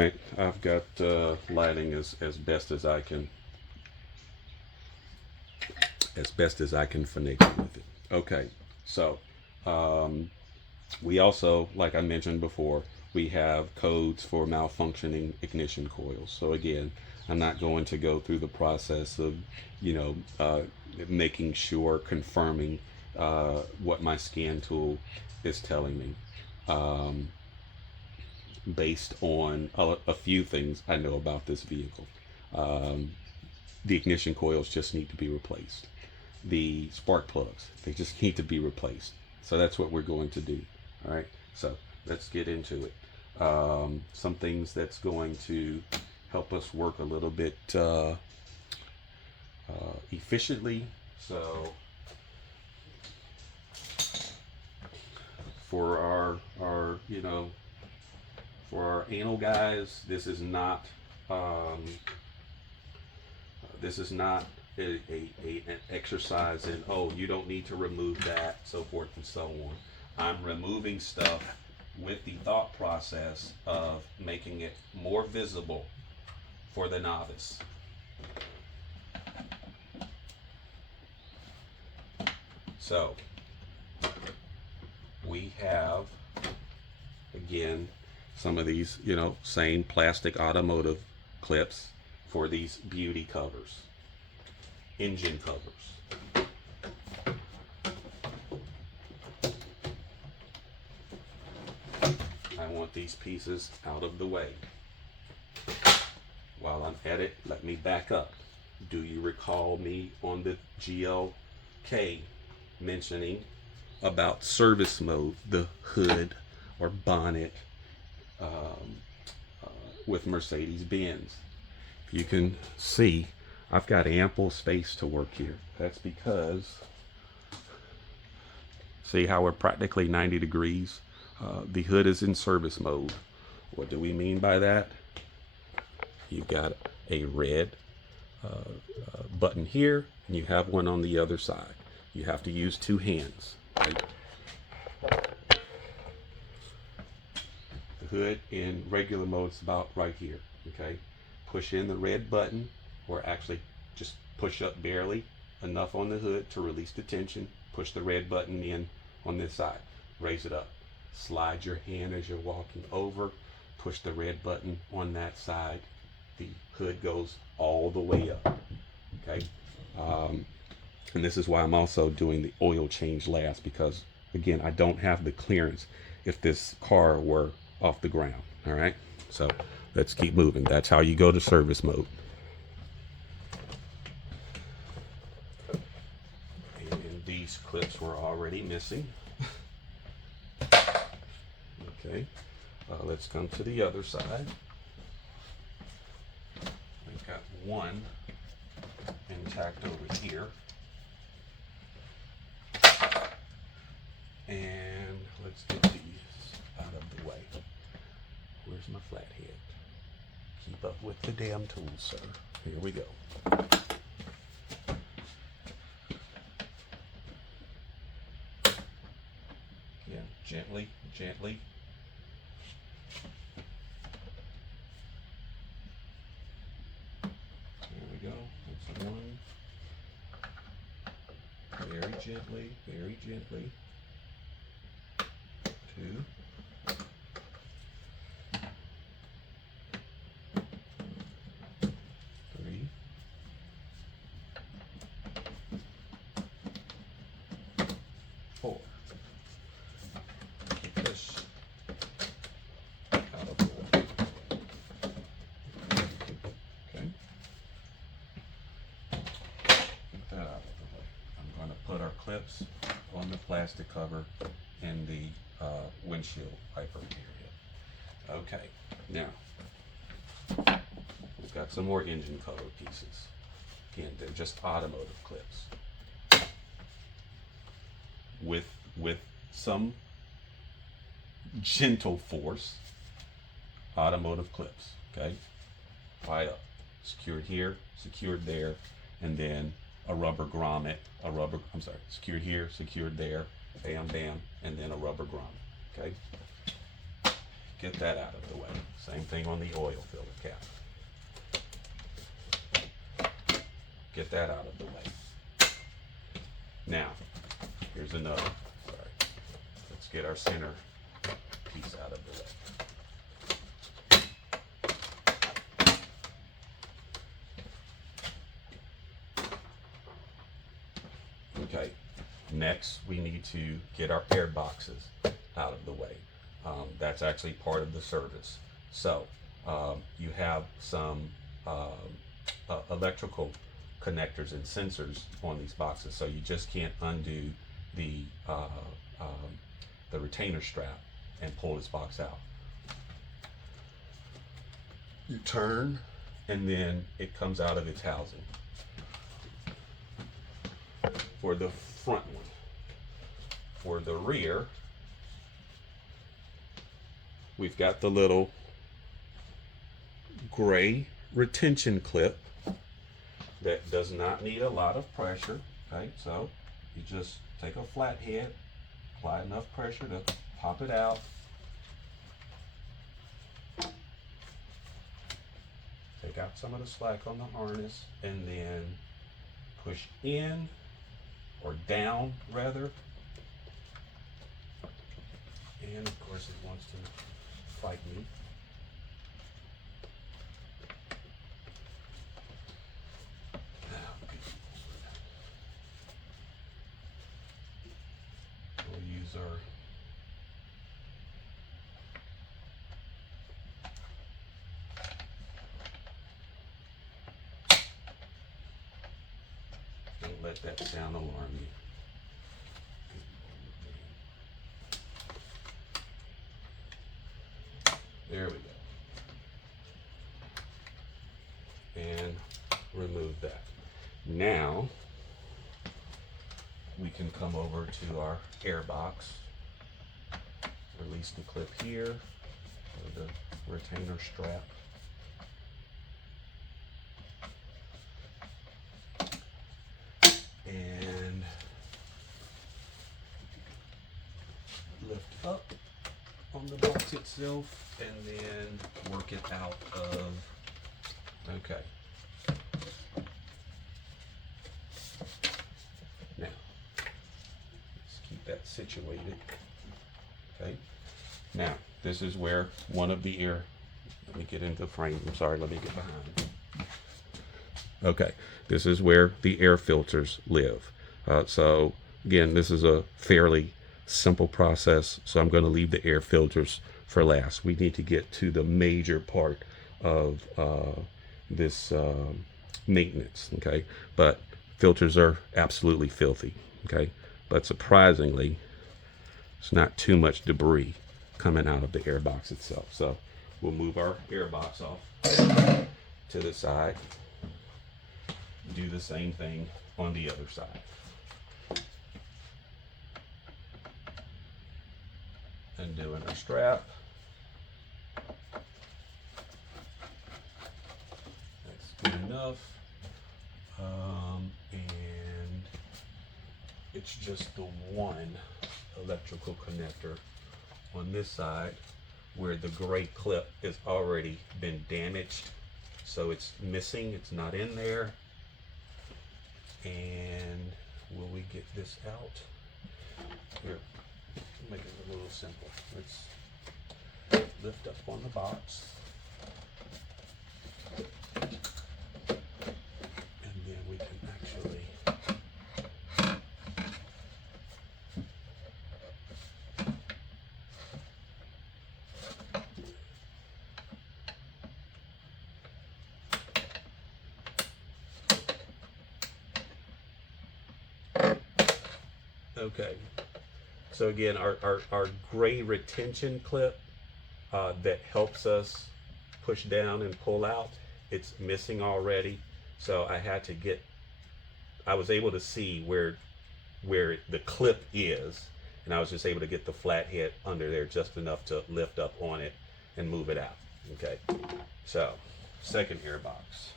right, I've got lighting as best as I can, finagle with it. Okay, so we also, like I mentioned before, we have codes for malfunctioning ignition coils. So again, I'm not going to go through the process of, you know, making sure, confirming what my scan tool is telling me. Based on a few things I know about this vehicle. The ignition coils just need to be replaced. The spark plugs, they just need to be replaced. So that's what we're going to do. All right, so let's get into it. Some things that's going to help us work a little bit efficiently. So for our you know, for our anal guys, this is not an exercise in, oh, you don't need to remove that, so forth and so on. I'm removing stuff with the thought process of making it more visible for the novice. So we have, again, some of these, you know, same plastic automotive clips for these beauty covers, engine covers. I want these pieces out of the way. While I'm at it, let me back up. Do you recall me on the GLK mentioning about service mode, the hood or bonnet with Mercedes-Benz? You can see I've got ample space to work here. That's because, see how we're practically 90 degrees? The hood is in service mode. What do we mean by that? You've got a red button here, and you have one on the other side. You have to use two hands. Right? The hood in regular mode is about right here. Okay, push in the red button, or actually just push up barely enough on the hood to release the tension. Push the red button in on this side. Raise it up. Slide your hand as you're walking over. Push the red button on that side. The hood goes all the way up. Okay, and this is why I'm also doing the oil change last, because again, I don't have the clearance if this car were off the ground. All right, so let's keep moving. That's how you go to service mode. And these clips were already missing. Okay, let's come to the other side. We've got one intact over here. And let's get these out of the way. Where's my flathead? Keep up with the damn tools, sir. Here we go. Yeah, gently, gently. There we go. That's one. Very gently, very gently. Two. Three. Four. Keep this out of the way. Okay. Get that out of the way. I'm going to put our clips on the plastic cover in the windshield wiper area. Okay, now we've got some more engine cover pieces. Again, they're just automotive clips with some gentle force. Automotive clips. Okay, right up, secured here, secured there, and then a rubber grommet. Secured here, secured there. Bam, bam, and then a rubber grommet. Okay. get that out of the way. Same thing on the oil filter cap. Get that out of the way. Now, here's another. Sorry. Let's get our center piece out of the way. Okay, next we need to get our air boxes out of the way. That's actually part of the service. So you have some electrical connectors and sensors on these boxes, so you just can't undo the retainer strap and pull this box out. You turn and then it comes out of its housing. For the front one. For the rear, we've got the little gray retention clip that does not need a lot of pressure. Okay, so you just take a flathead, apply enough pressure to pop it out. Take out some of the slack on the harness and then push in, or down rather, and of course it wants to fight me. We'll use our don't let that sound alarm you. There we go. And remove that. Now we can come over to our air box. Release the clip here, or the retainer strap. And lift up on the box itself and then work it out of, okay. Now, let's keep that situated. Okay. Now, this is where one of the air, let me get into the frame, I'm sorry, let me get behind. Okay, this is where the air filters live. So again, this is a fairly simple process, so I'm going to leave the air filters for last. We need to get to the major part of this maintenance, okay? But filters are absolutely filthy, okay? But surprisingly, it's not too much debris coming out of the air box itself. So we'll move our air box off to the side. Do the same thing on the other side. Undoing our strap. That's good enough. And it's just the one electrical connector on this side where the gray clip has already been damaged. So it's missing, it's not in there. And will we get this out? Here, make it a little simple. Let's lift up on the box. And then we can actually okay, so again, our gray retention clip that helps us push down and pull out, it's missing already. So I was able to see where the clip is, and I was just able to get the flathead under there just enough to lift up on it and move it out. Okay, so second air box.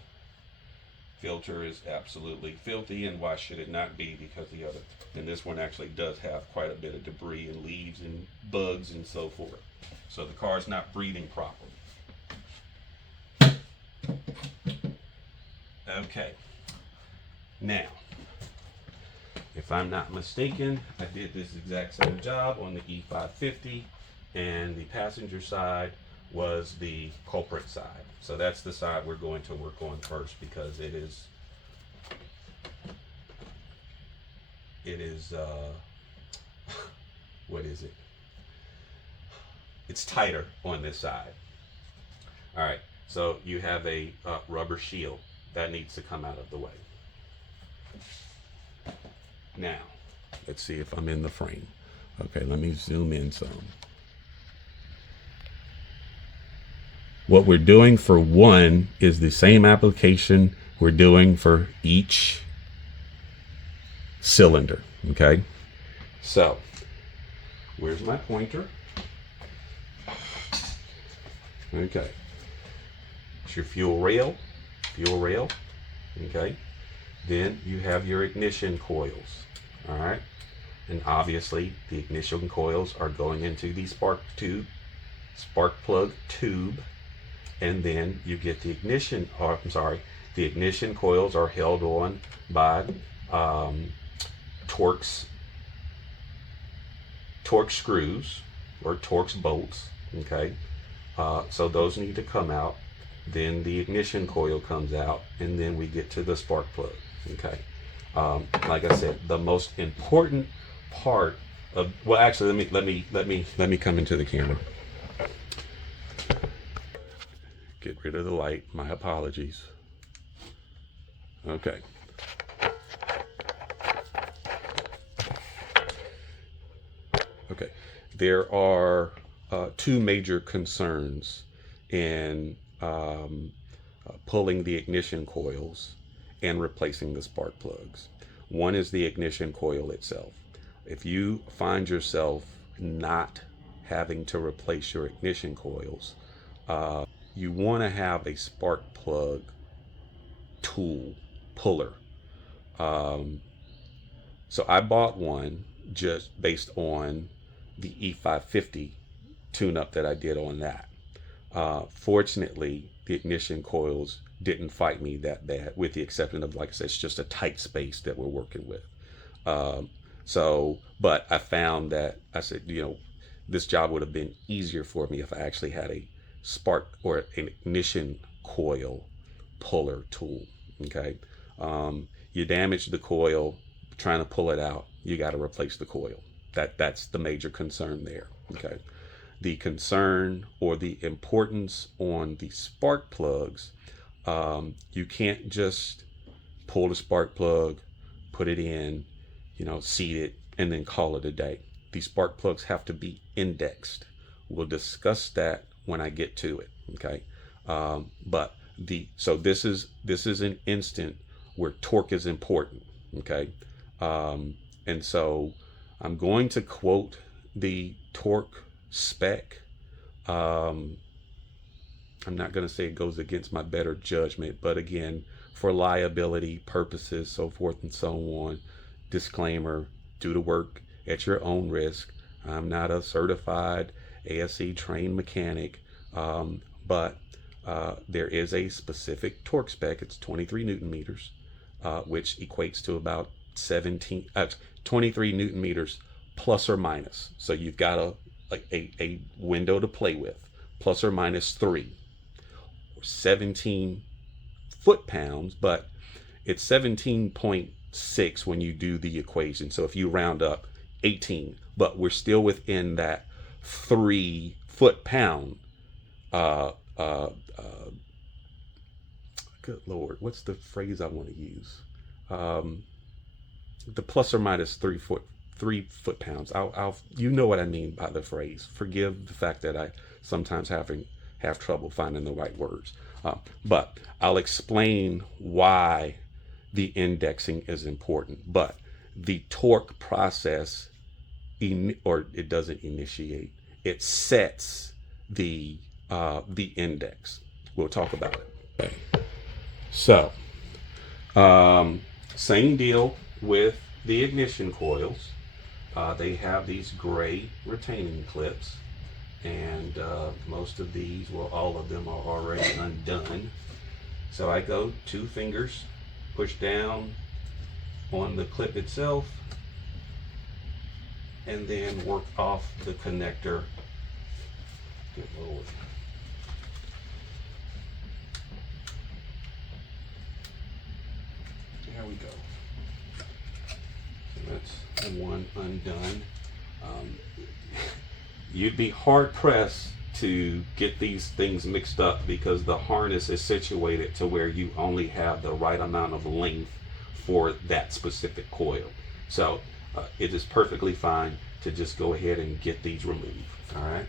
filter is absolutely filthy, and why should it not be? Because the other, and this one actually does have quite a bit of debris and leaves and bugs and so forth. So the car's not breathing properly. Okay. Now, if I'm not mistaken, I did this exact same job on the E550, and the passenger side was the culprit side. So that's the side we're going to work on first, because it is what is it? It's tighter on this side. All right, so you have a rubber shield that needs to come out of the way. Now, let's see if I'm in the frame. Okay, let me zoom in some. What we're doing for one is the same application we're doing for each cylinder, okay? So, where's my pointer? Okay. It's your fuel rail, okay? Then you have your ignition coils, all right? And obviously the ignition coils are going into the spark plug tube, and then you get the ignition, or I'm sorry, the ignition coils are held on by Torx screws or Torx bolts, okay? So those need to come out. Then the ignition coil comes out, and then we get to the spark plug. Okay. Like I said, the most important part of, well, actually, let me come into the camera. Get rid of the light. My apologies. Okay. Okay. There are two major concerns in pulling the ignition coils and replacing the spark plugs. One is the ignition coil itself. If you find yourself not having to replace your ignition coils, you want to have a spark plug tool puller. So I bought one just based on the E550 tune-up that I did on that. Fortunately, the ignition coils didn't fight me that bad, with the exception of, like I said, it's just a tight space that we're working with. But I found that, I said, this job would have been easier for me if I actually had a spark or an ignition coil puller tool, okay? You damage the coil, trying to pull it out, you got to replace the coil. That's the major concern there, okay? The concern or the importance on the spark plugs, you can't just pull the spark plug, put it in, seat it, and then call it a day. These spark plugs have to be indexed. We'll discuss that when I get to it, okay? So this is an instant where torque is important, okay? And so I'm going to quote the torque spec. I'm not going to say it goes against my better judgment, but again, for liability purposes, so forth and so on, disclaimer, do the work at your own risk. I'm not a certified ASE trained mechanic, but there is a specific torque spec. It's 23 Newton meters, which equates to about 23 Newton meters plus or minus. So you've got a window to play with, plus or minus 3, or 17 foot-pounds, but it's 17.6 when you do the equation. So if you round up, 18, but we're still within that 3 foot-pound. Good Lord, what's the phrase I want to use? The plus or minus 3 foot-pounds. You know what I mean by the phrase. Forgive the fact that I sometimes have trouble finding the right words. But I'll explain why the indexing is important. But the torque process, it doesn't initiate. It sets the index. We'll talk about it. Okay. So Same deal with the ignition coils. They have these gray retaining clips, and most of these, well, all of them are already undone. So I go 2 fingers, push down on the clip itself, and then work off the connector. Good Lord. There we go. So that's the one undone. You'd be hard pressed to get these things mixed up because the harness is situated to where you only have the right amount of length for that specific coil. So it is perfectly fine to just go ahead and get these removed. All right.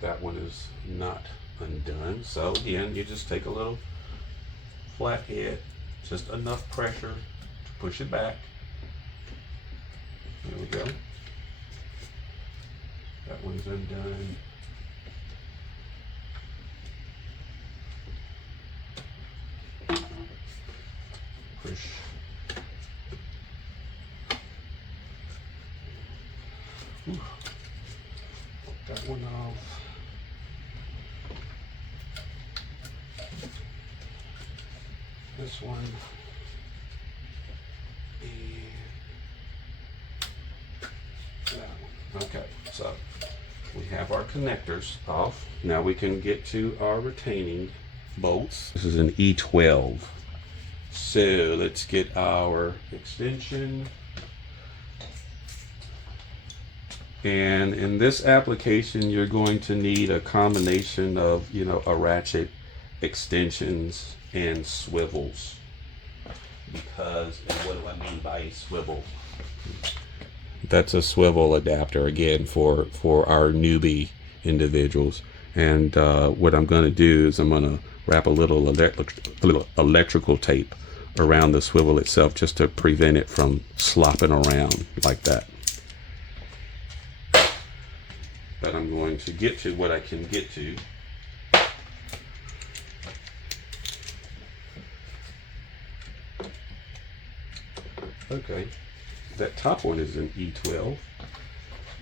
That one is not undone. So again, you just take a little flat head, just enough pressure to push it back. There we go. That one's undone. Push. Ooh. That one off. This one. And that one. Okay, so we have our connectors off. Now we can get to our retaining bolts. This is an E12. So let's get our extension. And in this application, you're going to need a combination of, a ratchet, extensions, and swivels. Because, and what do I mean by a swivel? That's a swivel adapter, again, for our newbie individuals. And what I'm going to do is I'm going to wrap a little electrical tape around the swivel itself just to prevent it from slopping around like that. But I'm going to get to what I can get to. Okay, that top one is an E12.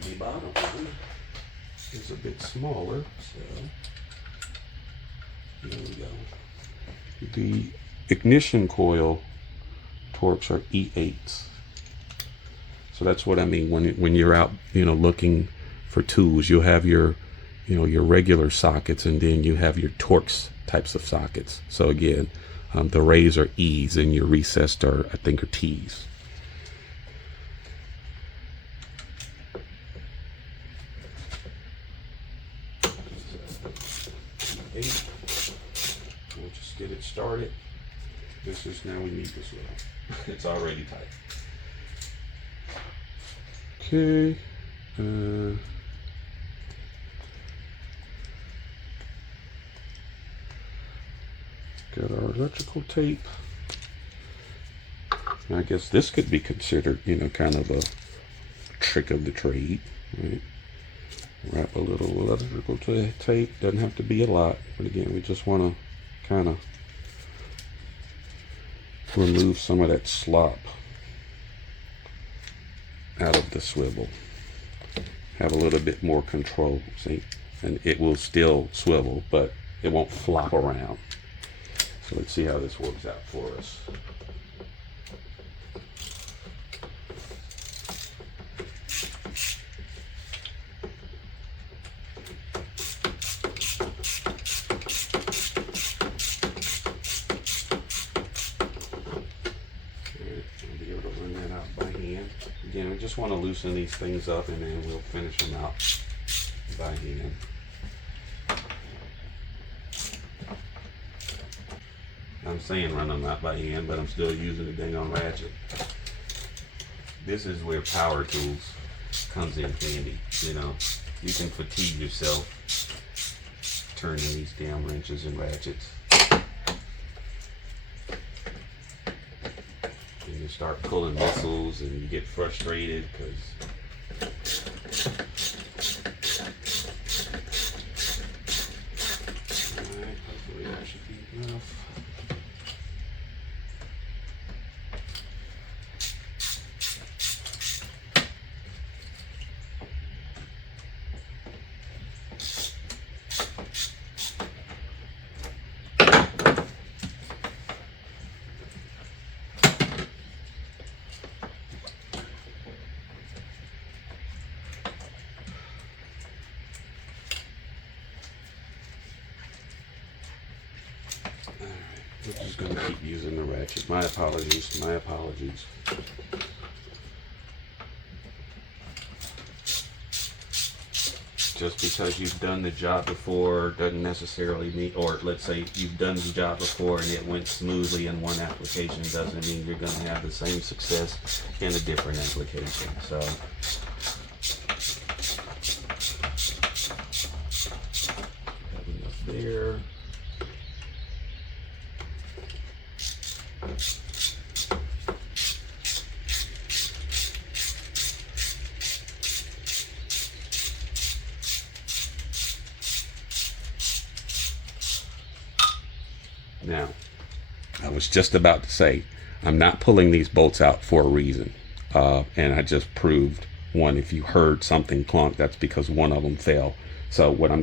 The bottom one is a bit smaller, so there we go. The ignition coil torques are E8s. So that's what I mean when you're out, looking for tools. You'll have your, your regular sockets, and then you have your Torx types of sockets. So again, the rays are E's, and your recessed are, I think, are T's. We'll just get it started. This is, now we need this one. It's already tight. Okay. Got our electrical tape. I guess this could be considered, kind of a trick of the trade, right? Wrap a little electrical tape. Doesn't have to be a lot, but again, we just want to kind of remove some of that slop out of the swivel. Have a little bit more control, see? And it will still swivel, but it won't flop around. So let's see how this works out for us. I'll be able to run that out by hand. Again, we just want to loosen these things up, and then we'll finish them out by hand. I'm saying run them out by hand, but I'm still using the dang on ratchet. This is where power tools comes in handy. You can fatigue yourself turning these damn wrenches and ratchets. And you start pulling missiles, and you get frustrated because alright, hopefully that should be enough. just going to keep using the ratchet. My apologies, my apologies. Just because you've done the job before doesn't necessarily mean, or let's say you've done the job before and it went smoothly in one application, doesn't mean you're going to have the same success in a different application. So have enough there. Now, I was just about to say, I'm not pulling these bolts out for a reason. And I just proved one. If you heard something clunk, that's because one of them fell. So what I'm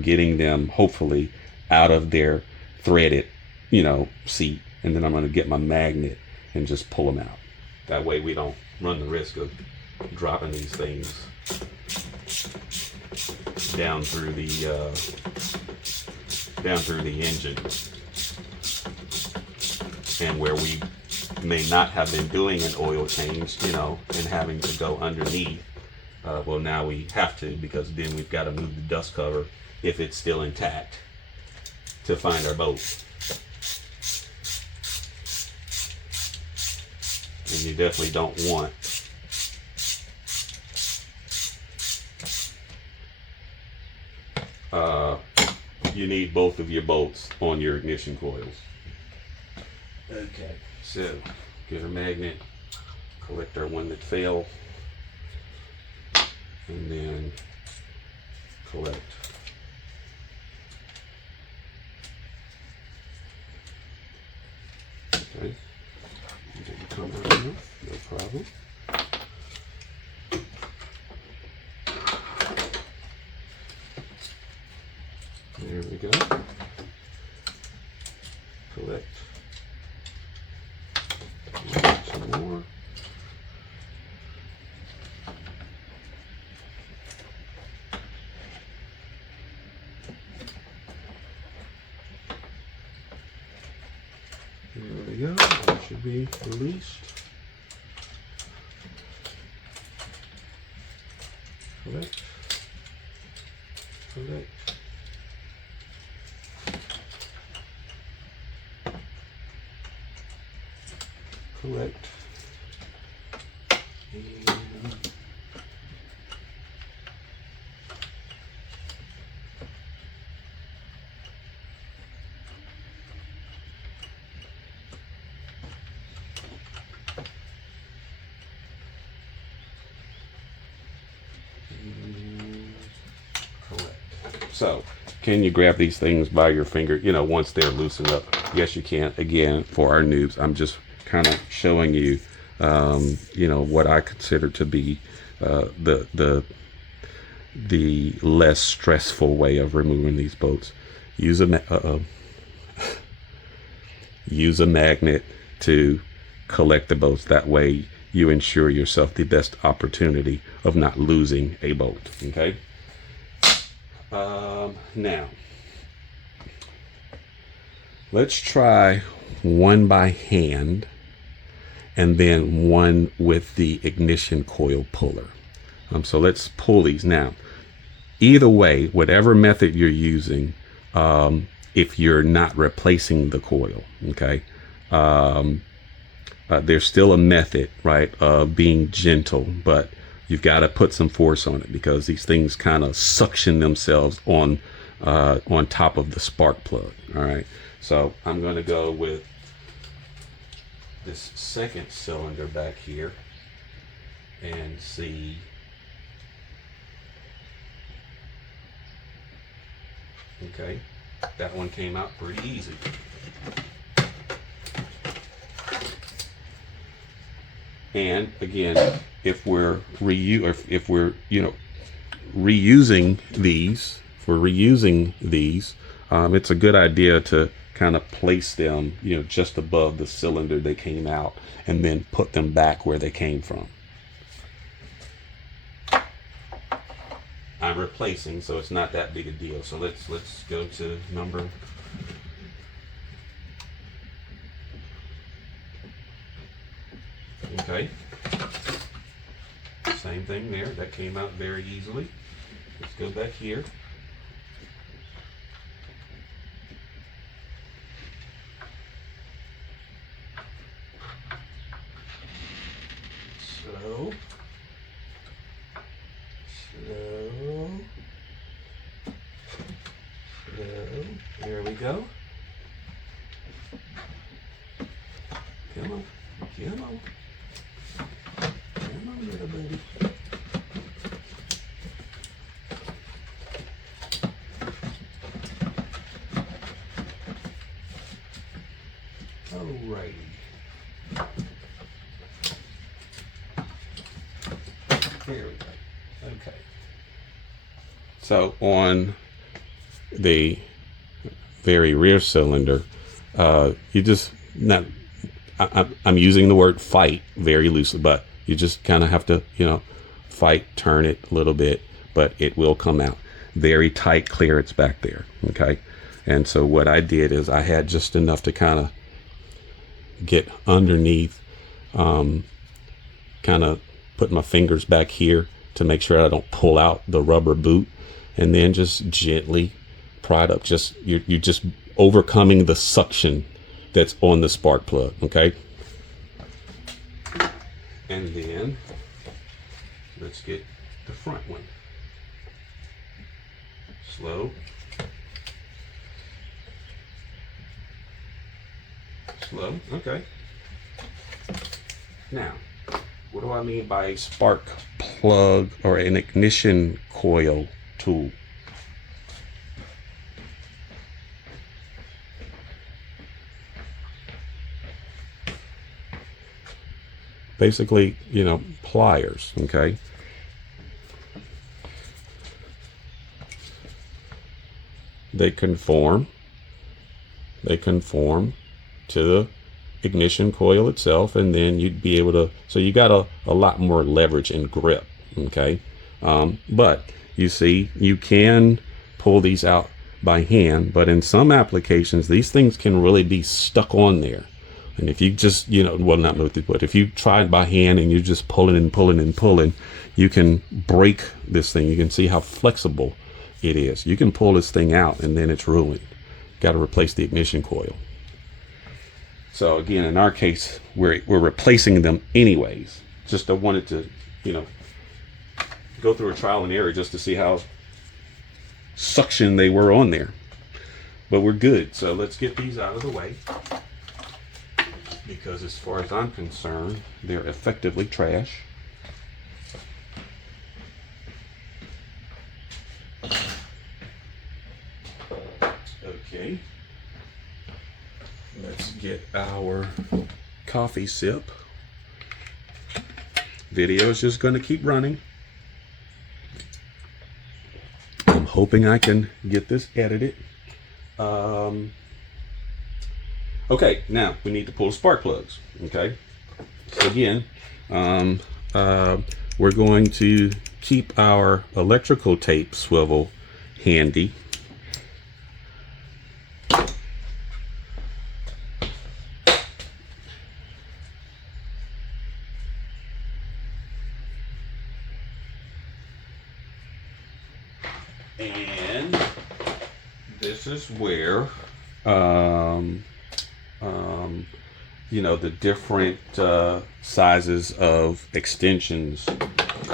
getting them hopefully out of their threaded, seat. And then I'm going to get my magnet and just pull them out. That way we don't run the risk of dropping these things down through the engine. And where we may not have been doing an oil change, and having to go underneath. Well, now we have to, because then we've got to move the dust cover, if it's still intact, to find our bolt. And you definitely don't want you need both of your bolts on your ignition coils. Okay, so get our magnet, collect our one that fell, and then collect. Okay, didn't come out enough, no problem. There we go. Collect. Some more. There we go. That should be released. Collect. Collect. Collect. And collect. So, can you grab these things by your finger, once they're loosened up? Yes, you can. Again, for our noobs, I'm just kind of showing you, what I consider to be the less stressful way of removing these bolts. Use a magnet to collect the bolts. That way you ensure yourself the best opportunity of not losing a bolt. Okay. Now let's try one by hand and then one with the ignition coil puller. So let's pull these. Now, either way, whatever method you're using, if you're not replacing the coil, okay, there's still a method, right, of being gentle, but you've got to put some force on it, because these things kind of suction themselves on top of the spark plug. All right, so I'm going to go with this second cylinder back here and see. Okay, that one came out pretty easy. And again, if we're reusing these, it's a good idea to kind of place them, just above the cylinder they came out, and then put them back where they came from. I'm replacing, so it's not that big a deal. So let's go to number Okay. Same thing there. That came out very easily. Let's go back here. Slow. Slow. Slow. There we go. Come on. Come on. Come on, little buddy. Alrighty. There we go. Okay. So on the very rear cylinder, you just not. I'm using the word fight very loosely, but you just kind of have to, fight, turn it a little bit, but it will come out. Very tight clearance back there, okay? And so what I did is I had just enough to kind of get underneath, kind of put my fingers back here to make sure I don't pull out the rubber boot, and then just gently pry it up. You're just overcoming the suction that's on the spark plug, okay? And then let's get the front one. Slow. Slow, okay. Now, what do I mean by a spark plug or an ignition coil tool? Basically, pliers, okay? They conform to the ignition coil itself, and then you'd be able to, so you got a lot more leverage and grip, okay? But you see, you can pull these out by hand, but in some applications, these things can really be stuck on there. And if you just, well, not with it, but if you try it by hand and you're just pulling and pulling and pulling, you can break this thing. You can see how flexible it is. You can pull this thing out and then it's ruined. Got to replace the ignition coil. So again, in our case, we're replacing them anyways. Just I wanted to, go through a trial and error just to see how suction they were on there. But we're good. So let's get these out of the way, because as far as I'm concerned, they're effectively trash. Okay. Let's get our coffee sip. Video is just going to keep running. I'm hoping I can get this edited. Okay, now we need to pull spark plugs. Okay, so again, we're going to keep our electrical tape swivel handy. And this is where the different sizes of extensions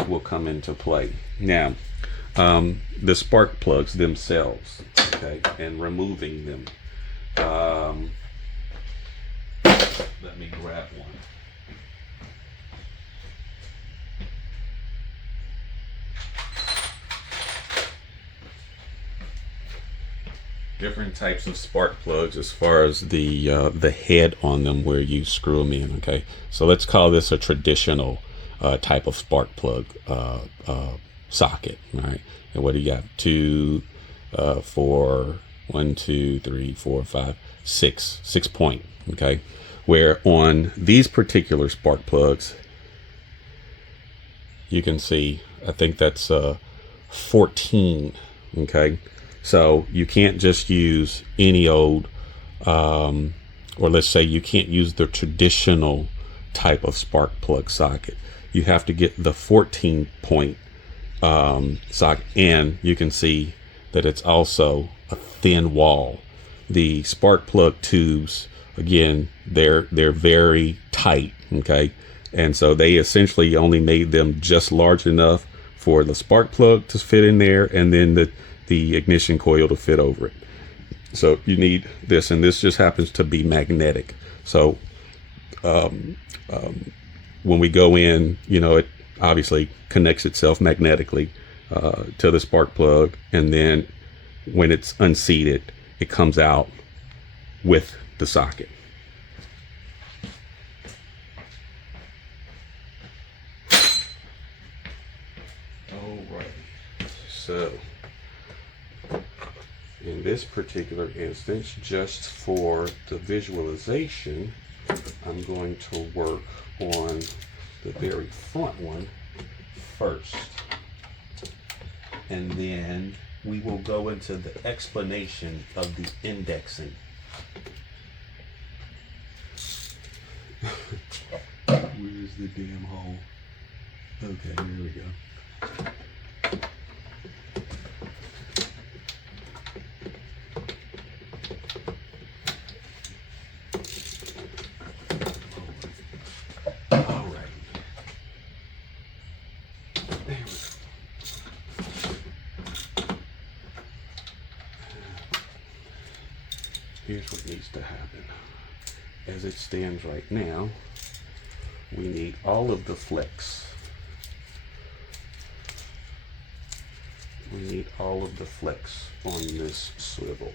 will come into play. Now, the spark plugs themselves, okay, and removing them. Let me grab one. Different types of spark plugs as far as the head on them where you screw them in. Okay, so let's call this a traditional type of spark plug socket. All right, and what do you got? 2, 4, 1, 2, 3, 4, 5, 6 point. Okay, where on these particular spark plugs, you can see, I think that's 14. Okay. So you can't just use any old, or let's say you can't use the traditional type of spark plug socket. You have to get the 14 point socket, and you can see that it's also a thin wall. The spark plug tubes, again, they're very tight, okay, and so they essentially only made them just large enough for the spark plug to fit in there, and then the ignition coil to fit over it. So you need this, and this just happens to be magnetic. So when we go in, you know, it obviously connects itself magnetically to the spark plug, and then when it's unseated, it comes out with the socket. Alright, so in this particular instance, just for the visualization, I'm going to work on the very front one first, and then we will go into the explanation of the indexing. Where's the damn hole? Okay, here we go. Here's what needs to happen. As it stands right now, we need all of the flex. We need all of the flex on this swivel.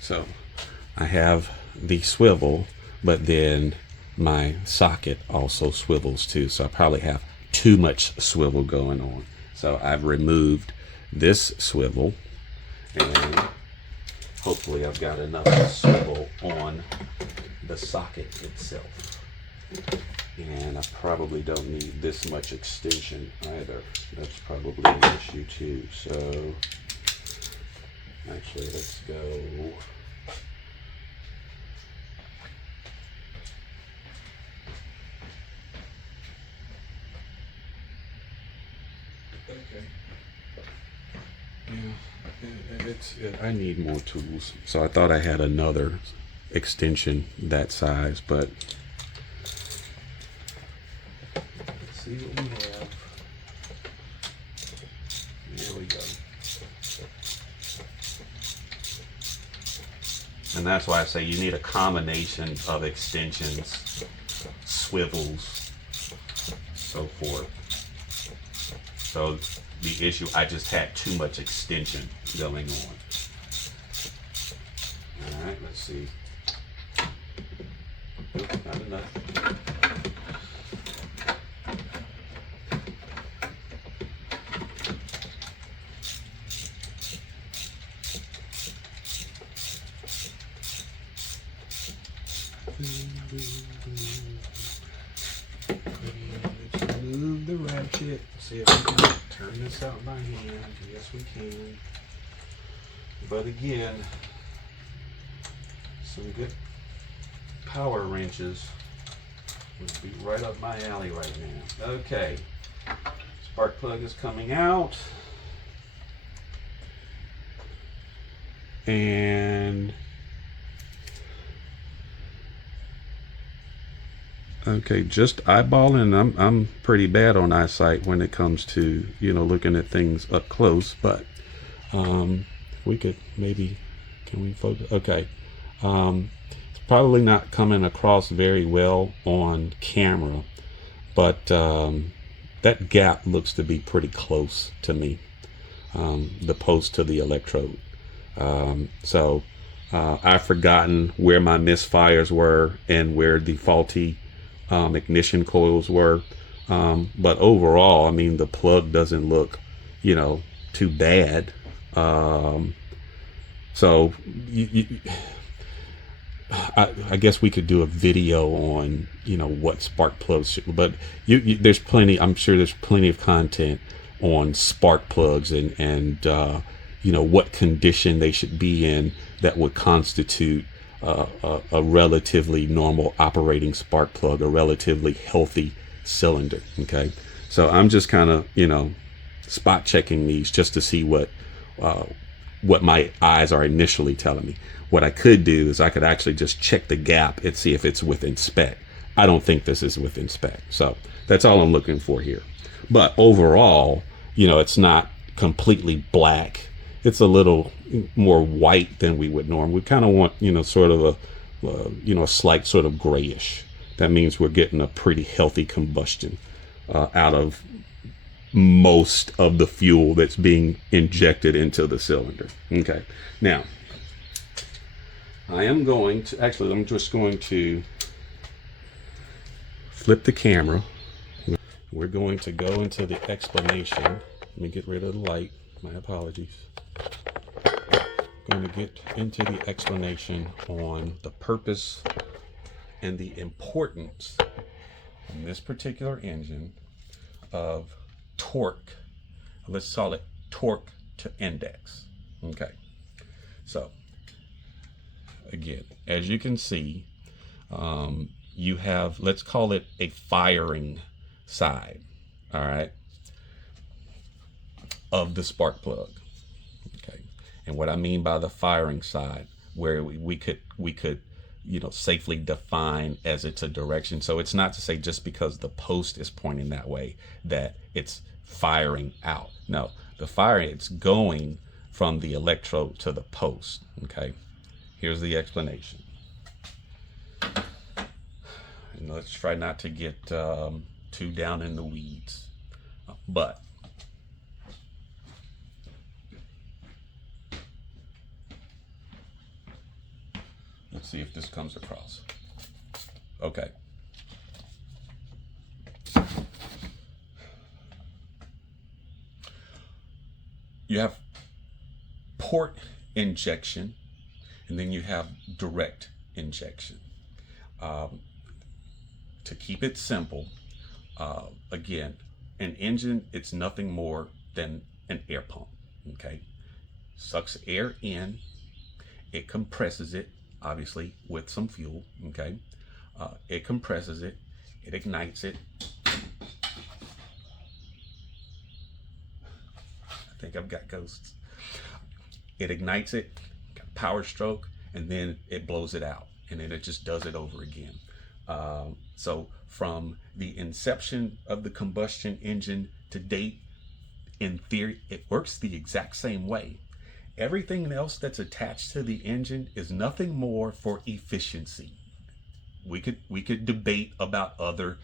So I have the swivel, but then my socket also swivels too. So I probably have too much swivel going on. So I've removed this swivel, and hopefully I've got enough swivel on the socket itself. And I probably don't need this much extension either. That's probably an issue too. So actually, let's go. Okay. Yeah, I need more tools. So I thought I had another extension that size, but let's see what we have. There we go. And that's why I say you need a combination of extensions, swivels, so forth. So the issue, I just had too much extension going on. All right, let's see. Nope, not enough. Let's move the ratchet. See if we can turn this out by hand. Yes, we can. But again, some good power wrenches would be right up my alley right now. Okay, spark plug is coming out. And okay, just eyeballing. I'm pretty bad on eyesight when it comes to, you know, looking at things up close. But we could maybe, can we focus? Okay, it's probably not coming across very well on camera, but that gap looks to be pretty close to me. The post to the electrode. So I've forgotten where my misfires were and where the faulty ignition coils were. But overall, I mean, the plug doesn't look, too bad. Um, so I guess we could do a video on what spark plugs should, but there's plenty. I'm sure there's plenty of content on spark plugs and what condition they should be in that would constitute a relatively normal operating spark plug, a relatively healthy cylinder. Okay, so I'm just kind of spot checking these just to see what my eyes are initially telling me. What I could do is I could actually just check the gap and see if it's within spec. I don't think this is within spec. So that's all I'm looking for here. But overall, it's not completely black. It's a little more white than we would normally. We kind of want, sort of a slight sort of grayish. That means we're getting a pretty healthy combustion out of most of the fuel that's being injected into the cylinder. Okay. Now, I'm just going to flip the camera. We're going to go into the explanation. Let me get rid of the light. My apologies. Going to get into the explanation on the purpose and the importance in this particular engine of torque. Let's call it torque to index. Okay. So, again, as you can see, you have, let's call it a firing side, all right, of the spark plug. Okay. And what I mean by the firing side, where we could safely define as it's a direction. So it's not to say just because the post is pointing that way that it's firing out. No, the firing, it's going from the electrode to the post. Okay. Here's the explanation. And let's try not to get too down in the weeds. But let's see if this comes across. Okay. You have port injection, and then you have direct injection. To keep it simple, again, an engine, it's nothing more than an air pump. Okay, sucks air in, it compresses it, obviously with some fuel. Okay, it compresses it, it ignites it. I think I've got ghosts. It ignites it, power stroke, and then it blows it out, and then it just does it over again. So from the inception of the combustion engine to date, in theory, it works the exact same way. Everything else that's attached to the engine is nothing more for efficiency. We could debate about other,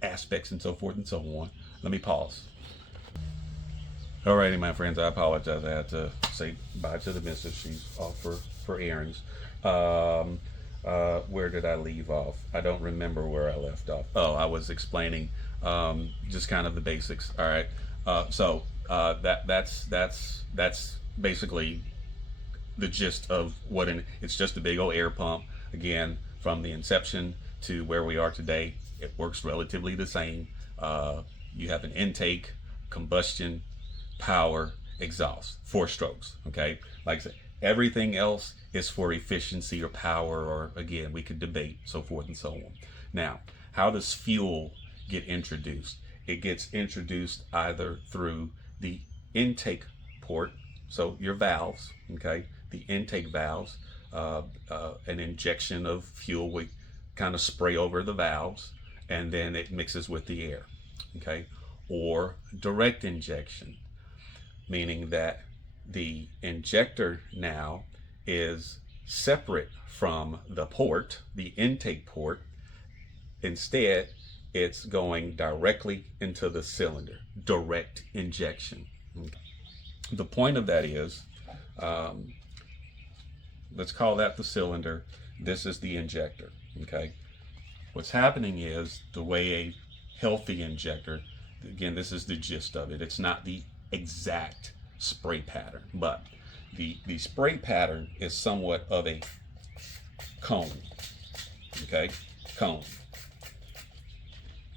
aspects and so forth and so on. Let me pause. Alrighty, my friends, I apologize. I had to say bye to the missus. She's off for errands. Where did I leave off? I don't remember where I left off. Oh, I was explaining just kind of the basics. All right. So that's basically the gist of what it's just a big old air pump. Again, from the inception to where we are today, it works relatively the same. You have an intake, combustion, power, exhaust, 4 strokes. Okay, like I said, everything else is for efficiency or power, or again, we could debate, so forth and so on. Now, how does fuel get introduced? It gets introduced either through the intake port, so your valves, okay, the intake valves, an injection of fuel, we kind of spray over the valves, and then it mixes with the air, okay, or direct injection, meaning that the injector now is separate from the port, the intake port. Instead, it's going directly into the cylinder, direct injection. The point of that is, let's call that the cylinder. This is the injector, okay? What's happening is the way healthy injector, again, this is the gist of it. It's not the exact spray pattern, but the spray pattern is somewhat of a cone. Okay, cone.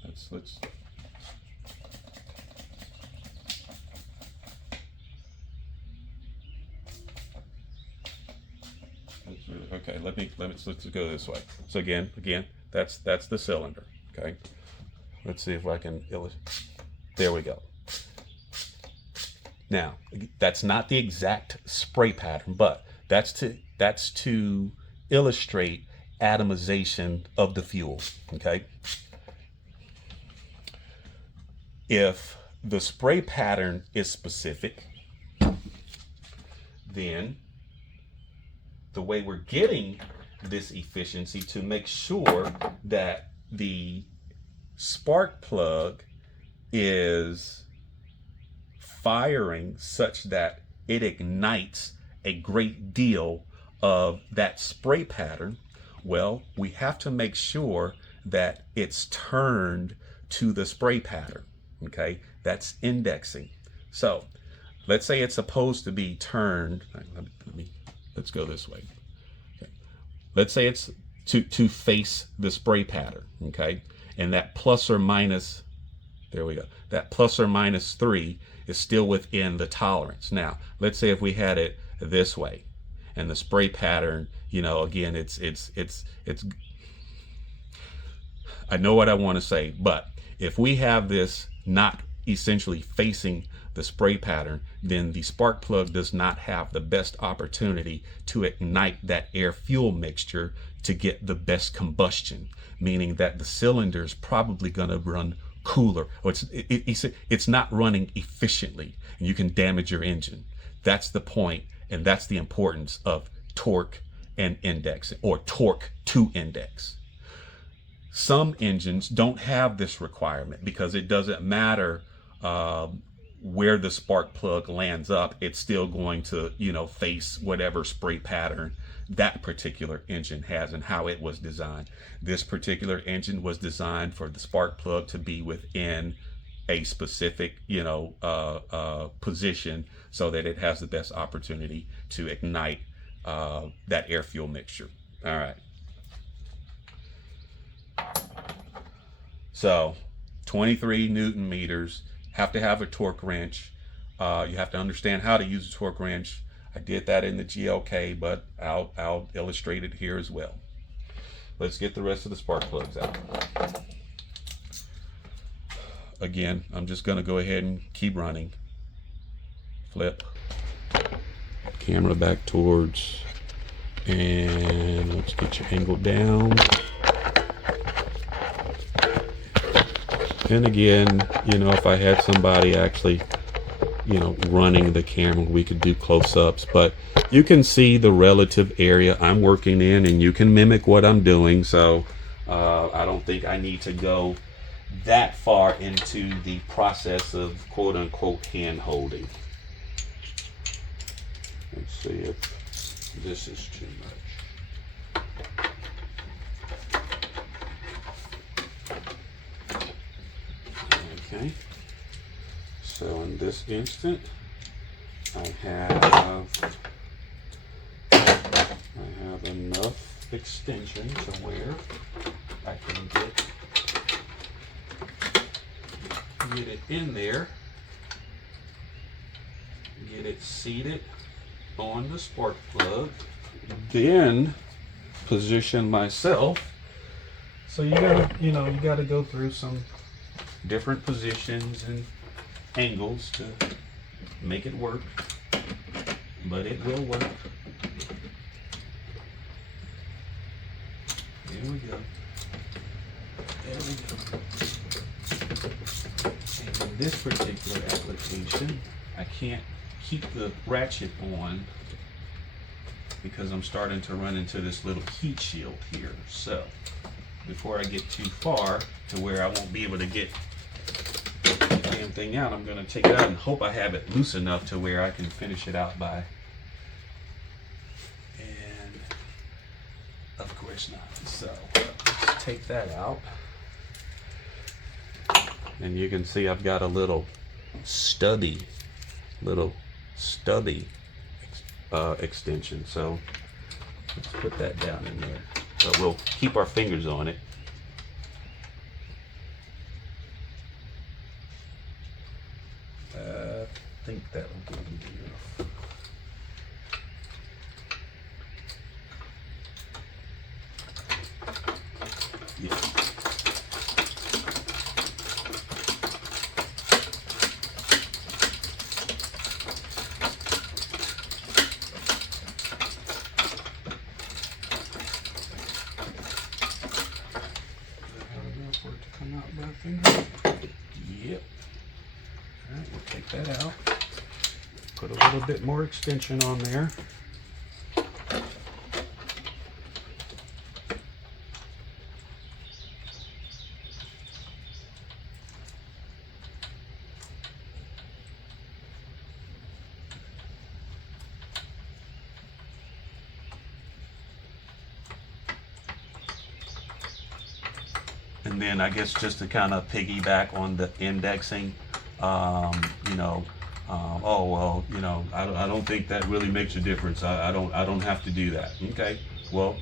Let's okay, let's go this way. So again, that's the cylinder. Okay, let's see if I can illustrate. There we go. Now, that's not the exact spray pattern, but that's to illustrate atomization of the fuel. Okay, if the spray pattern is specific, then the way we're getting this efficiency to make sure that the spark plug is firing such that it ignites a great deal of that spray pattern, well, we have to make sure that it's turned to the spray pattern. Okay, that's indexing. So let's say it's supposed to be turned. Let's go this way. Okay. Let's say it's to face the spray pattern. Okay, and that plus or minus, there we go, that plus or minus 3 is still within the tolerance. Now let's say if we had it this way and the spray pattern, you know, again, it's I know what I want to say, but if we have this not essentially facing the spray pattern, then the spark plug does not have the best opportunity to ignite that air fuel mixture to get the best combustion, meaning that the cylinder is probably going to run cooler, or it's not running efficiently, and you can damage your engine. That's the point, and that's the importance of torque and index, or torque to index. Some engines don't have this requirement because it doesn't matter where the spark plug lands up, it's still going to, you know, face whatever spray pattern that particular engine has and how it was designed. This particular engine was designed for the spark plug to be within a specific, you know, position so that it has the best opportunity to ignite that air fuel mixture. All right. So 23 Newton meters, have to have a torque wrench. You have to understand how to use a torque wrench. I did that in the GLK, but I'll illustrate it here as well. Let's get the rest of the spark plugs out. Again, I'm just going to go ahead and keep running. Flip. Camera back towards, and let's get your angle down. And again, you know, if I had somebody actually, you know, running the camera, we could do close-ups, but you can see the relative area I'm working in, and you can mimic what I'm doing. So I don't think I need to go that far into the process of quote-unquote hand holding. Let's see if this is too much. Okay, so in this instant, I have enough extension to where I can get it in there, get it seated on the spark plug, then position myself. So you gotta go through some different positions and angles to make it work, but it will work. There we go. There we go. And in this particular application, I can't keep the ratchet on because I'm starting to run into this little heat shield here. So before I get too far to where I won't be able to get the damn thing out, I'm going to take it out and hope I have it loose enough to where I can finish it out by. And of course not. So let's take that out. And you can see I've got a little stubby extension. So let's put that down in there. But we'll keep our fingers on it. I think that'll give me enough. Yeah. For it to come out by finger. Yep. All right, we'll take that out. Put a little bit more extension on there. And then I guess just to kind of piggyback on the indexing, oh well, I don't think that really makes a difference. I don't have to do that. Okay, well,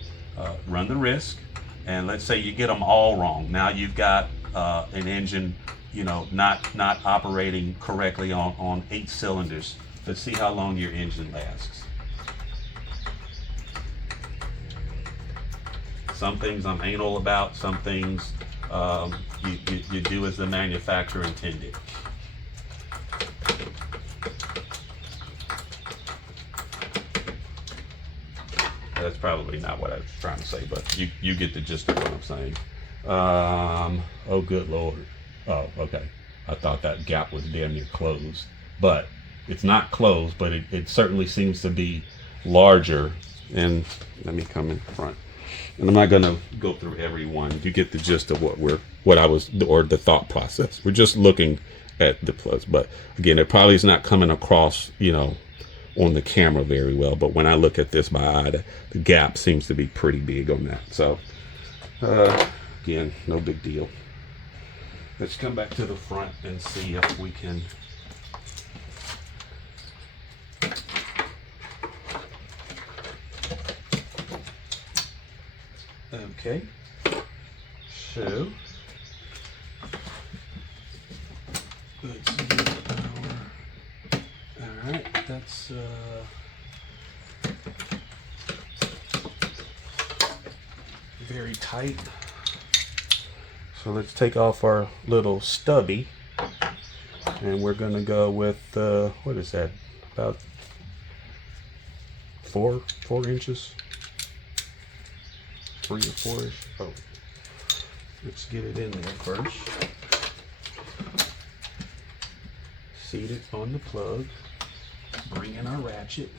run the risk, and let's say you get them all wrong. Now you've got an engine, not operating correctly on 8 cylinders. Let's see how long your engine lasts. Some things I'm anal about. Some things you do as the manufacturer intended. That's probably not what I was trying to say, but you get the gist of what I'm saying. Oh, good Lord. Oh, okay. I thought that gap was damn near closed, but it's not closed, but it certainly seems to be larger. And let me come in front. And I'm not going to go through every one. You get the gist of the thought process. We're just looking at the plus, but again, it probably is not coming across, on the camera very well, but when I look at this by eye, the gap seems to be pretty big on that. So again, no big deal. Let's come back to the front and see if we can okay, so let's get all right, that's very tight. So let's take off our little stubby, and we're gonna go with what is that, about 4 inches, 3 or 4ish. Oh, let's get it in there first. Seat it on the plug. Bring in our ratchet.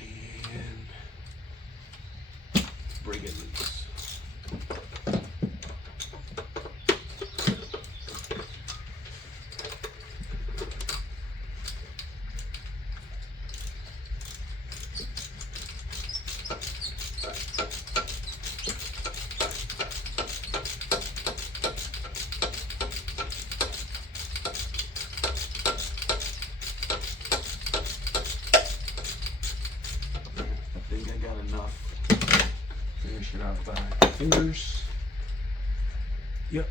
And bring it loose. Finish it out by fingers. Yep.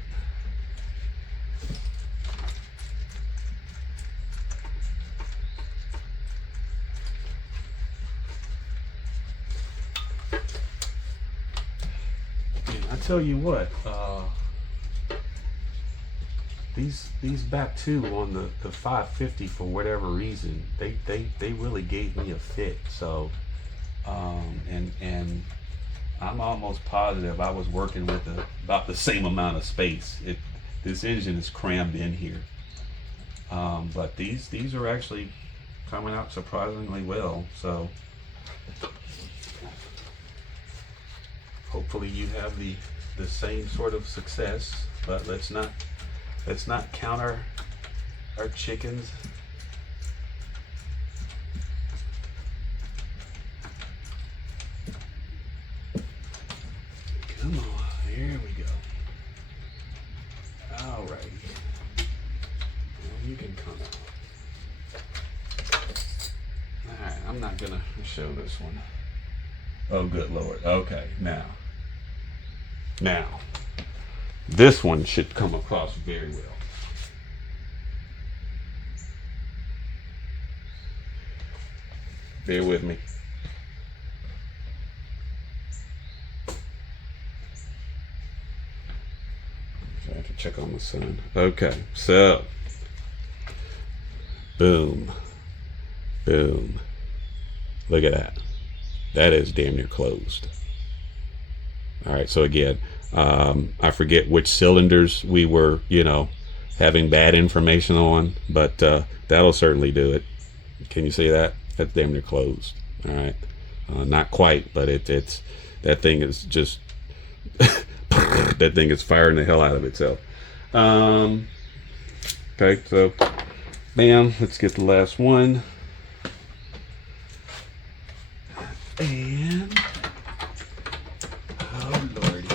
And I tell you what, these back two on the 550, for whatever reason, they really gave me a fit. So and I'm almost positive I was working with about the same amount of space. This engine is crammed in here, but these are actually coming out surprisingly well. So hopefully you have the same sort of success. But let's not count our chickens. gonna show this one. Oh, good Lord. Okay, now, this one should come across very well. Bear with me. I have to check on the sun. Okay, so boom, boom. Look at that. That is damn near closed. All right, so again, I forget which cylinders we were, having bad information on, but that'll certainly do it. Can you see that? That's damn near closed. All right, not quite, but it's that thing is just that thing is firing the hell out of itself. Okay, so bam, let's get the last one. And oh lordy,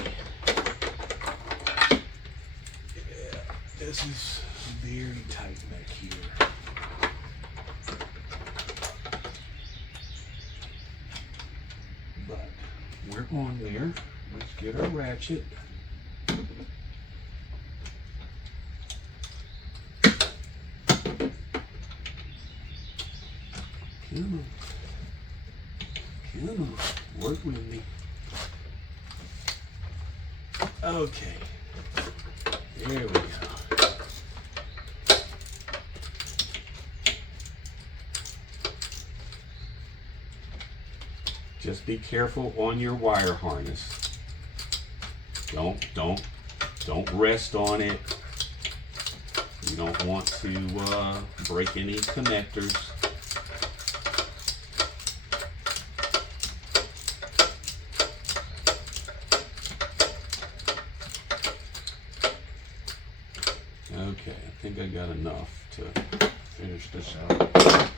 yeah, this is very tight back here. But we're on there. Let's get our ratchet. Come on. Come on, work with me. Okay, there we go. Just be careful on your wire harness. Don't rest on it. You don't want to break any connectors. Okay, I think I got enough to finish this out.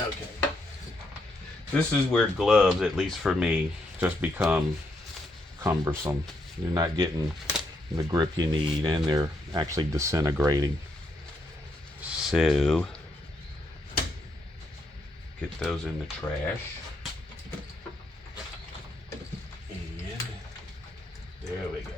Okay. This is where gloves, at least for me, just become cumbersome. You're not getting the grip you need, and they're actually disintegrating. So, get those in the trash. And there we go.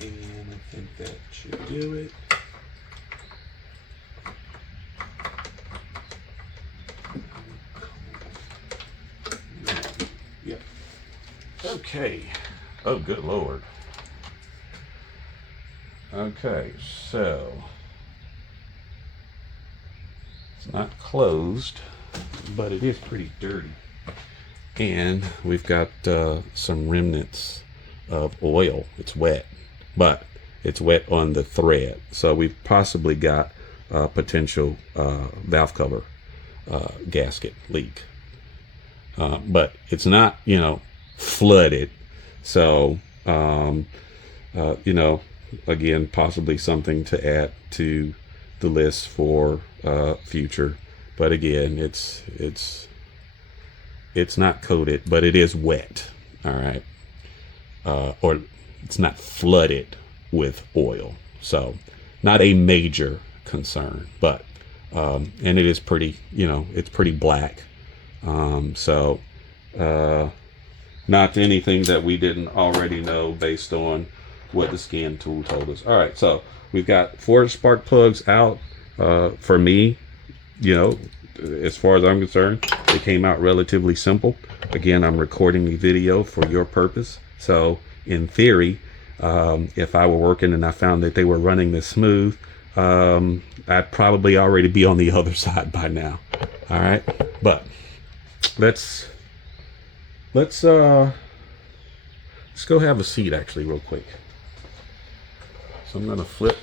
And I think that should do it. Yep. Okay. Oh, good Lord. Okay, so it's not closed, but it is pretty dirty. And we've got some remnants of oil. It's wet, but it's wet on the thread. So we've possibly got a potential valve cover gasket leak. But it's not, flooded. So, again, possibly something to add to the list for future. But again, it's not coated, but it is wet. All right. Or it's not flooded with oil. So not a major concern, but, and it is pretty, it's pretty black. So, not anything that we didn't already know based on what the scan tool told us. All right. So we've got 4 spark plugs out. For me, as far as I'm concerned, they came out relatively simple. Again, I'm recording the video for your purpose. So in theory, if I were working and I found that they were running this smooth, I'd probably already be on the other side by now. All right, but let's go have a seat actually real quick. So I'm gonna flip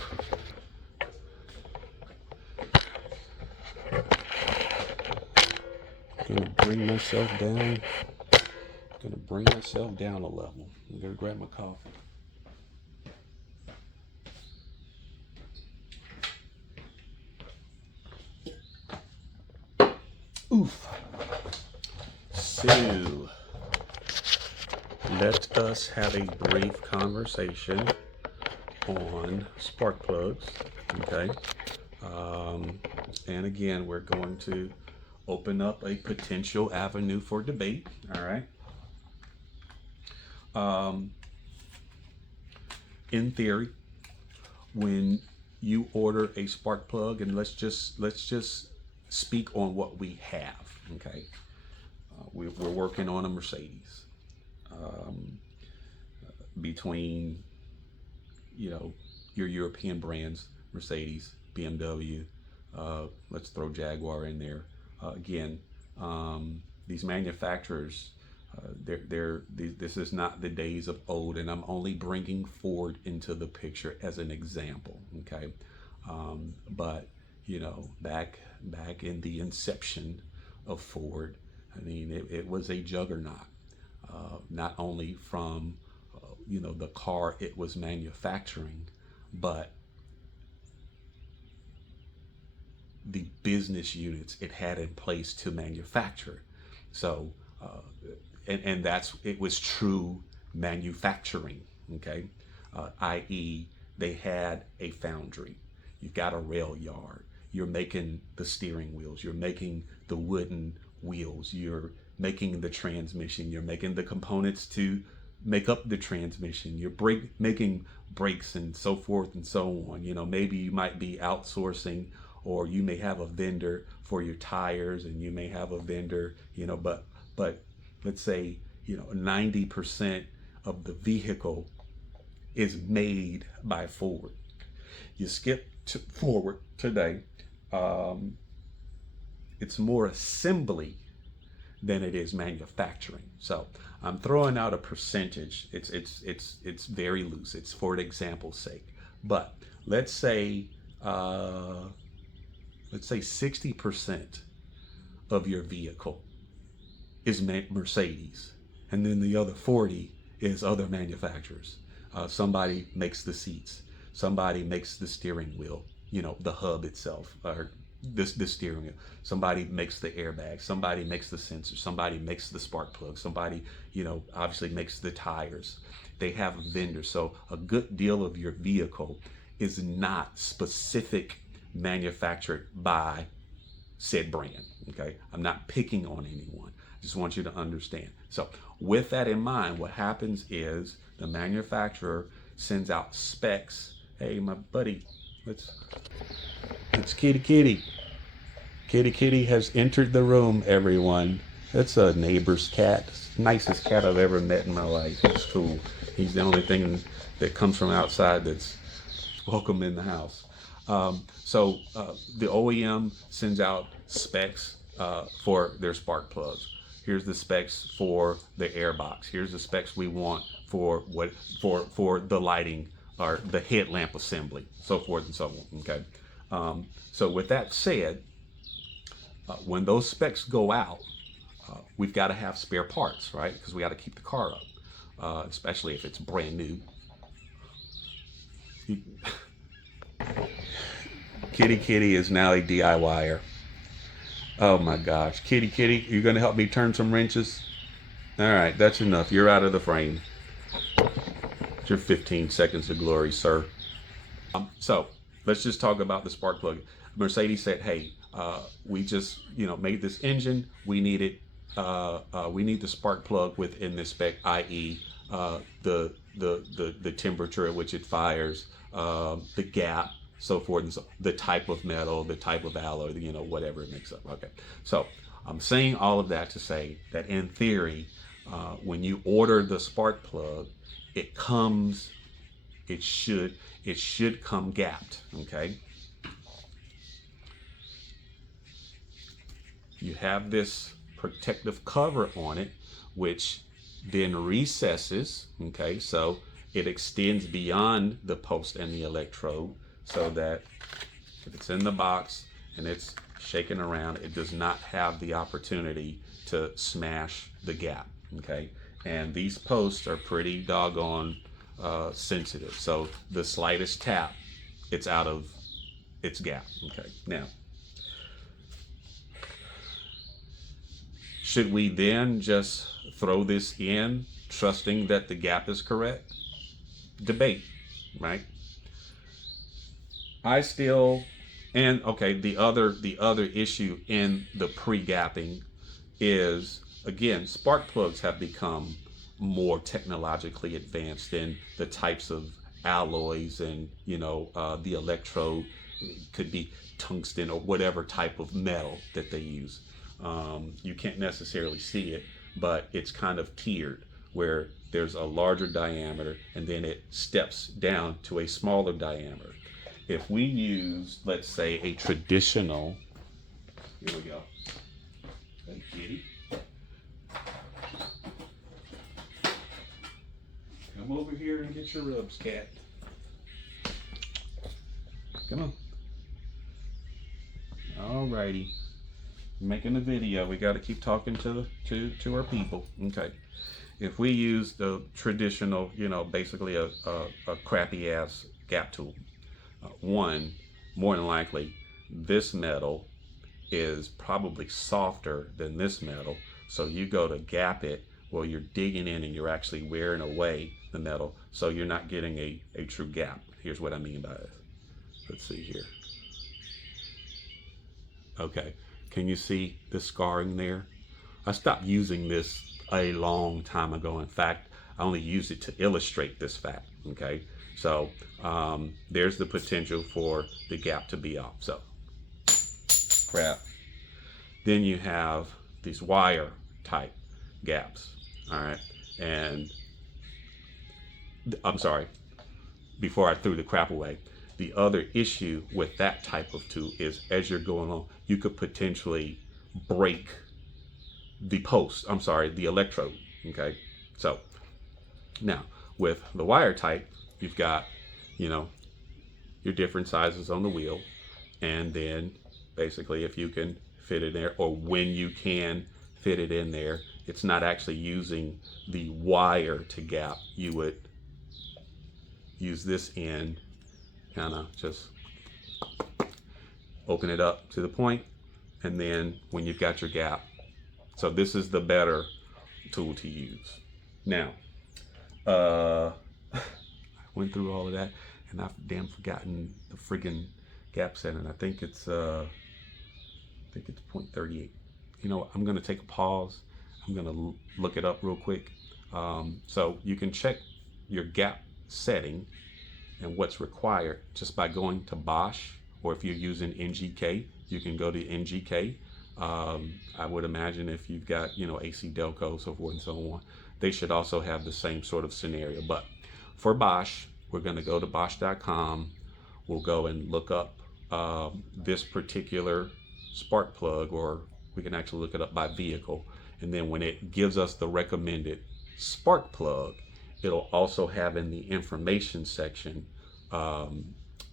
Gonna bring myself down. Gonna bring myself down a level. I'm gonna grab my coffee. Oof. So, let us have a brief conversation on spark plugs. Okay. And again, we're going to open up a potential avenue for debate. All right. In theory, when you order a spark plug, and let's just speak on what we have. Okay. We're working on a Mercedes. Between, you know, your European brands, Mercedes, BMW, let's throw Jaguar in there. Again, these manufacturers, this is not the days of old, and I'm only bringing Ford into the picture as an example. Okay, but you know, back in the inception of Ford, I mean, it was a juggernaut. Not only from you know, the car it was manufacturing, but the business units it had in place to manufacture. So, and that's, it was true manufacturing. Okay, i.e., they had a foundry. You've got a rail yard. You're making the steering wheels. You're making the wooden wheels. You're making the transmission. You're making the components to make up the transmission. You're making brakes and so forth and so on. You know, maybe you might be outsourcing, or you may have a vendor for your tires, and you may have a vendor, you know, but let's say, you know, 90% of the vehicle is made by Ford. You skip forward today, it's more assembly than it is manufacturing. So I'm throwing out a percentage. It's very loose. It's for an example's sake. But let's say 60% of your vehicle is Mercedes, and then the other 40 is other manufacturers. Somebody makes the seats. Somebody makes the steering wheel, you know, the hub itself, or the steering wheel. Somebody makes the airbag. Somebody makes the sensor. Somebody makes the spark plug. Somebody, you know, obviously makes the tires. They have vendors. So a good deal of your vehicle is not specific manufactured by said brand. Okay, I'm not picking on anyone. I just want you to understand. So with that in mind, what happens is the manufacturer sends out specs. Hey, my buddy, it's Kitty Kitty. Kitty Kitty has entered the room, everyone. That's a neighbor's cat. Nicest cat I've ever met in my life. He's cool. He's the only thing that comes from outside that's welcome in the house. So the OEM sends out specs for their spark plugs. Here's the specs for the airbox. Here's the specs we want for the lighting or the headlamp assembly, so forth and so on. Okay. So with that said, when those specs go out, we've got to have spare parts, right? Because we got to keep the car up, especially if it's brand new. Kitty Kitty is now a DIYer. Oh my gosh. Kitty Kitty, you're going to help me turn some wrenches? All right, that's enough. You're out of the frame. It's your 15 seconds of glory, sir. So let's just talk about the spark plug. Mercedes said, hey, we just, you know, made this engine. We need it. We need the spark plug within this spec, i.e., the temperature at which it fires, the gap, so forth and so, the type of metal, the type of alloy, you know, whatever it makes up. Okay, so I'm saying all of that to say that in theory, when you order the spark plug, it should come gapped. Okay, you have this protective cover on it, which then recesses. Okay, so it extends beyond the post and the electrode, so that if it's in the box and it's shaking around, it does not have the opportunity to smash the gap, okay? And these posts are pretty doggone sensitive. So the slightest tap, it's out of its gap, okay? Now, should we then just throw this in, trusting that the gap is correct? Debate, right? I still, and okay, the other issue in the pre-gapping is, again, spark plugs have become more technologically advanced in the types of alloys, and the electrode could be tungsten or whatever type of metal that they use. You can't necessarily see it, but it's kind of tiered, where there's a larger diameter and then it steps down to a smaller diameter. If we use, let's say, a traditional, here we go, hey kitty, come over here and get your rubs, cat. Come on. Alrighty. Making a video, we got to keep talking to our people. Okay, if we use the traditional, basically a crappy ass gap tool, one, more than likely this metal is probably softer than this metal, so you go to gap it, well, you're digging in and you're actually wearing away the metal, so you're not getting a true gap. Here's what I mean by this. Let's see here. Okay, can you see the scarring there? I stopped using this a long time ago. In fact, I only use it to illustrate this fact, okay? So there's the potential for the gap to be off. So, crap. Then you have these wire type gaps, all right? And I'm sorry, before I threw the crap away, the other issue with that type of tool is, as you're going on, you could potentially break the post, the electrode, okay? So now with the wire type, you've got, your different sizes on the wheel, and then basically if you can fit it there, or when you can fit it in there, it's not actually using the wire to gap. You would use this end, kind of just open it up to the point, and then when you've got your gap. So this is the better tool to use. Now, I went through all of that and I've damn forgotten the friggin' gap setting. I think it's 0.38. I'm gonna take a pause. I'm gonna look it up real quick. So you can check your gap setting and what's required just by going to Bosch, or if you're using NGK, you can go to NGK. I would imagine if you've got, AC Delco, so forth and so on, they should also have the same sort of scenario. But for Bosch, we're going to go to Bosch.com. We'll go and look up this particular spark plug, or we can actually look it up by vehicle. And then when it gives us the recommended spark plug, it'll also have in the information section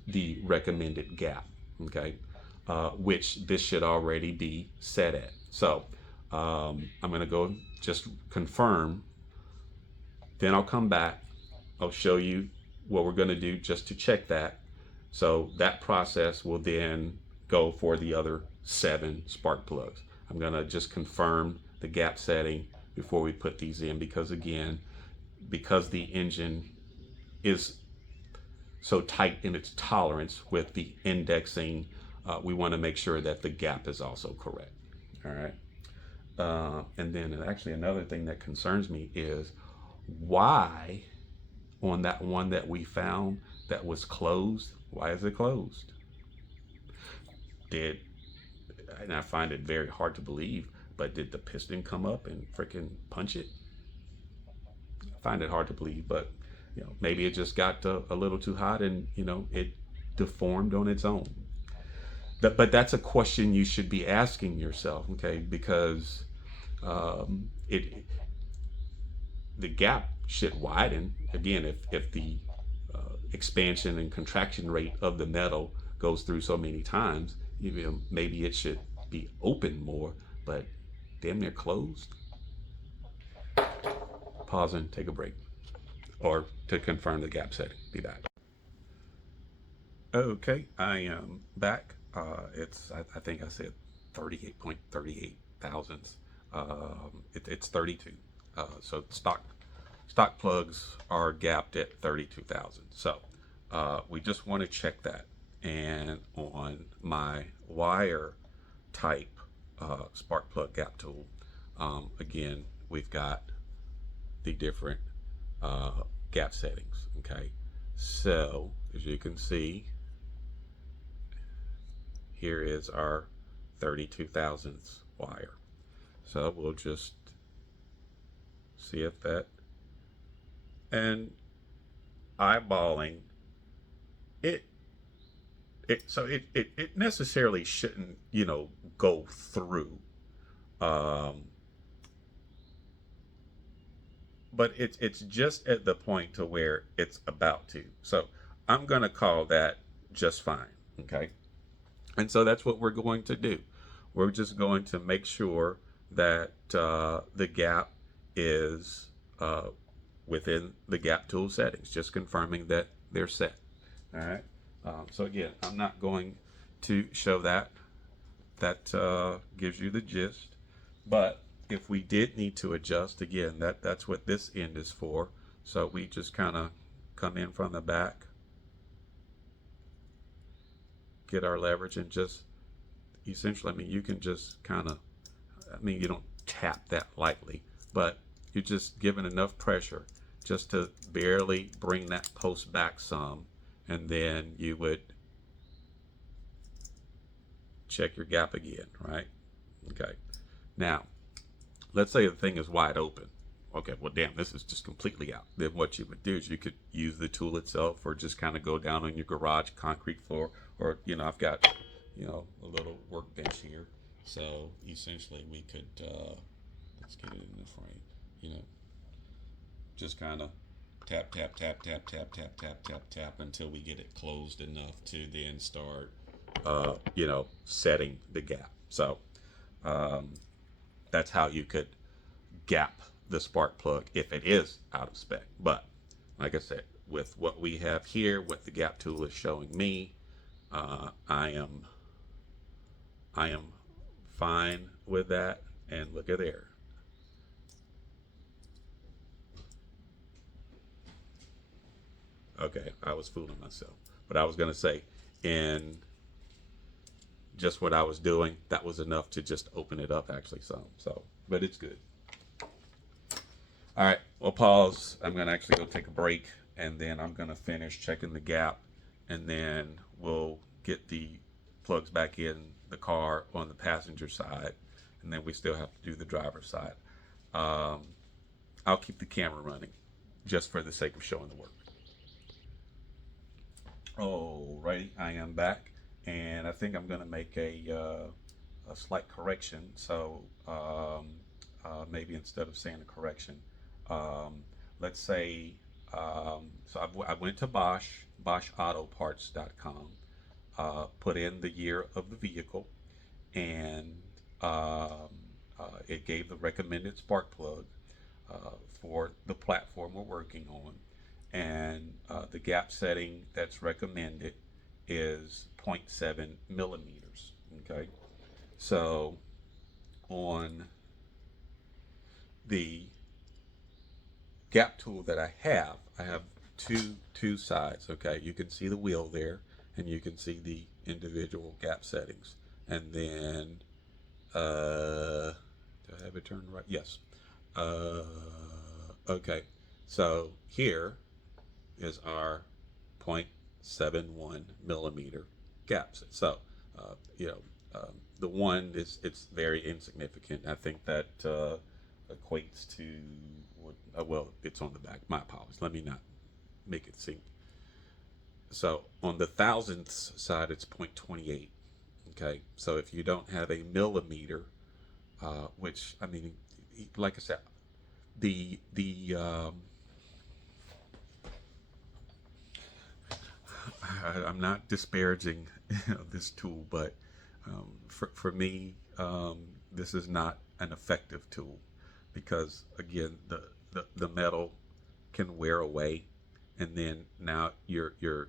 the recommended gap, okay? Which this should already be set at. So I'm gonna go just confirm, then I'll come back, I'll show you what we're gonna do just to check that. So that process will then go for the other 7 spark plugs. I'm gonna just confirm the gap setting before we put these in, because again, because the engine is so tight in its tolerance with the indexing, we want to make sure that the gap is also correct. All right. And then actually another thing that concerns me is why on that one that we found that was closed, why is it closed? And I find it very hard to believe, but did the piston come up and freaking punch it? I find it hard to believe, but maybe it just got a little too hot and it deformed on its own. But that's a question you should be asking yourself, okay? Because the gap should widen again if the expansion and contraction rate of the metal goes through so many times. You know, maybe it should be open more, but damn near closed. Pause and take a break, or to confirm the gap setting. Be back. Okay, I am back. I think I said 38.38 thousandths. It's 32. So stock plugs are gapped at 32,000. So we just want to check that. And on my wire type spark plug gap tool, again, we've got the different gap settings. Okay, so as you can see, here is our 32 thousandths wire. So we'll just see if that, and eyeballing it, it necessarily shouldn't, you know, go through. Um, but it's just at the point to where it's about to. So I'm gonna call that just fine. Okay. And so that's what we're going to do. We're just going to make sure that the gap is within the gap tool settings, just confirming that they're set. All right. So again, I'm not going to show that. That gives you the gist. But if we did need to adjust, again, that's what this end is for. So we just kind of come in from the back, get our leverage, and just essentially, I mean, you can just kind of, I mean, you don't tap that lightly, but you're just giving enough pressure just to barely bring that post back some, and then you would check your gap again, right? Okay. Now, let's say the thing is wide open. Okay, well, damn, this is just completely out. Then what you would do is you could use the tool itself, or just kind of go down on your garage concrete floor, or, you know, I've got, you know, a little workbench here. So essentially we could, let's get it in the frame, you know, just kind of tap, tap, tap, tap, tap, tap, tap, tap, tap until we get it closed enough to then start, you know, setting the gap. So that's how you could gap the spark plug if it is out of spec. But like I said, with what we have here, what the gap tool is showing me, I am fine with that. And look at there. Okay, I was fooling myself. But I was going to say, in just what I was doing, that was enough to just open it up actually some. So, but it's good. All right, we'll pause. I'm going to actually go take a break, and then I'm going to finish checking the gap, and then we'll get the plugs back in the car on the passenger side, and then we still have to do the driver's side. Um, I'll keep the camera running just for the sake of showing the work. Alrighty, I am back, and I think I'm going to make a slight correction. So maybe instead of saying a correction, um, let's say, so I went to BoschAutoParts.com, put in the year of the vehicle, and it gave the recommended spark plug for the platform we're working on. And the gap setting that's recommended is zero point 0.7 millimeters. Okay, so on the gap tool that I have two sides. Okay, you can see the wheel there, and you can see the individual gap settings. And then, do I have it turned right? Yes. Okay, so here is our 0.71 millimeter gaps. So, you know, the one is, it's very insignificant. I think that equates to what, well, it's on the back. My apologies. Let me not make it seem. So on the thousandths side, it's 0.28. Okay, so if you don't have a millimeter, which I mean, like I said, the I'm not disparaging this tool, but For me, this is not an effective tool because again, the metal can wear away, and then now your your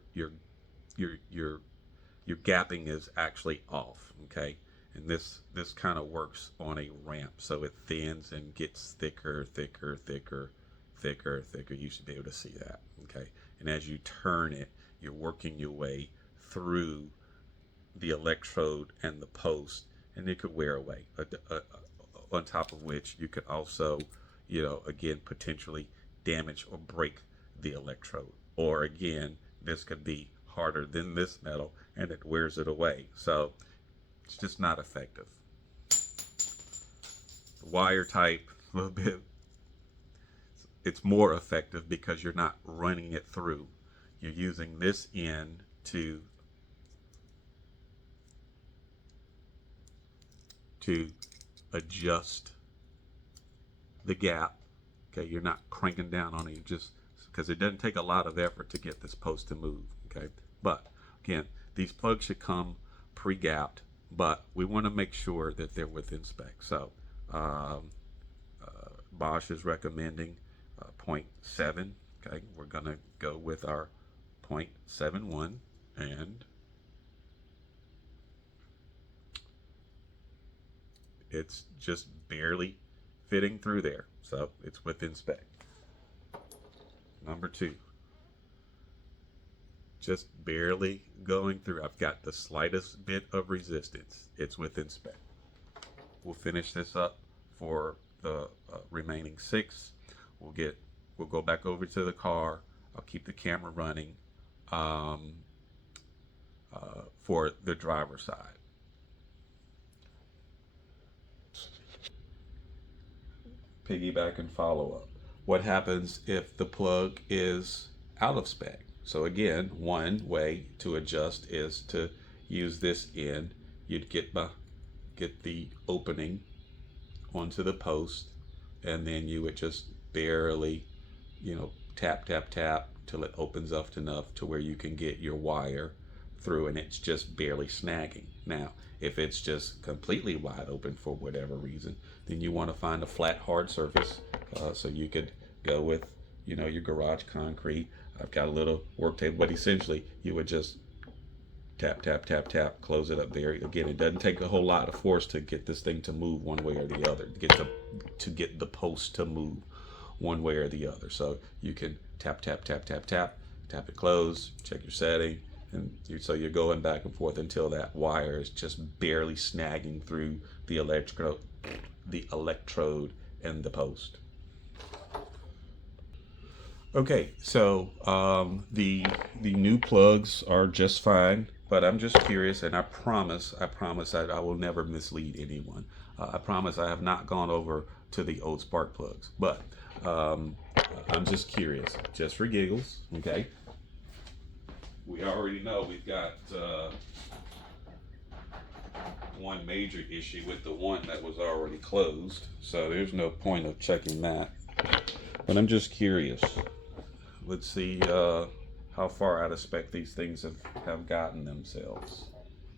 gapping is actually off. Okay, and this kind of works on a ramp, so it thins and gets thicker, thicker, thicker, thicker, thicker. You should be able to see that. Okay, and as you turn it, you're working your way through the electrode and the post, and it could wear away. On top of which, you could also, again, potentially damage or break the electrode. Or again, this could be harder than this metal and it wears it away. So it's just not effective. The wire type, a little bit, it's more effective because you're not running it through. You're using this end to adjust the gap. Okay, you're not cranking down on it, just because it doesn't take a lot of effort to get this post to move. Okay, but again, these plugs should come pre-gapped, but we want to make sure that they're within spec. So Bosch is recommending 0.7. Okay, we're gonna go with our 0.71, and it's just barely fitting through there, so it's within spec. Number 2, just barely going through. I've got the slightest bit of resistance. It's within spec. We'll finish this up for the remaining 6. We'll go back over to the car. I'll keep the camera running for the driver's side. Piggyback and follow up. What happens if the plug is out of spec? So again, one way to adjust is to use this end. You'd get the opening onto the post, and then you would just barely, tap, tap, tap till it opens up enough to where you can get your wire through, and it's just barely snagging. Now, if it's just completely wide open for whatever reason, then you want to find a flat, hard surface. So you could go with, your garage concrete. I've got a little work table, but essentially you would just tap, tap, tap, tap, close it up there. Again, it doesn't take a whole lot of force to get this thing to move one way or the other, to get the post to move one way or the other. So you can tap, tap, tap, tap, tap, tap it close, check your setting, and so you're going back and forth until that wire is just barely snagging through the electrode and the post. Okay, so the new plugs are just fine, but I'm just curious, and I promise I will never mislead anyone. I promise I have not gone over to the old spark plugs, but I'm just curious, just for giggles. Okay, we already know we've got one major issue with the one that was already closed, so there's no point of checking that. But I'm just curious. Let's see how far out of spec these things have gotten themselves,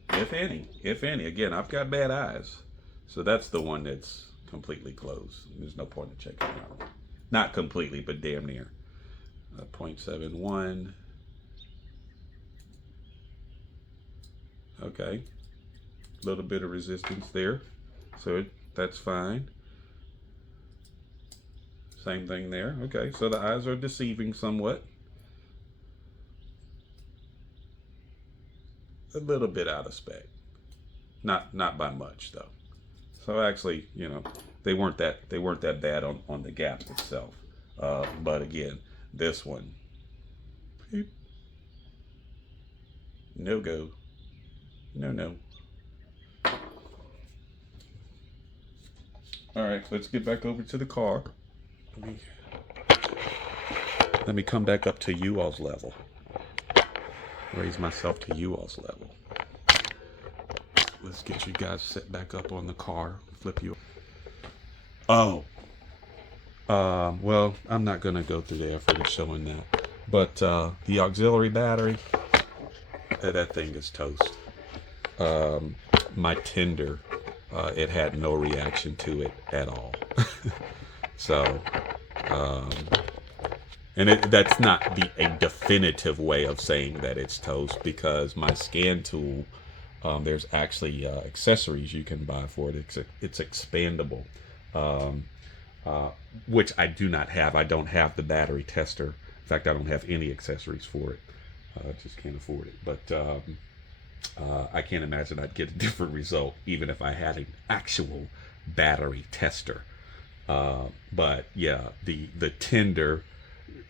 if any. Again, I've got bad eyes, so that's the one that's completely closed. There's no point in checking that one. Not completely, but damn near. 0.71. Okay, a little bit of resistance there, so that's fine. Same thing there. Okay, so the eyes are deceiving somewhat. A little bit out of spec, not by much though. So actually, they weren't that bad on the gap itself. But again, this one, beep, no go, no. All right, let's get back over to the car. Let me come back up to you all's level. Raise myself to you all's level. Let's get you guys set back up on the car. Flip you. Oh. Well, I'm not gonna go through the effort of showing that. But the auxiliary battery, that thing is toast. my tender, it had no reaction to it at all. So, and that's not a definitive way of saying that it's toast, because my scan tool, there's actually accessories you can buy for it. It's expandable, which I do not have. I don't have the battery tester. In fact, I don't have any accessories for it. I just can't afford it. But I can't imagine I'd get a different result even if I had an actual battery tester. But yeah, the tender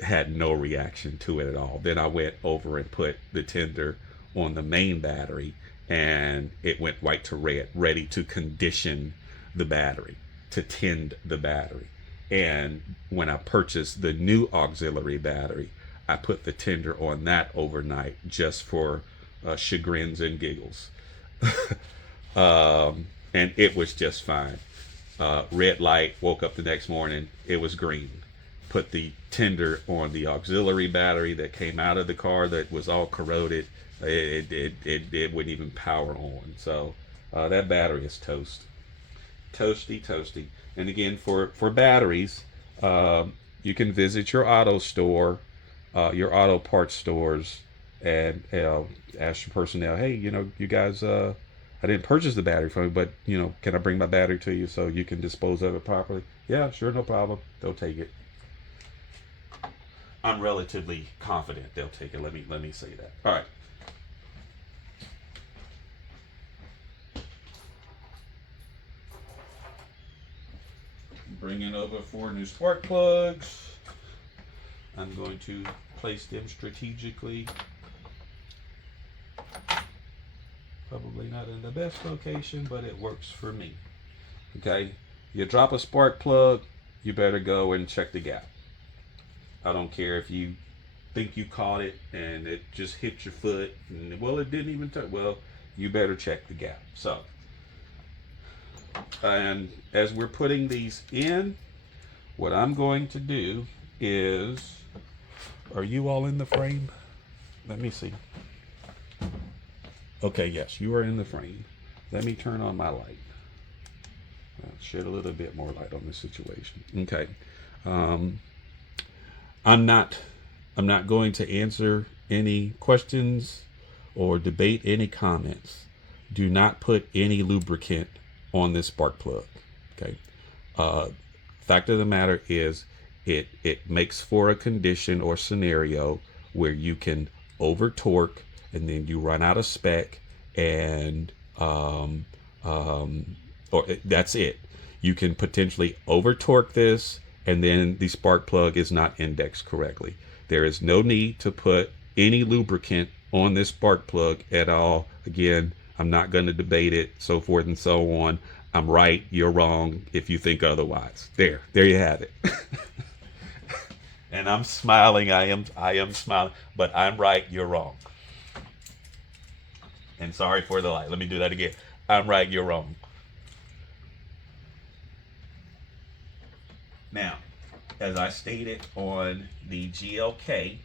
had no reaction to it at all. Then I went over and put the tender on the main battery, and it went white to red, ready to condition the battery, to tend the battery. And when I purchased the new auxiliary battery, I put the tender on that overnight just for chagrins and giggles. And it was just fine. Red light, woke up the next morning, it was green. Put the tender on the auxiliary battery that came out of the car that was all corroded. It wouldn't even power on. So that battery is toast. Toasty. And again, for batteries, you can visit your auto store, your auto parts stores, and ask your personnel, hey, you guys, I didn't purchase the battery from you, but can I bring my battery to you so you can dispose of it properly? Yeah, sure, no problem. They'll take it. I'm relatively confident they'll take it. Let me say that. All right. Bringing over 4 new spark plugs. I'm going to place them strategically. Probably not in the best location, but it works for me. Okay, you drop a spark plug, you better go and check the gap. I don't care if you think you caught it and it just hit your foot, and, well, it didn't even touch. Well, you better check the gap. So, and as we're putting these in, what I'm going to do is, are you all in the frame? Let me see. Okay, yes, you are in the frame. Let me turn on my light. Shed a little bit more light on this situation. Okay. I'm not going to answer any questions or debate any comments. Do not put any lubricant on this spark plug. Okay. Fact of the matter is, it makes for a condition or scenario where you can over torque, and then you run out of spec, and that's it. You can potentially over torque this, and then the spark plug is not indexed correctly. There is no need to put any lubricant on this spark plug at all. Again, I'm not going to debate it, so forth and so on. I'm right, you're wrong if you think otherwise. There you have it. And I'm smiling, I am smiling, but I'm right, you're wrong. And sorry for the light. Let me do that again. I'm right, you're wrong. Now, as I stated on the GLK,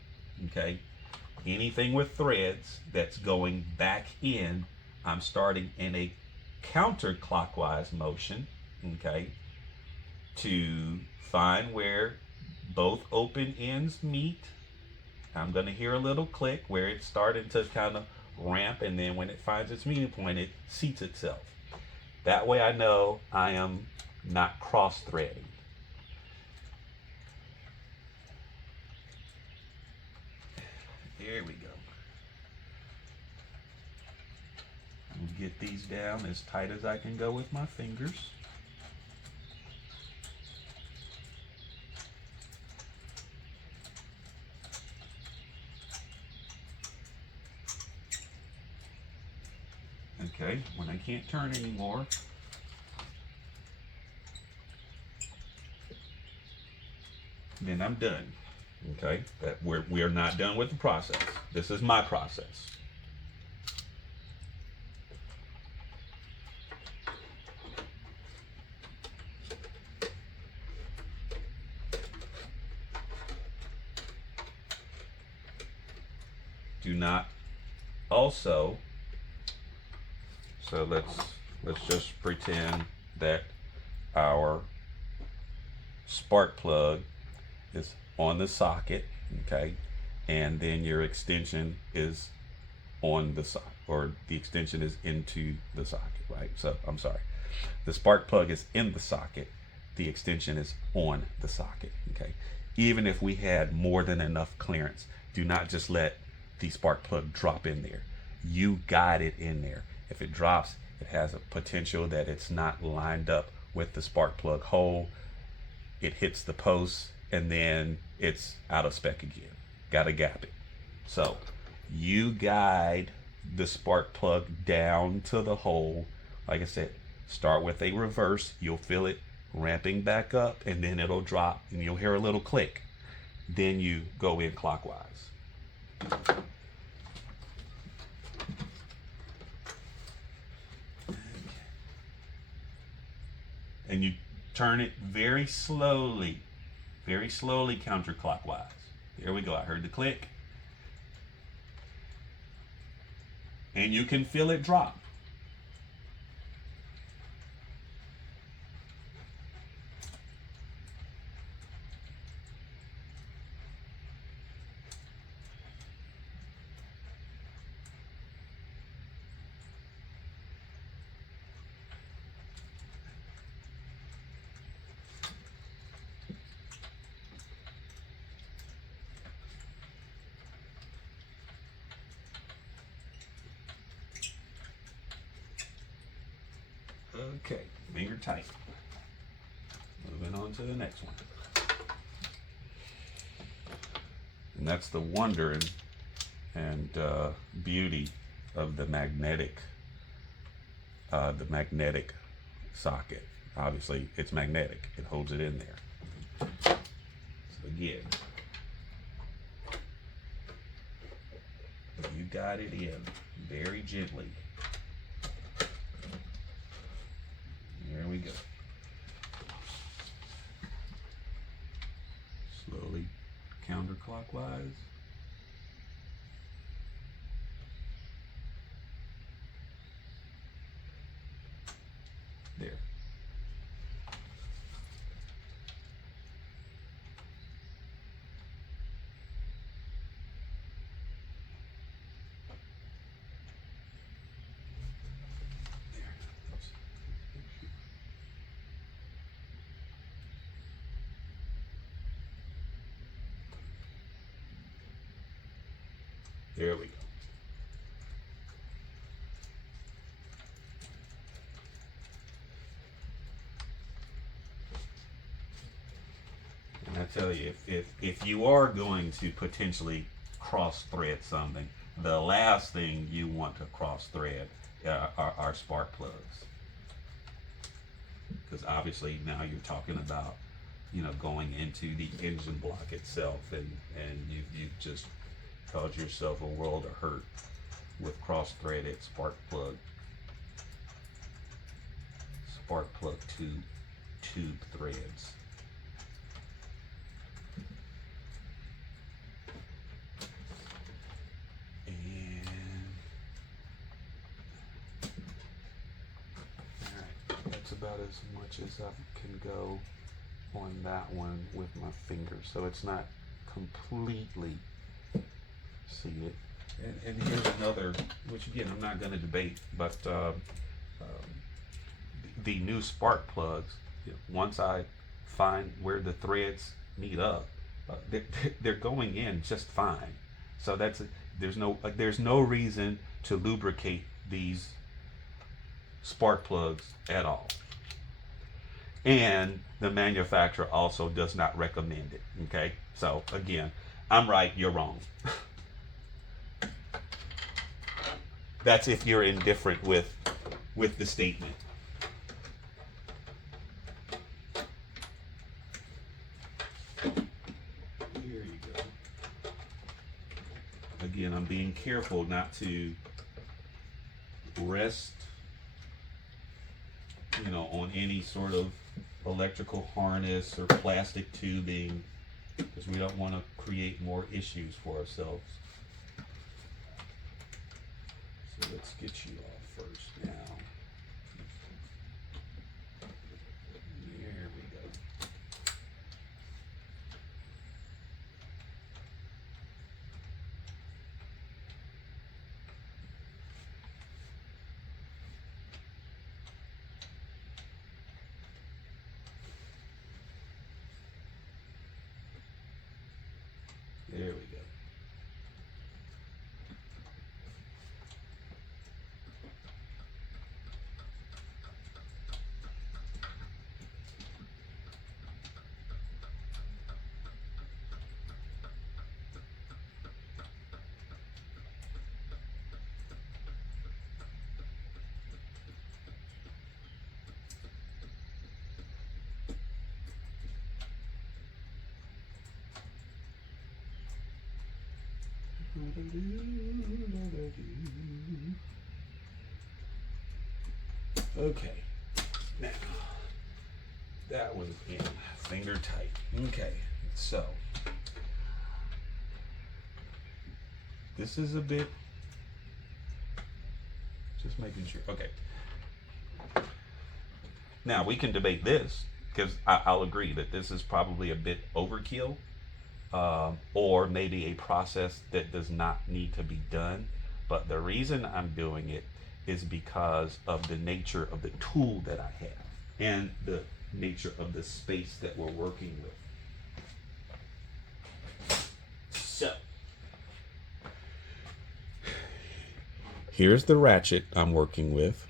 okay, anything with threads that's going back in, I'm starting in a counterclockwise motion, okay, to find where both open ends meet. I'm going to hear a little click where it's starting to kind of ramp, and then when it finds its meeting point, it seats itself. That way I know I am not cross-threading. There we go. I'll get these down as tight as I can go with my fingers. Okay, when I can't turn anymore, then I'm done. Okay, we are not done with the process. This is my process. Do not also So let's just pretend that our spark plug is on the socket, okay, and then your extension is on the socket, or the extension is into the socket, right? So I'm sorry, the spark plug is in the socket, the extension is on the socket, okay? Even if we had more than enough clearance, do not just let the spark plug drop in there. You guide it in there. If it drops, it has a potential that it's not lined up with the spark plug hole. It hits the post and then it's out of spec again. Gotta gap it. So you guide the spark plug down to the hole. Like I said, start with a reverse. You'll feel it ramping back up, and then it'll drop and you'll hear a little click. Then you go in clockwise. And you turn it very slowly counterclockwise. There we go. I heard the click. And you can feel it drop. Okay, finger tight. Moving on to the next one. And that's the wonder and beauty of the magnetic socket. Obviously, it's magnetic. It holds it in there. So again, you guide it in very gently. There we go. Slowly counterclockwise. There. There we go. And I tell you, if you are going to potentially cross thread something, the last thing you want to cross thread are spark plugs. Because obviously now you're talking about, you know, going into the engine block itself, and you've just caused yourself a world of hurt with cross-threaded spark plug tube threads. And all right, that's about as much as I can go on that one with my fingers, so it's not completely seated. And here's another, which again I'm not going to debate, but the new spark plugs, you know, once I find where the threads meet up, they're going in just fine. So there's no reason to lubricate these spark plugs at all. And the manufacturer also does not recommend it. Okay, so again, I'm right, you're wrong. That's if you're indifferent with the statement. Here you go. Again, I'm being careful not to rest, you know, on any sort of electrical harness or plastic tubing, because we don't want to create more issues for ourselves. So let's get you off first. Now, there we go. There we go. Okay, now that was in finger tight. Okay, so this is a bit, just making sure. Okay, now we can debate this because I'll agree that this is probably a bit overkill, or maybe a process that does not need to be done. But the reason I'm doing it is because of the nature of the tool that I have and the nature of the space that we're working with. So, here's the ratchet I'm working with,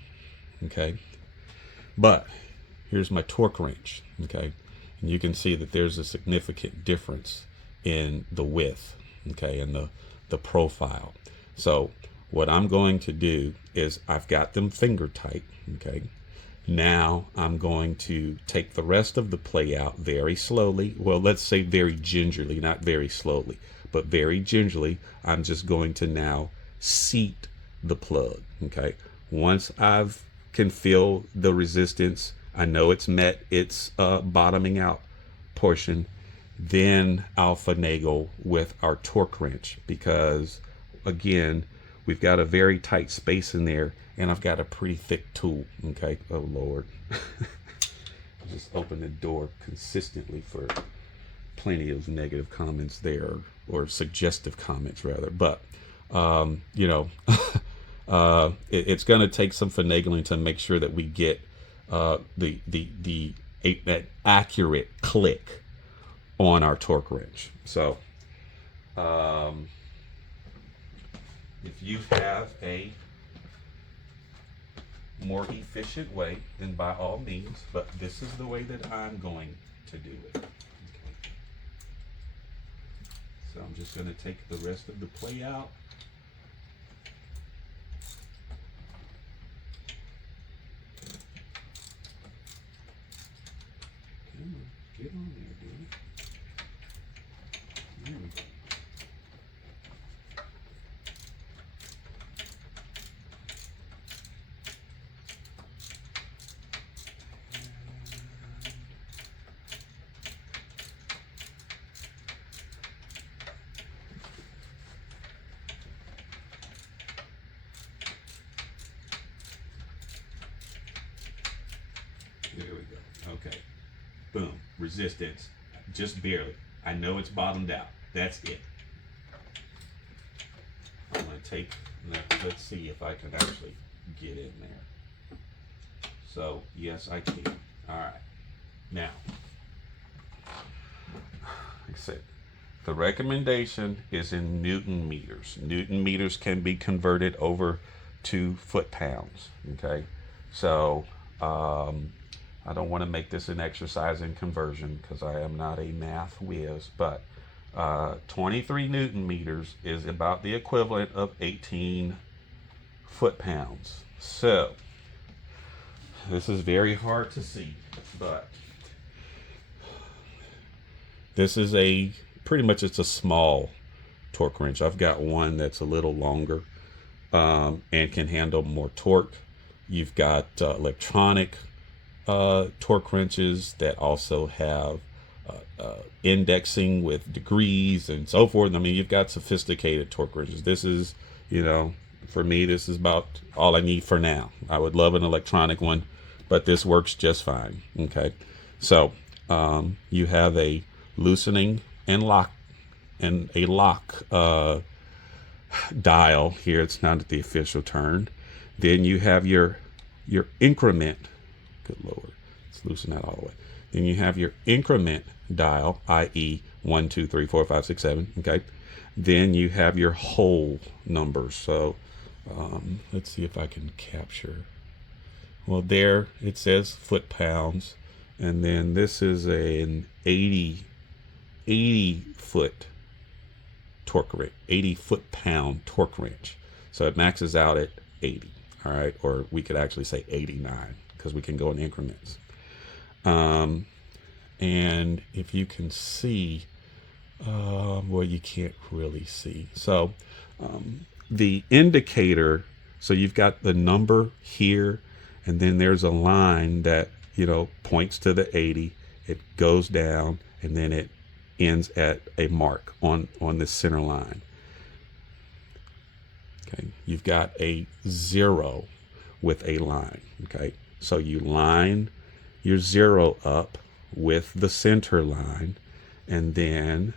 okay? But here's my torque wrench, okay? And you can see that there's a significant difference in the width, okay, and the profile. So what I'm going to do is I've got them finger tight, okay? Now I'm going to take the rest of the play out very slowly. Well, let's say very gingerly, not very slowly, but very gingerly. I'm just going to now seat the plug, okay? Once I've can feel the resistance, I know it's met its bottoming out portion, then I'll finagle with our torque wrench because, again, we've got a very tight space in there and I've got a pretty thick tool, okay? Oh, Lord. Just open the door consistently for plenty of negative comments there, or suggestive comments, rather. But, you know, it's going to take some finagling to make sure that we get that accurate click on our torque wrench. So, if you have a more efficient way, then by all means, but this is the way that I'm going to do it. Okay. So I'm just going to take the rest of the play out. Come on, get on there, dude. There we go. There we go. Okay. Boom. Resistance. Just barely. I know it's bottomed out. That's it. I'm going to take, let's see if I can actually get in there. So, yes, I can. All right. Now, like I said, the recommendation is in Newton meters. Newton meters can be converted over to foot-pounds, okay? So, I don't want to make this an exercise in conversion because I am not a math whiz, but 23 Newton meters is about the equivalent of 18 foot-pounds. So, this is very hard to see, but this is pretty much it's a small torque wrench. I've got one that's a little longer and can handle more torque. You've got electronic torque wrenches that also have indexing with degrees and so forth. I mean, you've got sophisticated torque wrenches. This is, you know, For me, this is about all I need for now. I would love an electronic one, but this works just fine. Okay, so you have a loosening and lock and a lock dial here. It's not the official term. Then you have your increment. Good Lord, let's loosen that all the way. Then you have your increment dial, i.e. 1, 2, 3, 4, 5, 6, 7. Okay. Then you have your whole numbers. So let's see if I can capture. Well, there it says foot-pounds, and then this is an 80 foot torque wrench, 80 foot-pound torque wrench. So it maxes out at 80. All right, or we could actually say 89 because we can go in increments. And if you can see, well, you can't really see. So the indicator, so you've got the number here, and then there's a line that, you know, points to the 80. It goes down, and then it ends at a mark on this center line. Okay, you've got a 0 with a line. Okay, so you line your 0 up with the center line, and then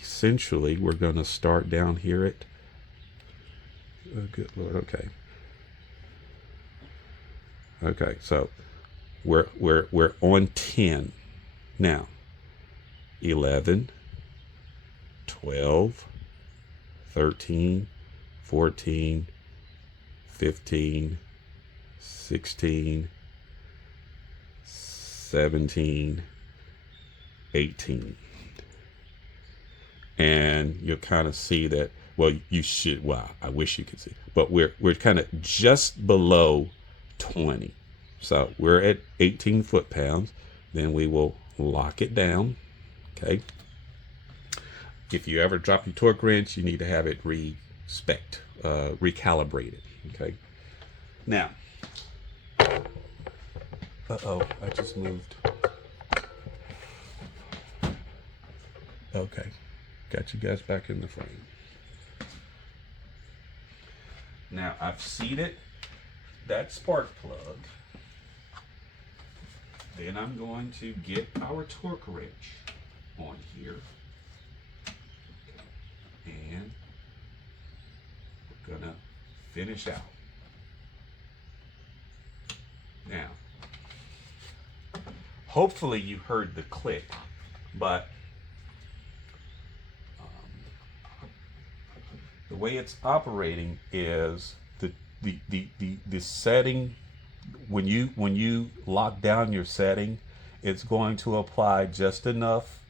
essentially we're going to start down here at, oh good Lord, okay, so we're on 10 now. 11, 12, 13, 14, 15, 16, 17, 18. And you'll kind of see that, well, you should, well, I wish you could see, but we're kind of just below 20. So we're at 18 foot-pounds. Then we will lock it down. Okay. If you ever drop your torque wrench, you need to have it recalibrated. Okay. Now, uh-oh, I just moved. Okay. Got you guys back in the frame. Now, I've seated that spark plug. Then I'm going to get our torque wrench on here. And we're gonna finish out. Now, hopefully you heard the click, but the way it's operating is the setting. When you lock down your setting, it's going to apply just enough,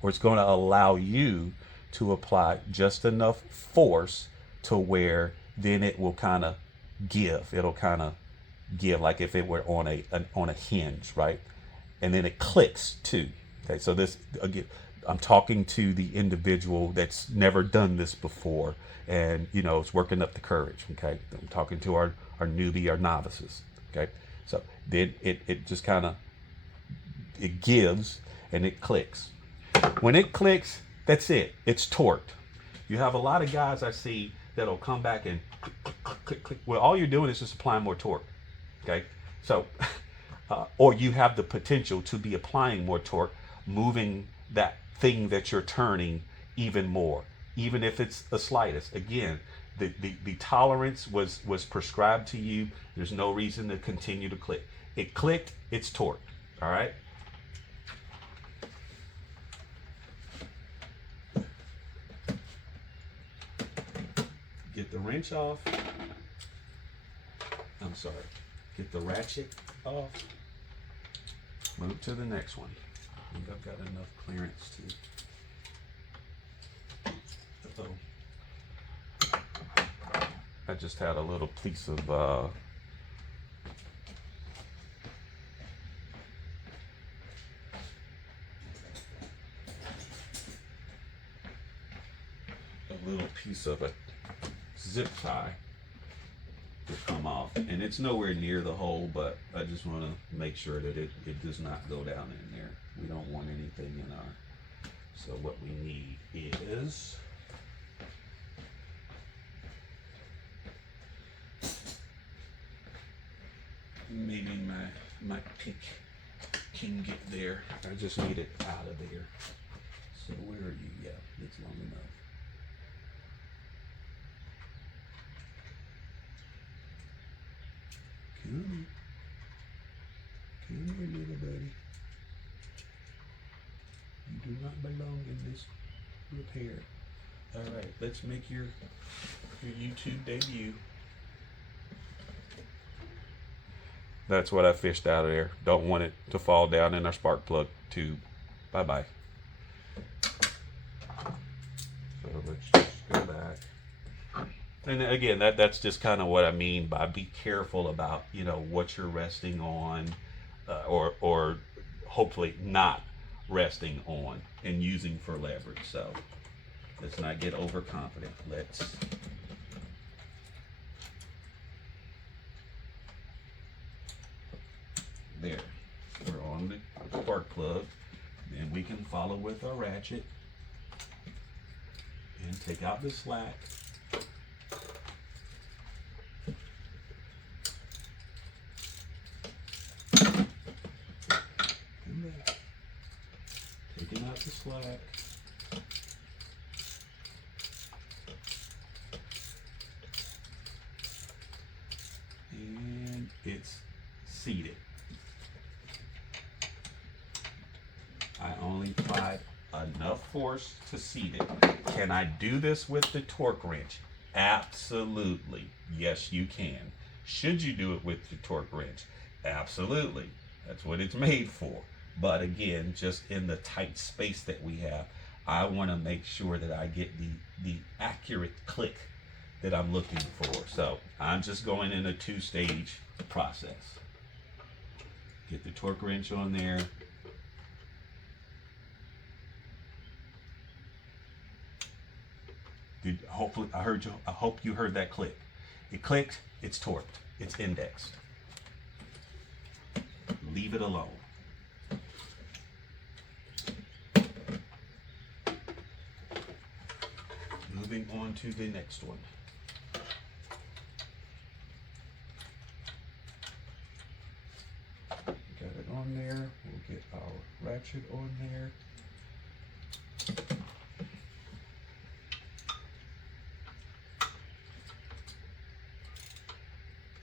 or it's going to allow you to apply just enough force to where then it will kind of give. It'll kind of give like if it were on a hinge, right? And then it clicks too. Okay, so this again, I'm talking to the individual that's never done this before, and you know, it's working up the courage. Okay, I'm talking to our newbie, our novices. Okay, so then it just kind of, it gives and it clicks. When it clicks, that's it. It's torqued. You have a lot of guys I see that'll come back and click, click, click, click, click. Well, all you're doing is just applying more torque. Okay, so or you have the potential to be applying more torque, moving that thing that you're turning even more, even if it's the slightest. Again, the tolerance was prescribed to you. There's no reason to continue to click. It clicked, it's torqued. All right. Get the wrench off. I'm sorry. Get the ratchet off. Move to the next one. I think I've got enough clearance to. Uh-oh. I just had a little piece of a little piece of a zip tie to come off, and it's nowhere near the hole, but I just want to make sure that it does not go down in there. We don't want anything in our, so what we need is my pick can get there. I just need it out of there. So where are you? Yeah, it's long enough. Come here, little buddy. You do not belong in this repair. All right, let's make your YouTube debut. That's what I fished out of there. Don't want it to fall down in our spark plug tube. Bye-bye. So let's just go back. And again, that's just kind of what I mean by be careful about, you know, what you're resting on, or hopefully not resting on and using for leverage. So let's not get overconfident. There, we're on the spark plug. Then we can follow with our ratchet and take out the slack. Taking out the slack. And it's seated. I only applied enough force to seat it. Can I do this with the torque wrench? Absolutely. Yes, you can. Should you do it with the torque wrench? Absolutely. That's what it's made for. But again, just in the tight space that we have, I want to make sure that I get the accurate click that I'm looking for. So I'm just going in a two-stage process. Get the torque wrench on there. Hopefully, I hope you heard that click. It clicked, it's torqued, it's indexed. Leave it alone. Moving on to the next one. Got it on there. We'll get our ratchet on there.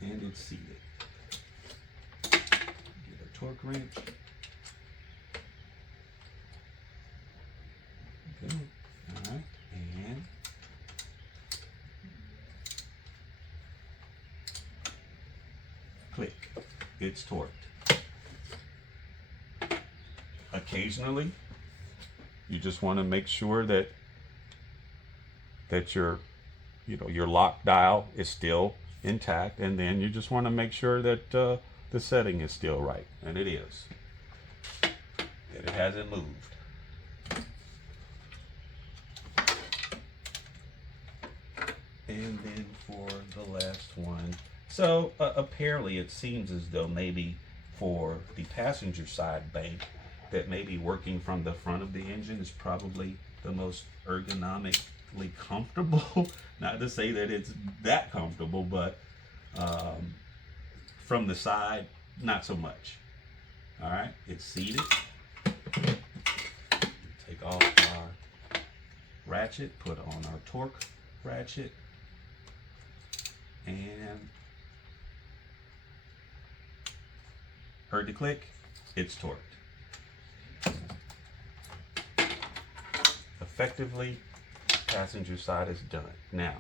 And it's seated. Get a torque wrench. Okay. All right. And click. It's torqued. Occasionally, you just want to make sure that your lock dial is still intact, and then you just want to make sure that the setting is still right, and it is. That it hasn't moved. And then for the last one, so apparently it seems as though maybe for the passenger side bank, that maybe working from the front of the engine is probably the most ergonomically comfortable. Not to say that it's that comfortable, but from the side, not so much. All right, it's seated. Take off our ratchet, put on our torque ratchet, and heard the click, it's torqued. Effectively, passenger side is done. Now,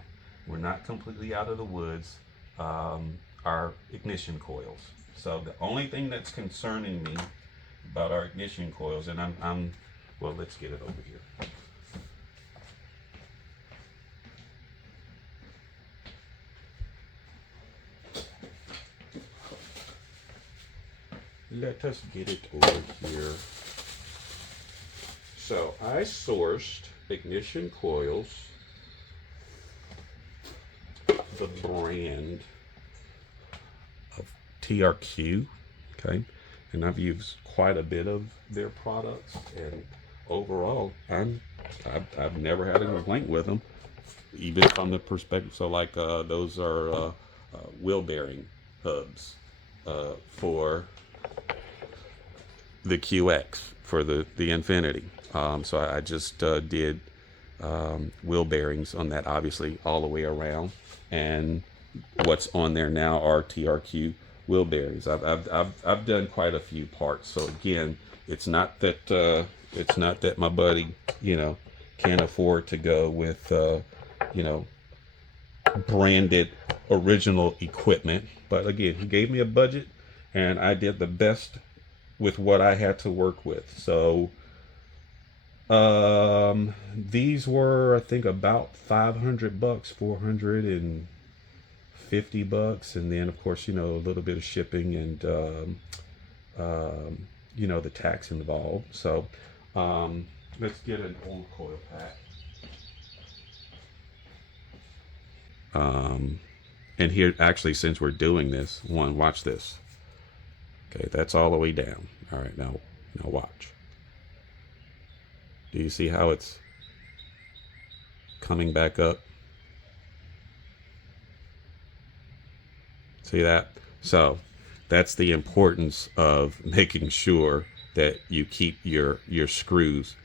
we're not completely out of the woods. Our ignition coils. So the only thing that's concerning me about our ignition coils, and well, let's get it over here. Let us get it over here. So I sourced ignition coils, the brand of TRQ, okay, and I've used quite a bit of their products, and overall I've never had a complaint with them, even from the perspective. So like those are wheel bearing hubs for the QX for the Infinity. So I just did wheel bearings on that, obviously all the way around, and what's on there now are TRQ wheel bearings. I've done quite a few parts. So again, it's not that my buddy, you know, can't afford to go with you know, branded original equipment, but again, he gave me a budget and I did the best with what I had to work with. So these were, I think, about 500 bucks, 450 bucks, and then of course, you know, a little bit of shipping and you know, the tax involved. So let's get an old coil pack. And here, actually, since we're doing this, watch this. Okay, that's all the way down. All right, now watch. Do you see how it's coming back up? See that? So that's the importance of making sure that you keep your screws.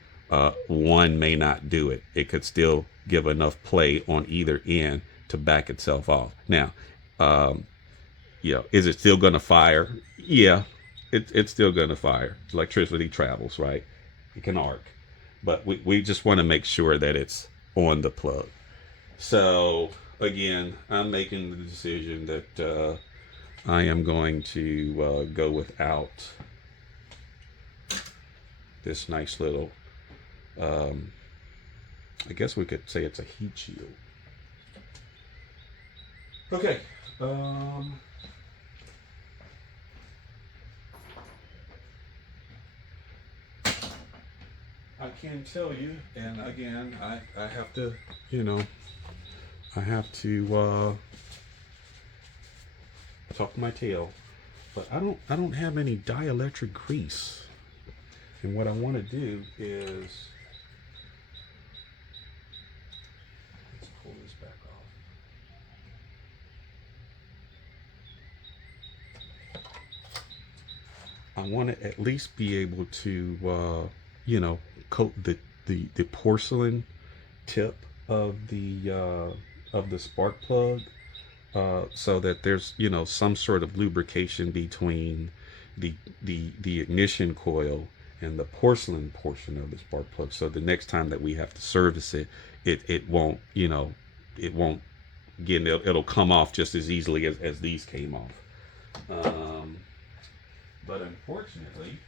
One may not do it. It could still give enough play on either end to back itself off. Now, you know, is it still going to fire? Yeah, it's still going to fire. Electricity travels, right? It can arc. But we just want to make sure that it's on the plug. So, again, I'm making the decision that I am going to go without this nice little, I guess we could say it's a heat shield. Okay. I can tell you, and again, I have to, you know, I have to talk my tail, but I don't have any dielectric grease, and what I want to do is, let's pull this back off. I want to at least be able to, you know, coat the porcelain tip of the spark plug, so that there's, you know, some sort of lubrication between the ignition coil and the porcelain portion of the spark plug. So the next time that we have to service it, it won't, you know, it won't, again, it'll come off just as easily as these came off. But unfortunately,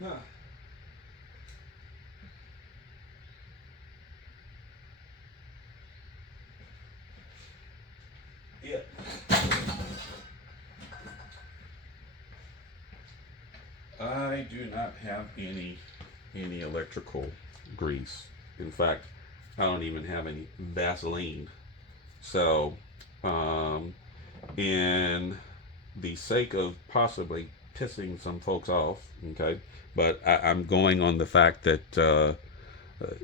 yeah. I do not have any electrical grease. In fact, I don't even have any Vaseline. So, in the sake of possibly pissing some folks off, okay, but I'm going on the fact that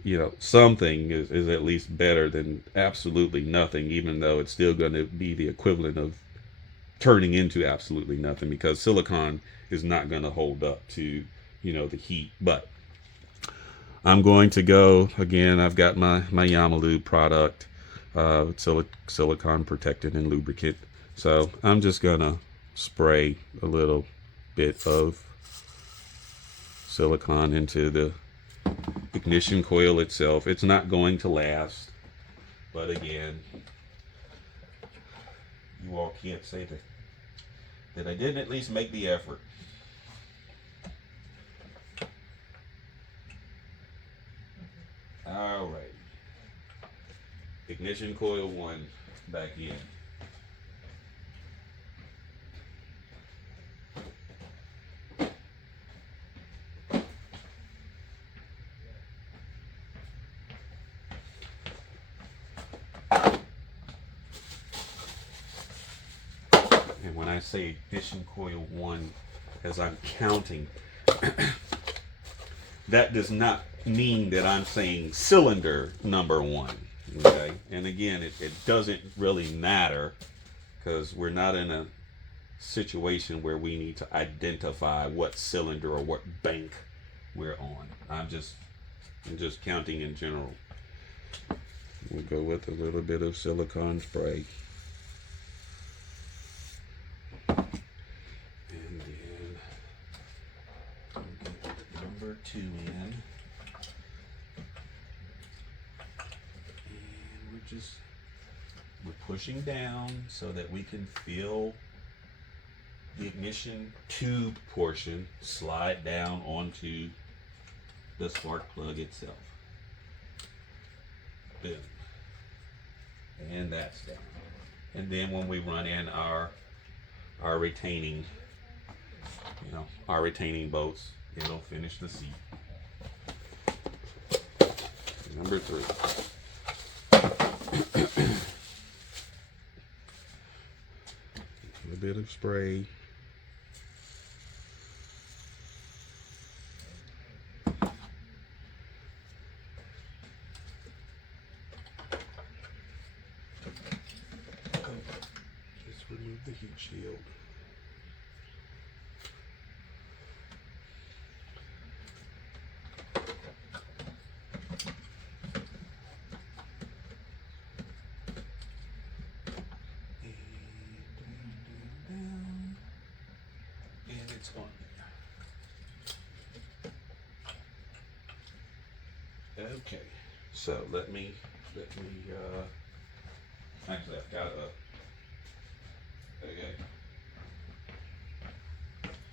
you know, something is at least better than absolutely nothing, even though it's still going to be the equivalent of turning into absolutely nothing, because silicone is not going to hold up to, you know, the heat. But I'm going to go again. I've got my Yamalube product, silicone protectant and lubricant. So I'm just gonna spray a little bit of silicone into the ignition coil itself. It's not going to last, but again, you all can't say that I didn't at least make the effort. All right, ignition coil 1 back in. And when I say ignition coil 1, as I'm counting, that does not mean that I'm saying cylinder number 1. Okay, and again, it doesn't really matter because we're not in a situation where we need to identify what cylinder or what bank we're on. I'm just counting in general. We'll go with a little bit of silicone spray. And then we'll get number 2 in. And we're pushing down so that we can feel the ignition tube portion slide down onto the spark plug itself. Boom. And that's down. And then when we run in our retaining, our retaining bolts, it'll finish the seat. Number 3. A bit of spray. Just remove the heat shield. On there. Okay, so let me actually I've got okay.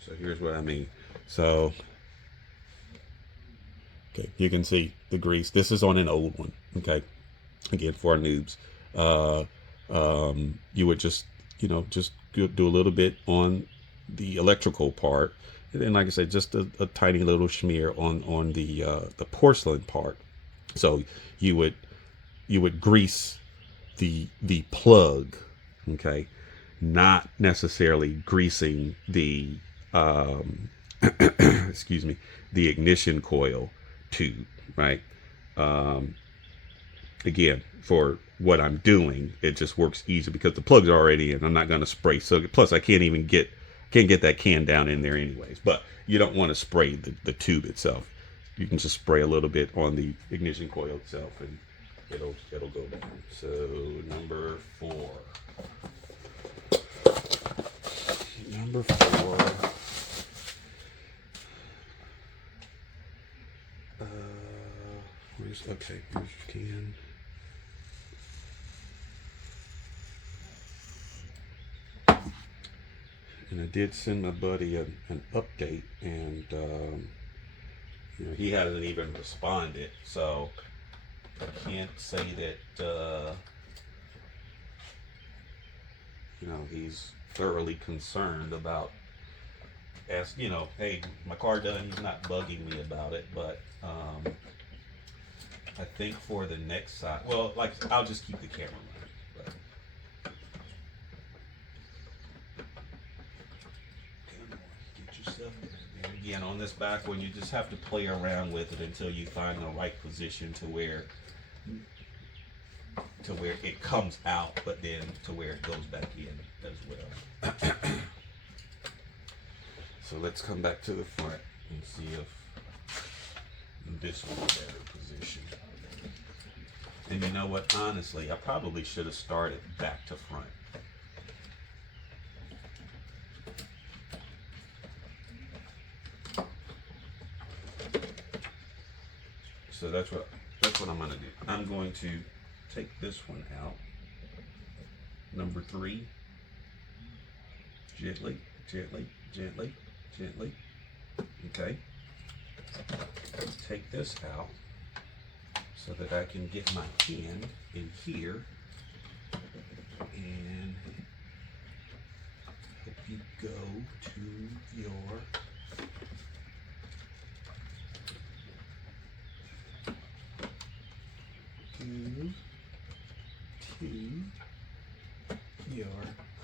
So here's what I mean. So okay, you can see the grease. This is on an old one. Okay, again for our noobs, you would just do a little bit on the electrical part, and then like I said, just a tiny little smear on the porcelain part. So you would grease the plug, okay, not necessarily greasing the excuse me, the ignition coil tube, right? Again, for what I'm doing, it just works easy because the plug's already in. I'm not going to spray. So plus I can't get that can down in there anyways. But you don't want to spray the tube itself. You can just spray a little bit on the ignition coil itself, and it'll go down. So number 4. Number 4. Here's your can. And I did send my buddy an update, and he hasn't even responded, so I can't say that he's thoroughly concerned about hey, my car done. He's not bugging me about it, but I think for the next side, well, I'll just keep the camera running. But and again, on this back one, you just have to play around with it until you find the right position to where it comes out, but then to where it goes back in as well. So let's come back to the front and see if this one's a better position. And you know what? Honestly, I probably should have started back to front. So that's what I'm going to do. I'm going to take this one out. Number 3. Gently, gently, gently, gently. Okay. Take this out so that I can get my hand in here and help you go to your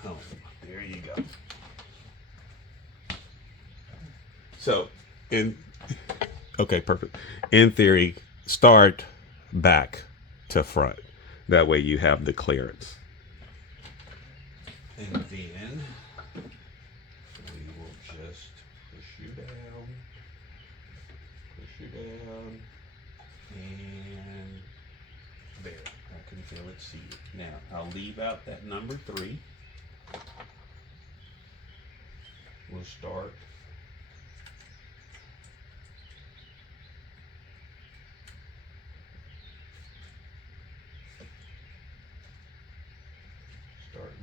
home. There you go. So, okay, perfect. In theory, start back to front. That way you have the clearance. And then we will just push you down, and there. I can feel it seated. Now I'll leave out that number 3. We'll start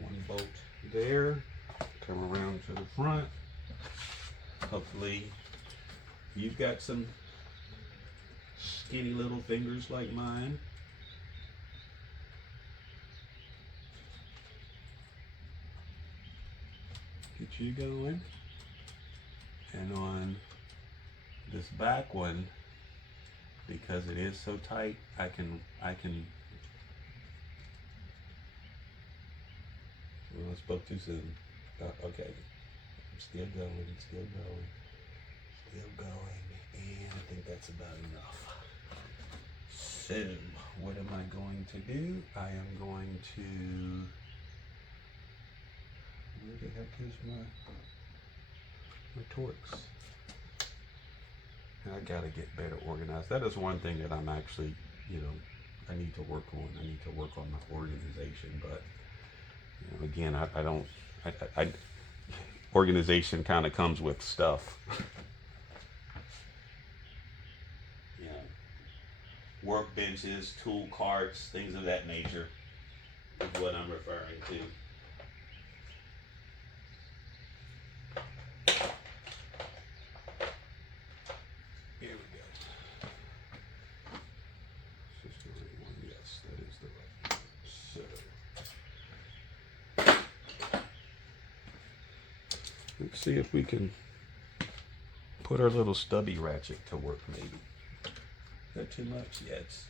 one bolt there, come around to the front. Hopefully you've got some skinny little fingers like mine. Get you going. And on this back one, because it is so tight, I can well, I spoke too soon. Okay. I'm still going, and I think that's about enough. So, what am I going to do? I am going to, where the heck is my Torx? I gotta get better organized. That is one thing that I'm actually, I need to work on. I need to work on my organization, but again, I don't, organization kind of comes with stuff. Workbenches, tool carts, things of that nature is what I'm referring to. Here we go. This is the right one. Yes, that is the right one. So let's see if we can put our little stubby ratchet to work maybe. Is that too much? Yeah, it's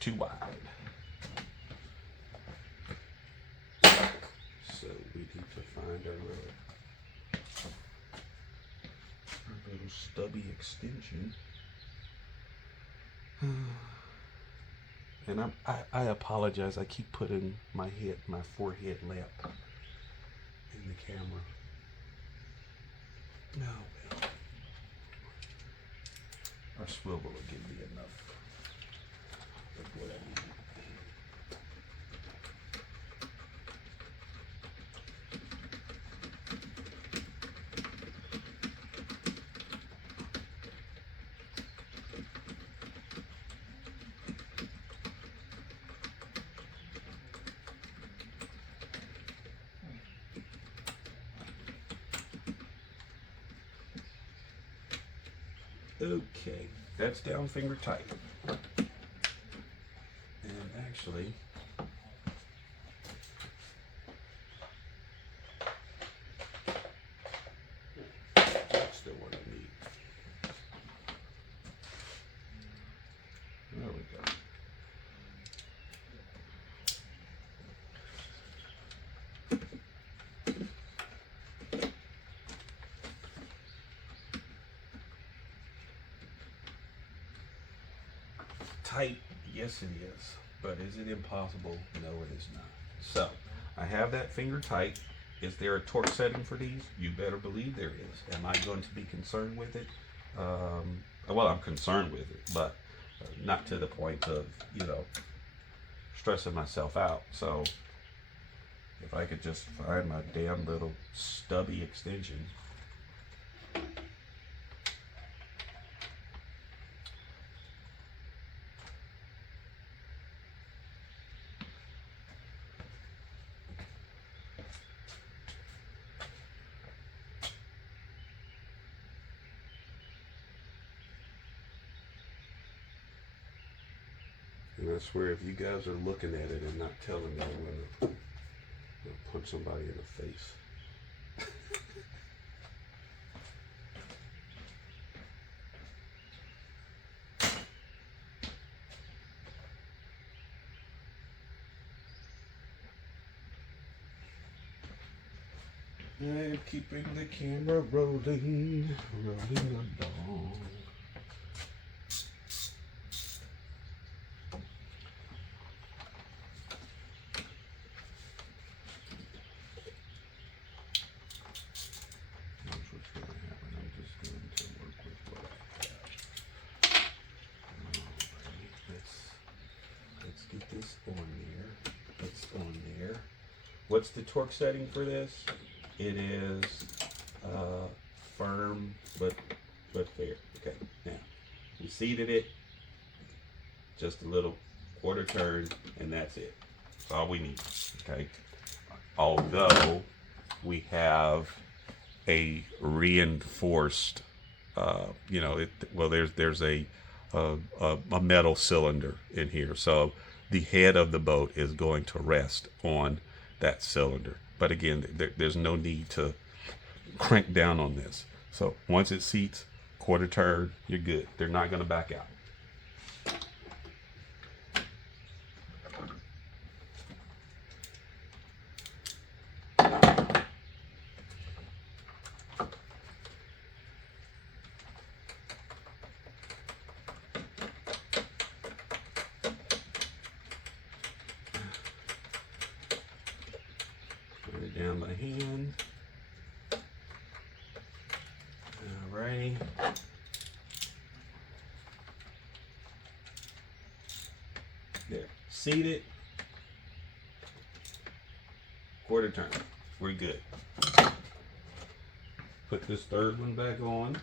too wide. So we need to find our little stubby extension. And I apologize. I keep putting my forehead lamp in the camera. No, well, our swivel will give me enough of what I need. Okay, that's down finger tight. And actually, that's the one I need. There we go. Tight, yes it is, but is it impossible? No, it is not. So I have that finger tight. Is there a torque setting for these? You better believe there is. Am I going to be concerned with it? Well, I'm concerned with it, but not to the point of, stressing myself out. So if I could just find my damn little stubby extension. And I swear, if you guys are looking at it and not telling me, I'm gonna punch somebody in the face. And keeping the camera rolling along. what's the torque setting for this? It is firm but fair. Okay, now we seated it, just a little quarter turn, and that's it. That's all we need. Okay, although we have a reinforced, you know, well, there's a metal cylinder in here, so the head of the boat is going to rest on that cylinder. But again, there's no need to crank down on this. So once it seats, quarter turn, you're good. They're not going to back out. Put it down by hand. Alrighty. There. Seat it. Quarter turn. We're good. Put this third one back on.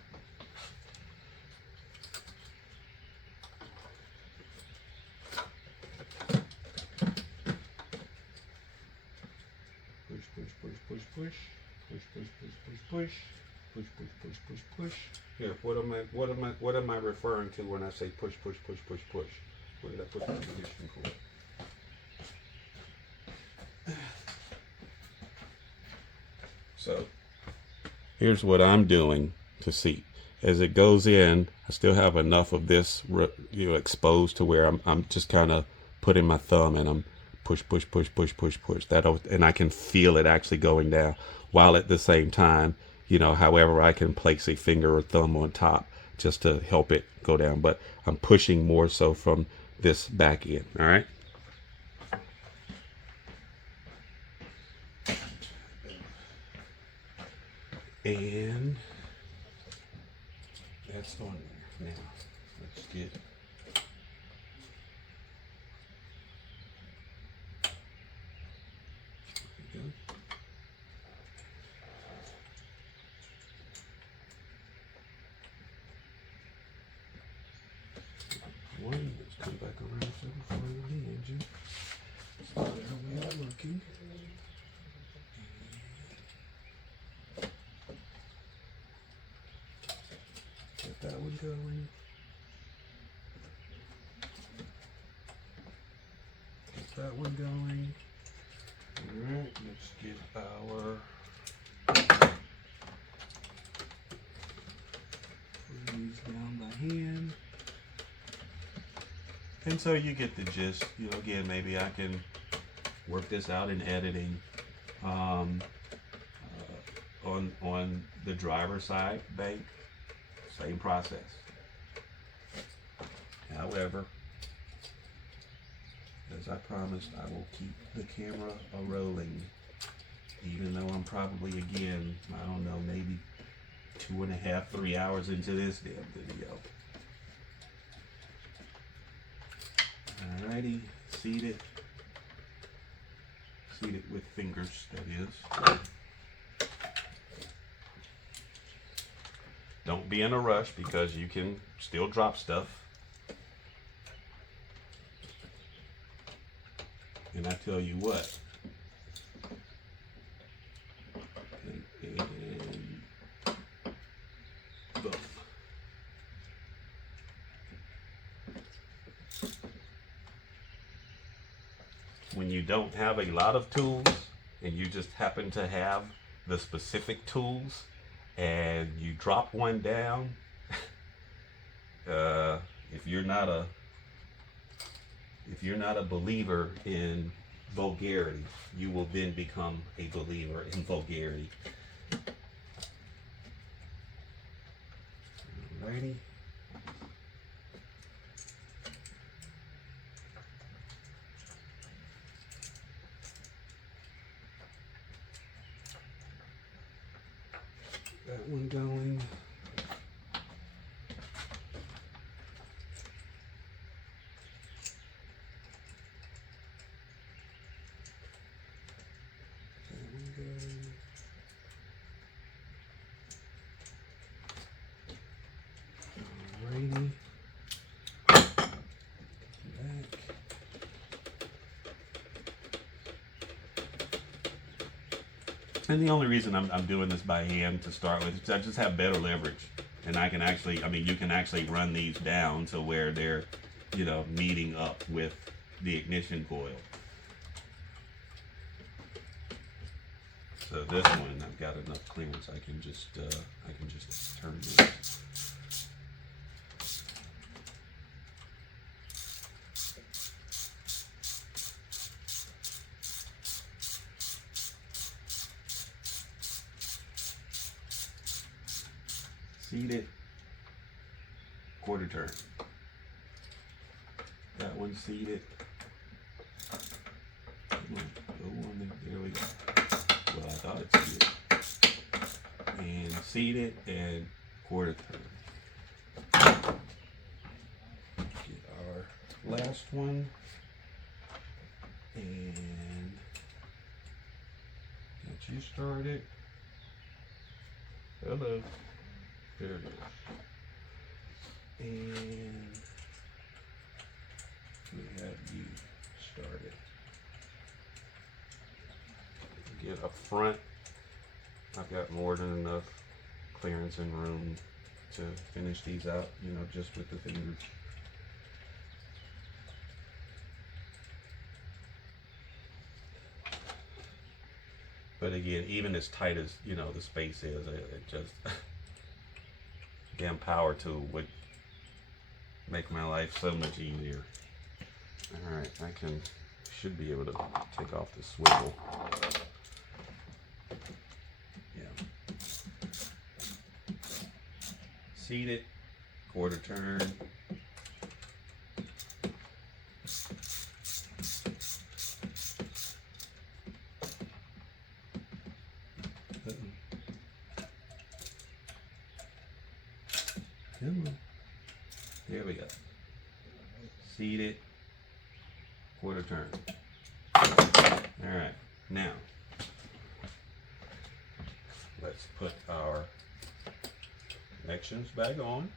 Push, push, push, push, push. Push, push, push, push, push. Push, push, push, push, push. Here, what am I referring to when I say push, push, push, push, push? Where did I put the ignition cord? So here's what I'm doing to seat. As it goes in, I still have enough of this, you know, exposed to where I'm just kind of putting my thumb and I'm push, push, push, push, push, push. And I can feel it actually going down, while at the same time, you know, however I can place a finger or thumb on top just to help it go down. But I'm pushing more so from this back end. All right. And that's on there. Now, let's get one. Let's come back around to the front of the engine. So that way I'm looking. Get that one going. Get that one going. Alright, let's get our these down by hand. And so you get the gist. You know, again, maybe I can work this out in editing on the driver's side bank. Same process. However, as I promised, I will keep the camera rolling, even though I'm probably, again, I don't know, maybe 2.5, 3 hours into this damn video. Alrighty, seat it. Seat it with fingers, that is. Don't be in a rush because you can still drop stuff. And I tell you what. And boom. When you don't have a lot of tools and you just happen to have the specific tools and you drop one down, if you're not a believer in vulgarity, you will then become a believer in vulgarity. Alrighty. That one going. And the only reason I'm doing this by hand to start with is I just have better leverage. And I can actually, I mean, you can actually run these down to where they're, you know, meeting up with the ignition coil. So this one, I've got enough clearance. I can just turn this. Seat it, quarter turn. That one seated. Come on, go on there. There we go. Well, I thought it seated. And seated and quarter turn. Get our last one. And get you started. Hello. There it is. And we have you started. Get up front. I've got more than enough clearance and room to finish these out, you know, just with the fingers. But again, even as tight as, you know, the space is, it just damn power tool would make my life so much easier. All right, should be able to take off the swivel. Yeah. Seat it, quarter turn. Come on. There we go. Seat it, quarter turn. All right, now let's put our connections back on.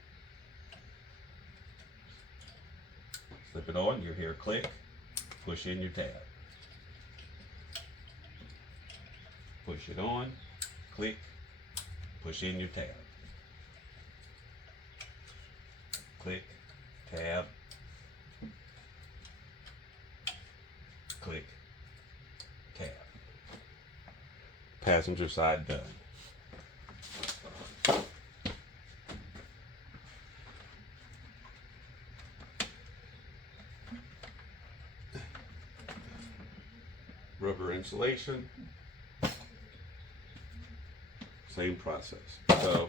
Slip it on, you hear a click, push in your tab. Push it on, click, push in your tab. Click, tab, click, tab. Passenger side done. Rubber insulation, same process. So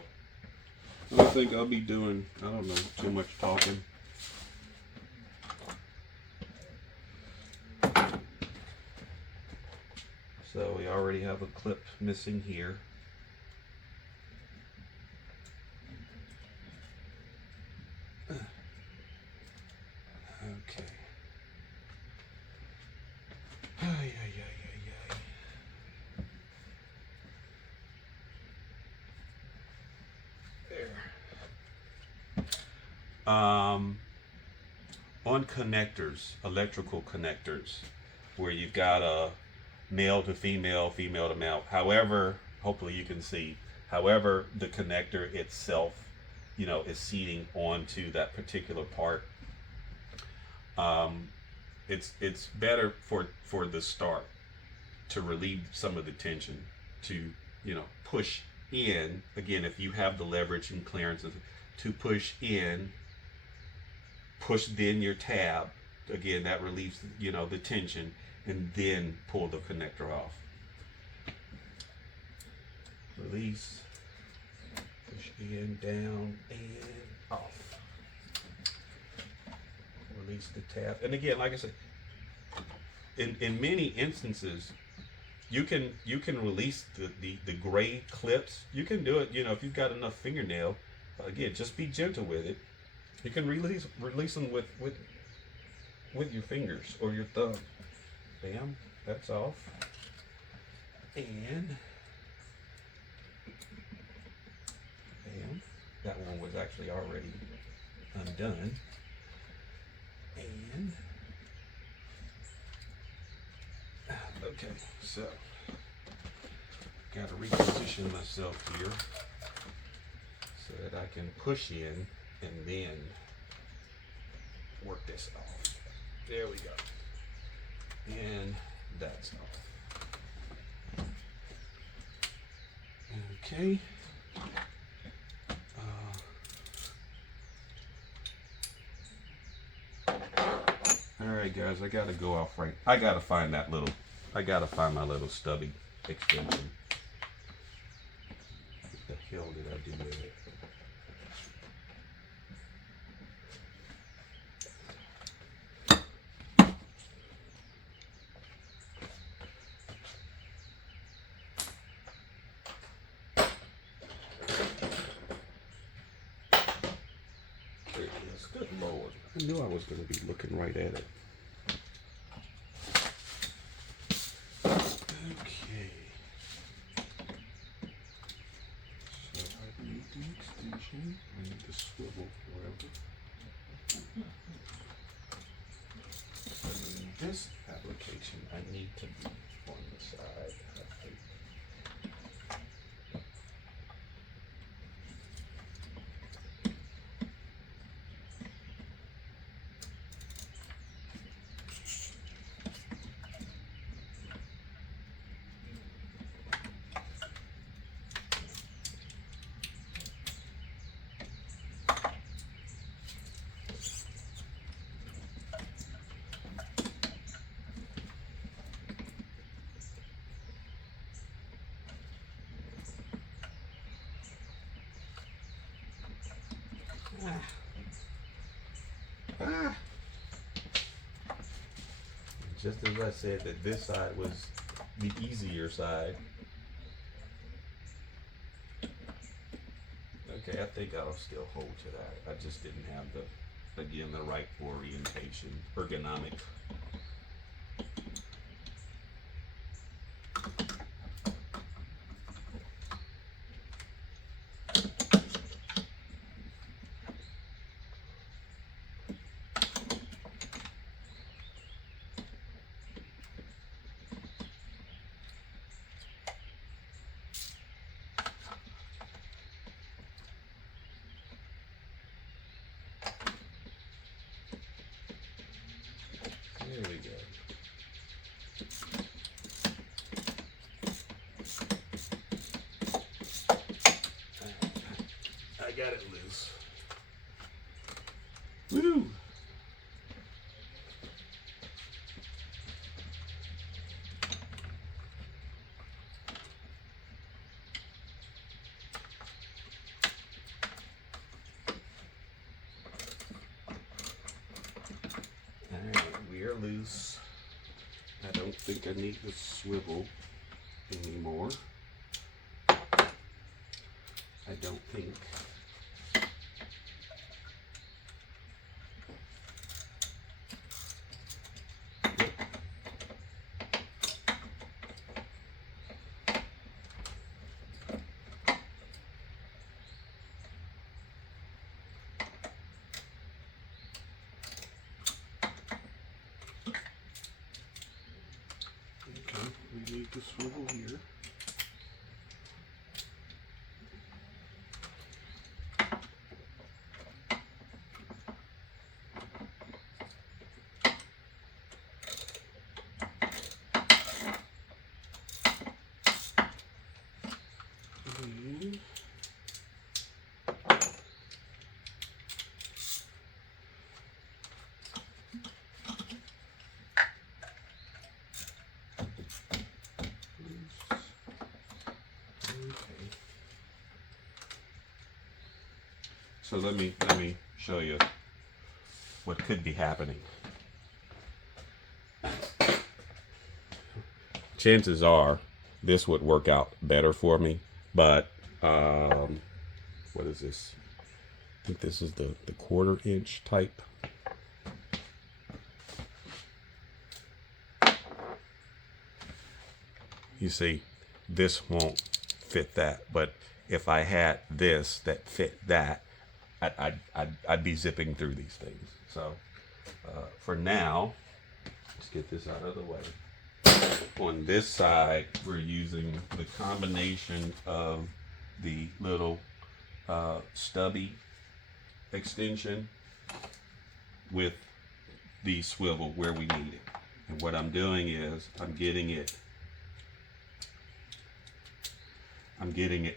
I don't think I'll be doing, I don't know, too much talking. So we already have a clip missing here. Okay. On connectors, electrical connectors, where you've got a male to female, female to male, however, hopefully you can see, however the connector itself, you know, is seating onto that particular part. It's better for the start to relieve some of the tension, to, you know, push in, again, if you have the leverage and clearances, to push in, push then your tab, again, that relieves, you know, the tension, and then pull the connector off. Release, push in, down, and off. Release the tab. And again, like I said, in many instances, you can release the gray clips. You can do it, you know, if you've got enough fingernail. Again, just be gentle with it. You can release them with your fingers or your thumb. Bam, that's off. And bam, that one was actually already undone. And okay, so got to reposition myself here so that I can push in and then work this off. There we go. And that's off. Okay. All right, guys, I gotta go off right. I gotta find my little stubby extension. What the hell did I do with it? There it is. Good Lord. I knew I was going to be looking right at it. Okay. So I need the extension. I need the swivel forever. And in this application, I need to be on the side, I think. Just as I said that this side was the easier side. Okay, I think I'll still hold to that. I just didn't have the right orientation, ergonomic. There we go. I got it loose. Woo! Loose. I don't think I need the swivel anymore. I don't think. We need the swivel here. So let me show you what could be happening. Chances are this would work out better for me, but what is this? I think this is the 1/4 inch type. You see, this won't fit that, but if I had this that fit that, I'd be zipping through these things. So for now, let's get this out of the way. On this side, we're using the combination of the little stubby extension with the swivel where we need it. And what I'm doing is I'm getting it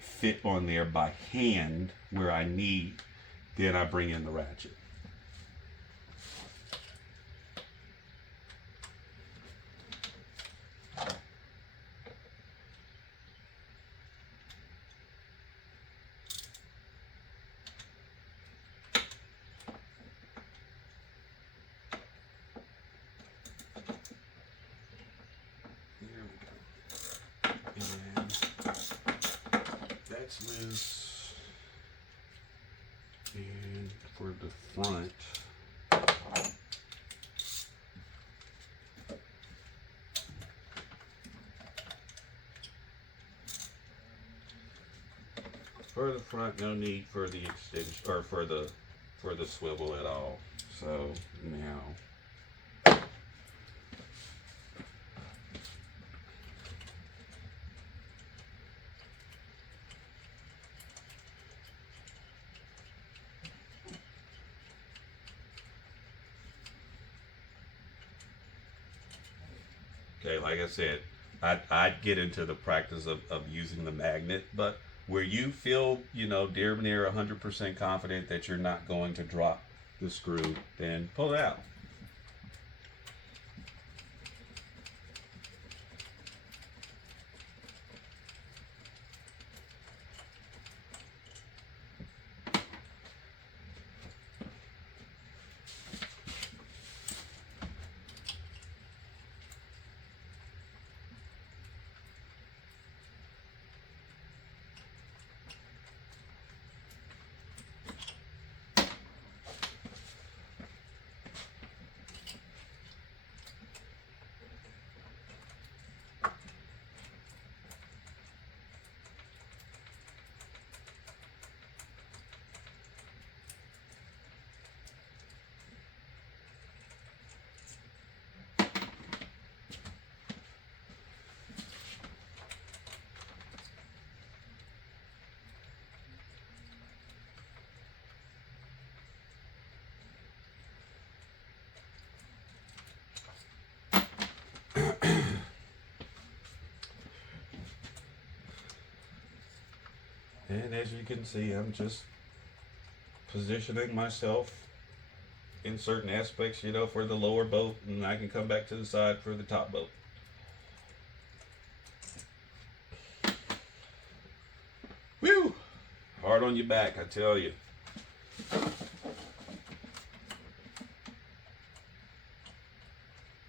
fit on there by hand where I need. Then I bring in the ratchet. Loose. And for the front, no need for the extension or for the swivel at all. So now okay, like I said, I'd get into the practice of using the magnet, but where you feel, damn near 100% confident that you're not going to drop the screw, then pull it out. And as you can see, I'm just positioning myself in certain aspects, for the lower boat, and I can come back to the side for the top boat. Whew! Hard on your back, I tell you.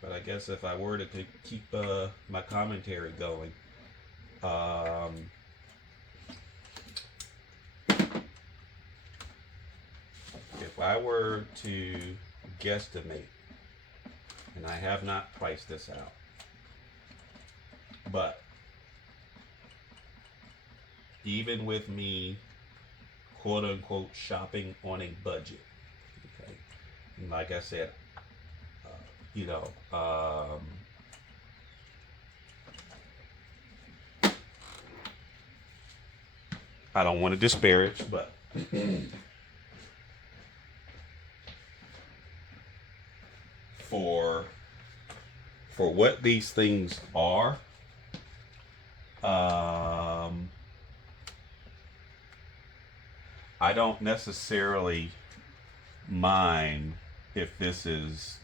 But I guess if I were to keep my commentary going, if I were to guesstimate, and I have not priced this out, but even with me, quote unquote, shopping on a budget, okay, and like I said, I don't want to disparage, but for what these things are, I don't necessarily mind if this is,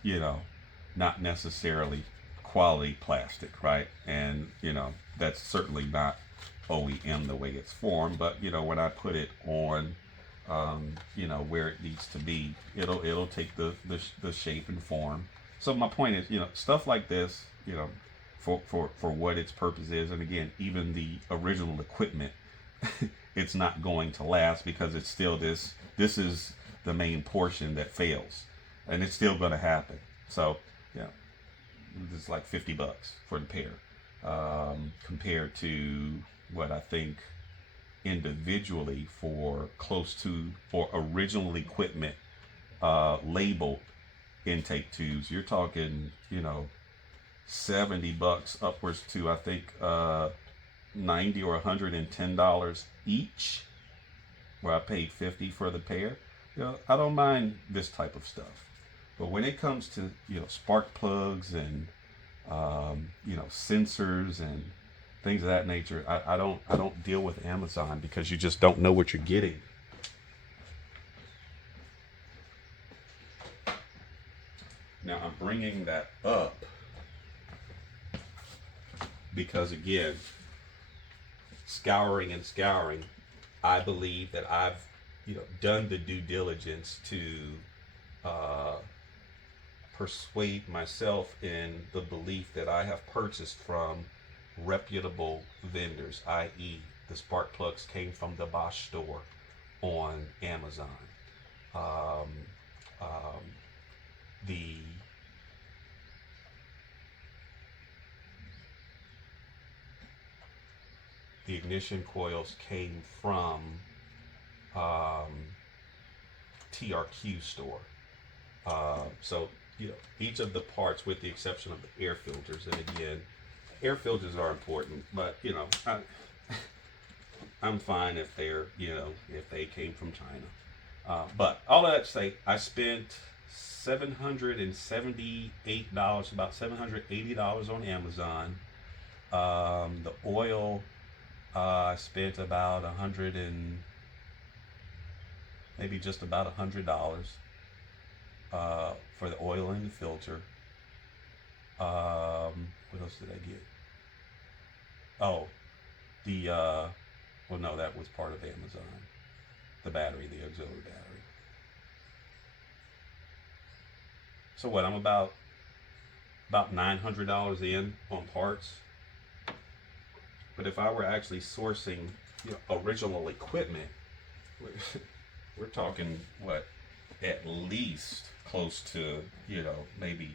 not necessarily quality plastic, right? And, that's certainly not OEM the way it's formed, but, when I put it on, where it needs to be, it'll take the shape and form. So my point is, stuff like this, for what its purpose is, and again, even the original equipment, it's not going to last because it's still this is the main portion that fails, and it's still going to happen. So it's like $50 for the pair, compared to what I think individually for original equipment, labeled intake tubes, you're talking $70 upwards to, I think, $90 or $110 each, where I paid $50 for the pair. You know, I don't mind this type of stuff. But when it comes to, you know, spark plugs and you know, sensors and things of that nature, I don't deal with Amazon, because you just don't know what you're getting. Now I'm bringing that up because, again, scouring, I believe that I've, you know, done the due diligence to persuade myself in the belief that I have purchased from reputable vendors, i.e. the spark plugs came from the Bosch store on Amazon. The ignition coils came from TRQ store. So, you know, each of the parts, with the exception of the air filters, and again, air filters are important, but, you know, I'm fine if they're, you know, if they came from China. But all of that to say, I spent $778, about $780 on Amazon. The oil, I spent about maybe just about $100 for the oil and the filter. What else did I get? Oh, well, no, that was part of Amazon. The battery, the auxiliary battery. So what? I'm about $900 in on parts. But if I were actually sourcing, you know, original equipment, we're talking, what, at least close to, you know, maybe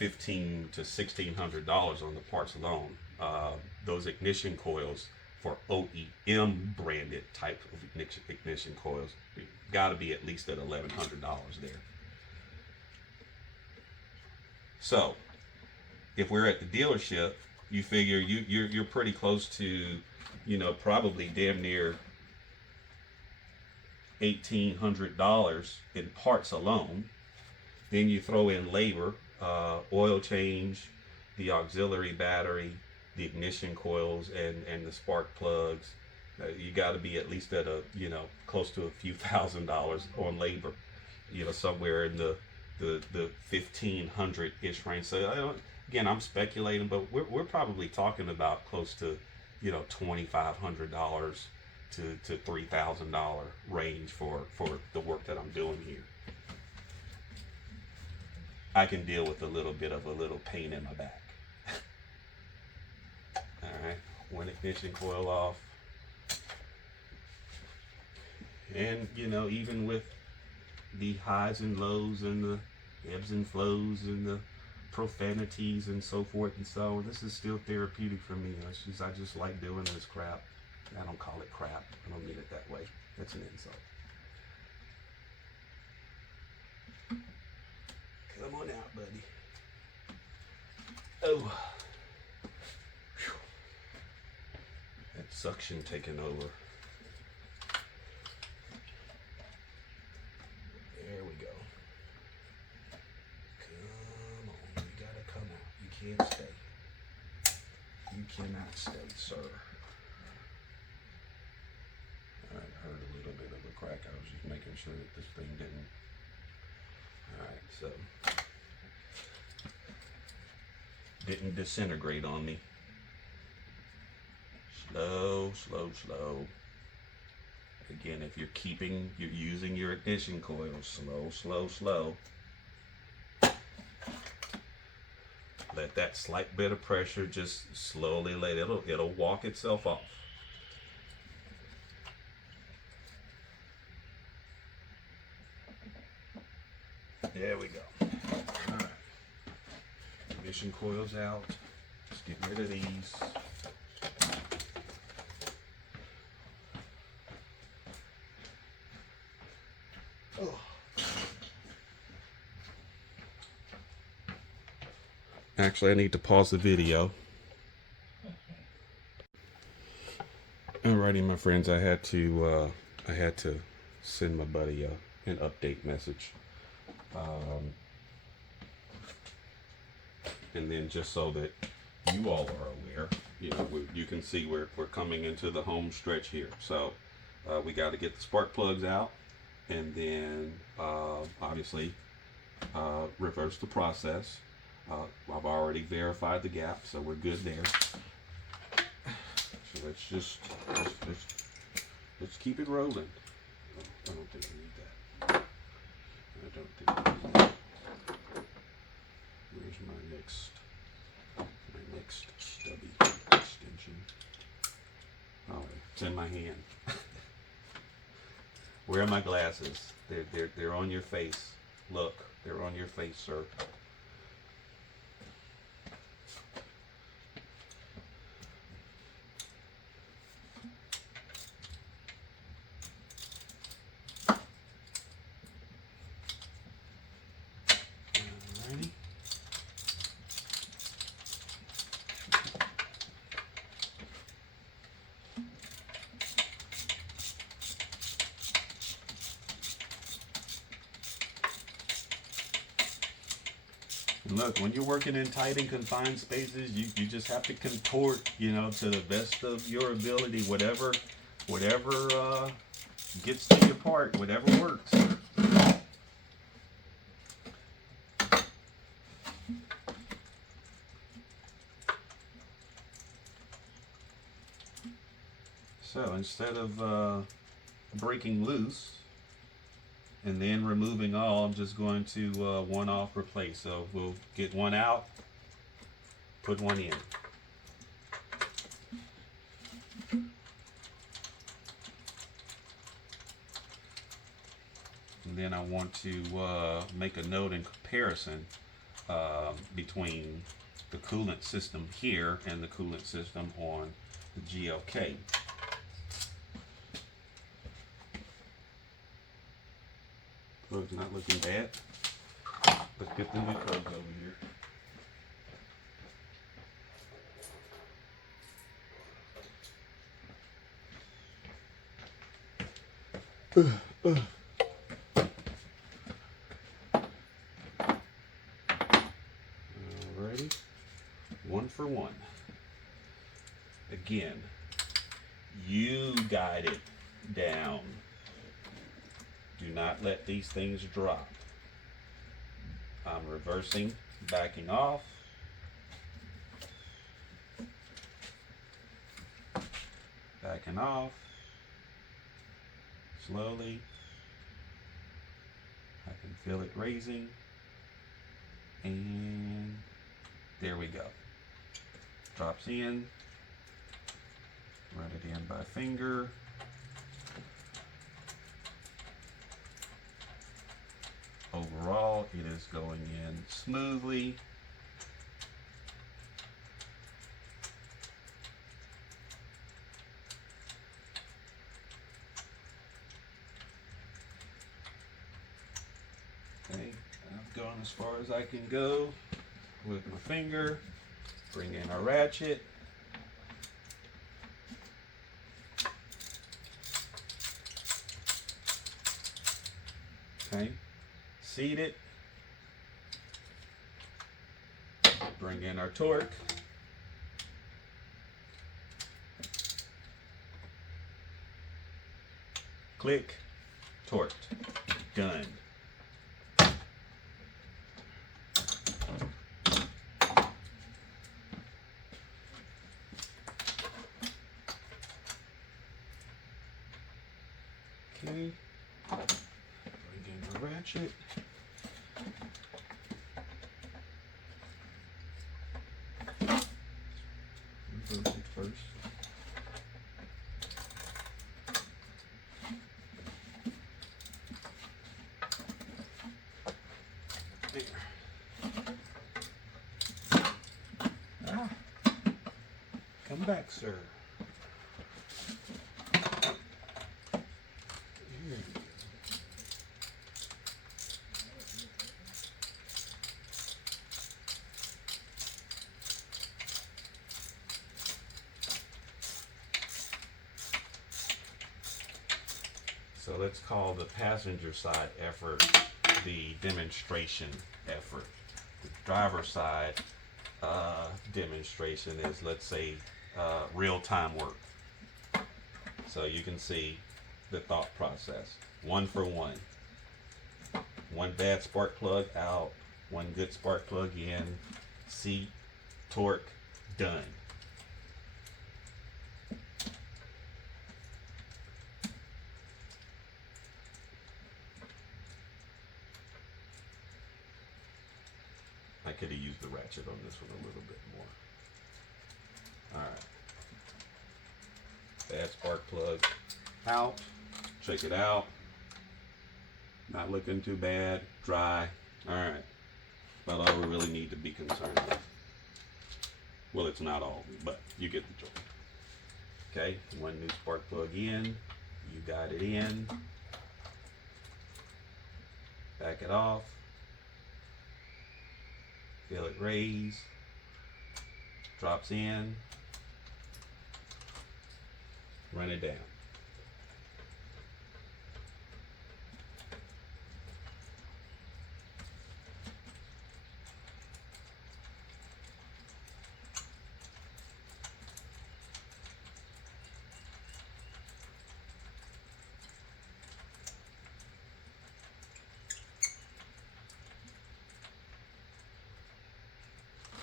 $1,500 to $1,600 on the parts alone. Those ignition coils for OEM branded type of ignition coils, got to be at least at $1,100 there. So if we're at the dealership, you figure you're pretty close to, you know, probably damn near $1,800 in parts alone. Then you throw in labor, oil change, the auxiliary battery, the ignition coils, and the spark plugs. You got to be at least at a, you know, close to a few $1,000s on labor, you know, somewhere in the 1,500-ish range. So again, I'm speculating, but we're probably talking about close to, you know, $2,500 to $3,000 range for the work that I'm doing here. I can deal with a little bit of a little pain in my back. All right, one ignition coil off. And, you know, even with the highs and lows and the ebbs and flows and the profanities and so forth and so on, this is still therapeutic for me. I just like doing this crap. I don't call it crap. I don't mean it that way. That's an insult. Come on out, buddy. Oh. Whew. That suction taking over. There we go. Come on. You gotta come out. You can't stay. You cannot stay, sir. Alright, I heard a little bit of a crack. I was just making sure that this thing didn't. Alright, so didn't disintegrate on me. Slow, slow, slow. Again, if you're using your ignition coil, slow, slow, slow. Let that slight bit of pressure just slowly it'll walk itself off. There we go. All right. Ignition coils out. Let's get rid of these. Oh. Actually, I need to pause the video. Alrighty, my friends, I had to send my buddy an update message, and then just so that you all are aware, you know, you can see we're coming into the home stretch here. So we got to get the spark plugs out, and then obviously reverse the process. I've already verified the gap, so we're good there. So let's keep it rolling. I don't think we need that. I don't think we need that. Where's my next stubby extension? Oh, it's in my hand. Where are my glasses? They're on your face. Look, they're on your face, sir. Alrighty. And look, when you're working in tight and confined spaces, you just have to contort, you know, to the best of your ability, whatever gets to your part, whatever works. So instead of breaking loose and then removing all, I'm just going to one off replace. So we'll get one out, put one in. And then I want to make a note in comparison between the coolant system here and the coolant system on the GLK. Plug's not looking bad. Let's get the new plugs over here. Alrighty, one for one. Again, you guide it down. Do not let these things drop. I'm reversing, backing off. Backing off. Slowly. I can feel it raising. And there we go. Drops in. Run it in by finger. Overall, it is going in smoothly. Okay, I've gone as far as I can go with my finger. Bring in our ratchet. Okay. Seat it, bring in our torque, click, torqued, done. Okay, bring in our ratchet. Reverse it first. There. Ah, come back, sir. Here. So let's call the passenger side effort the demonstration effort. The driver's side demonstration is, let's say, real-time work. So you can see the thought process. One for one. One bad spark plug out, one good spark plug in, seat, torque, done. I could have used the ratchet on this one a little bit more. Alright. Bad spark plug out. Check it out. Not looking too bad. Dry. Alright. About all we really need to be concerned with. Well, it's not all, but you get the joke. Okay, one new spark plug in. You got it in. Back it off. Feel it raise. Drops in. Run it down.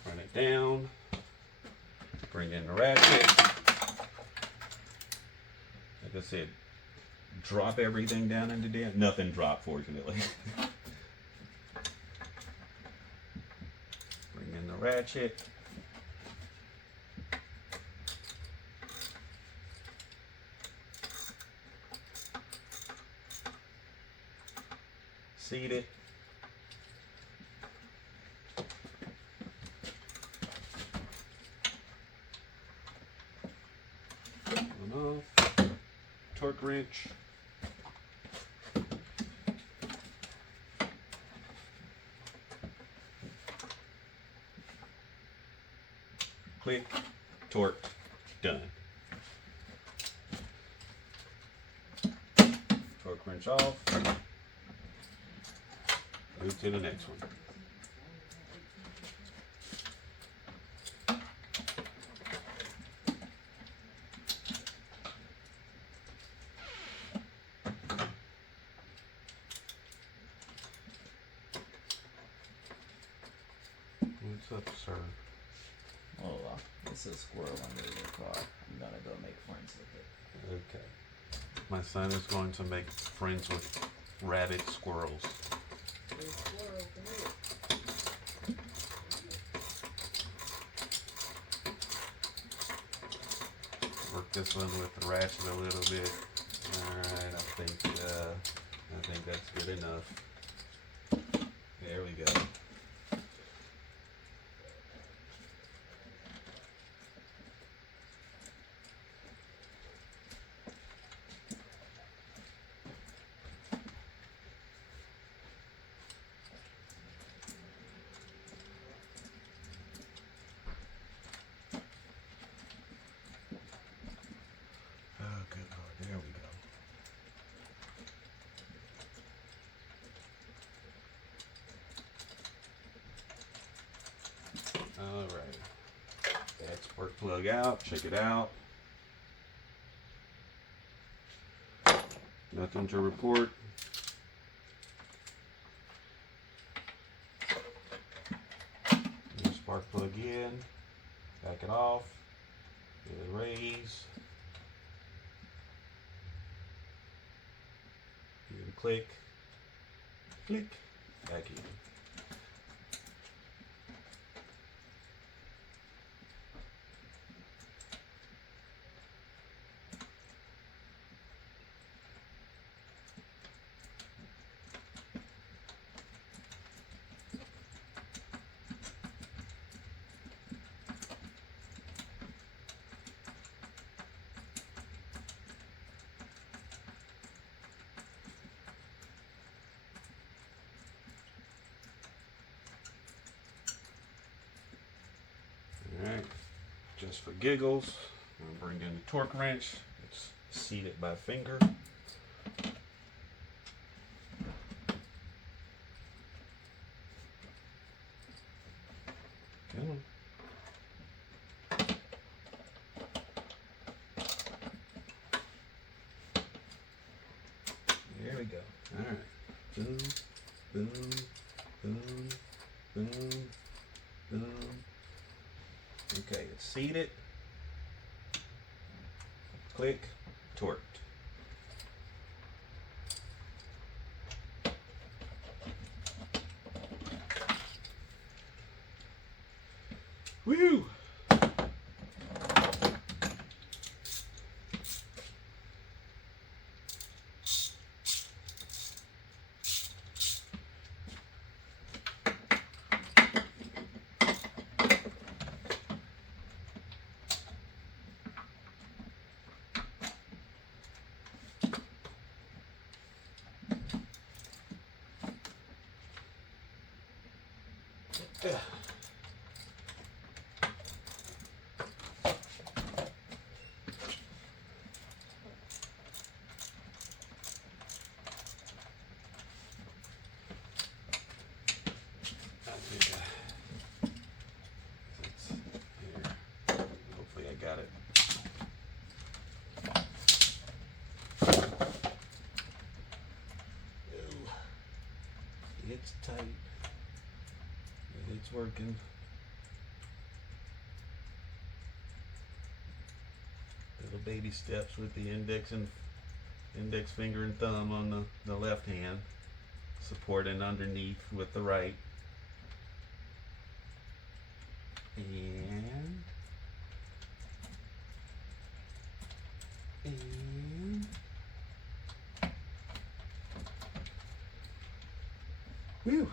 Run it down. Bring in the ratchet. Like I said, drop everything down into there. Nothing dropped, fortunately. Bring in the ratchet. Seat it. On off. Torque wrench. Click, torque, done. Torque wrench off. Move to the next one. What's up, sir? Oh, it's a squirrel under the car. I'm gonna go make friends with it. Okay. My son is going to make friends with rabid squirrels. Work this one with the ratchet a little bit. Alright, I think that's good enough. There we go. Oh, good Lord, there we go. Alright. That spark plug out, check it out. Nothing to report. New spark plug in, back it off, give it a raise. Give it a click, click, back in. Alright, just for giggles, I'm going to bring in the torque wrench. It's seated by finger. All right. Boom, boom, boom, boom, boom. Okay, it's seated. Click, torqued. Woo! Hopefully I got it. It's tight. It's working. Little baby steps with the index finger and thumb on the left hand, supporting underneath with the right. And whew.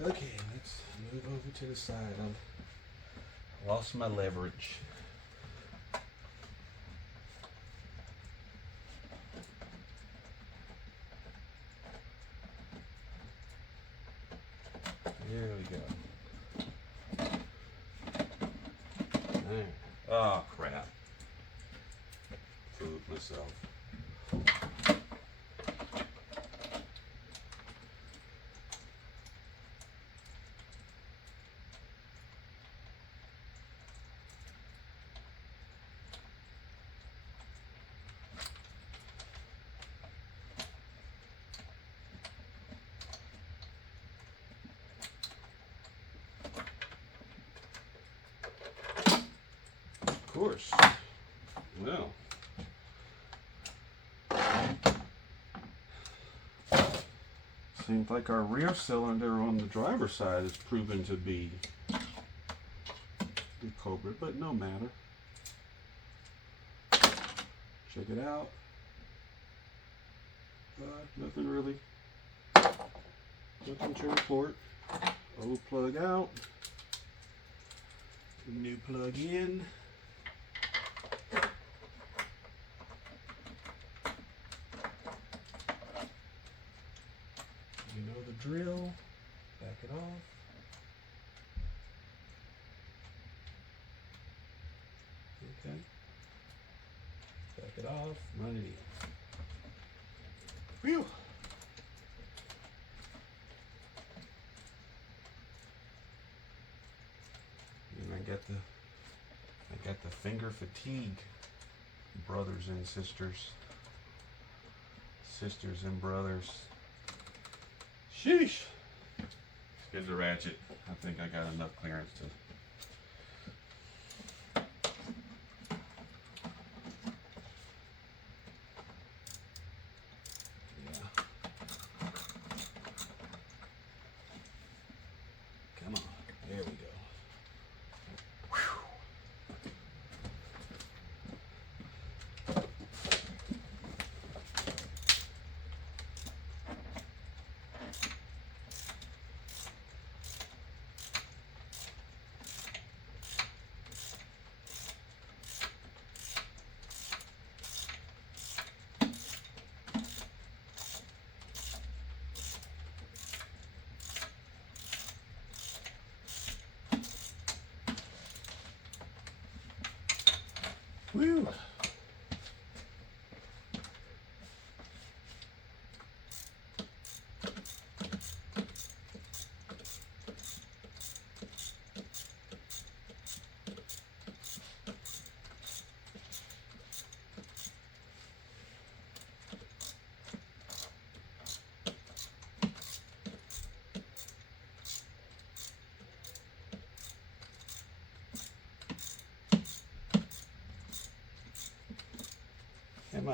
Okay, let's move over to the side. I've lost my leverage. There we go. Alright. Oh crap. Fooled myself. Of course. Well. Seems like our rear cylinder on the driver's side is proven to be the culprit, but no matter. Check it out. Nothing really. Nothing to report. Old plug out. New plug in. You know the drill. Back it off. Okay. Back it off. Run it in. Whew. And I got the finger fatigue, brothers and sisters. Sisters and brothers. Sheesh. Here's the ratchet. I think I got enough clearance to. Yeah. Come on. There we go.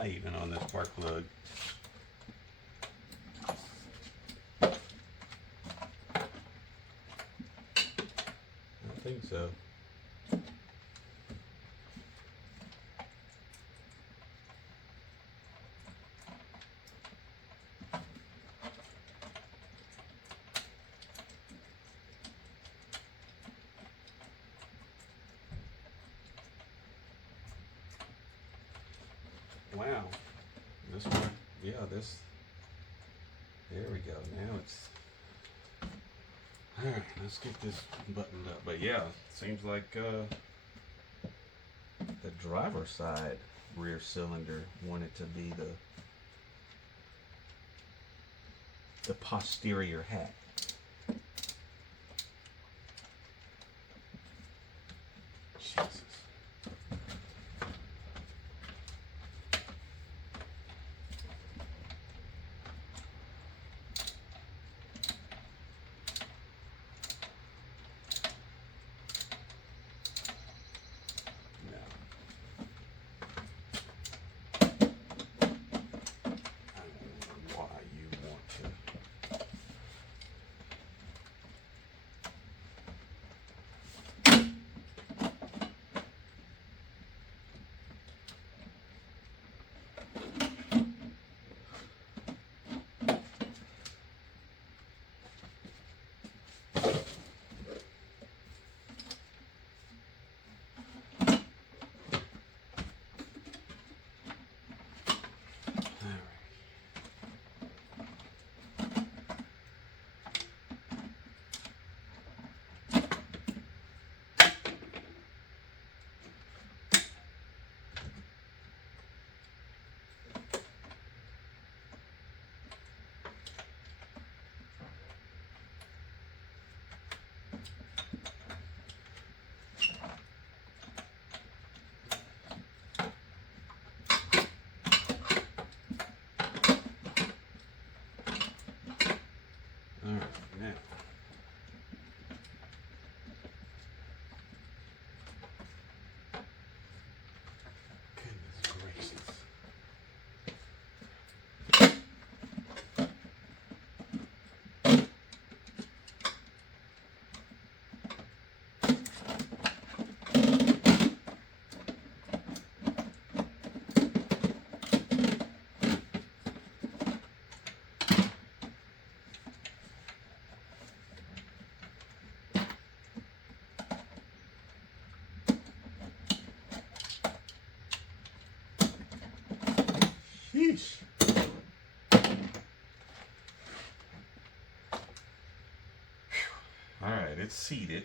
even on this spark plug. I think so. Wow, this one, yeah, this, there we go, now it's, alright, let's get this buttoned up, but yeah, seems like, the driver's side rear cylinder wanted to be the posterior hat. Jesus. Alright, now. Goodness gracious. Sheesh. All right, it's seated.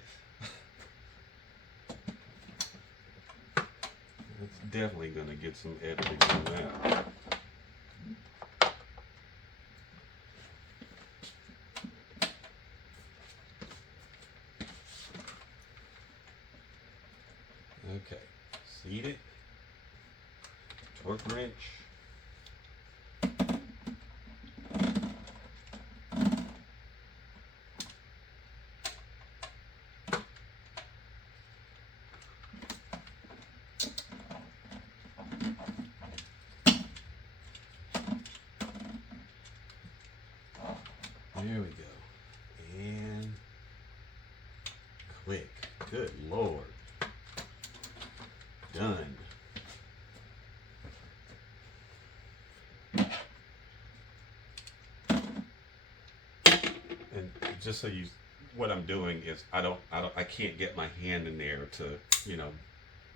It's definitely gonna get some editing on that. Okay, seated. Torque wrench. There we go. And click. Good Lord. Done. And just so you, what I'm doing is I can't get my hand in there to, you know,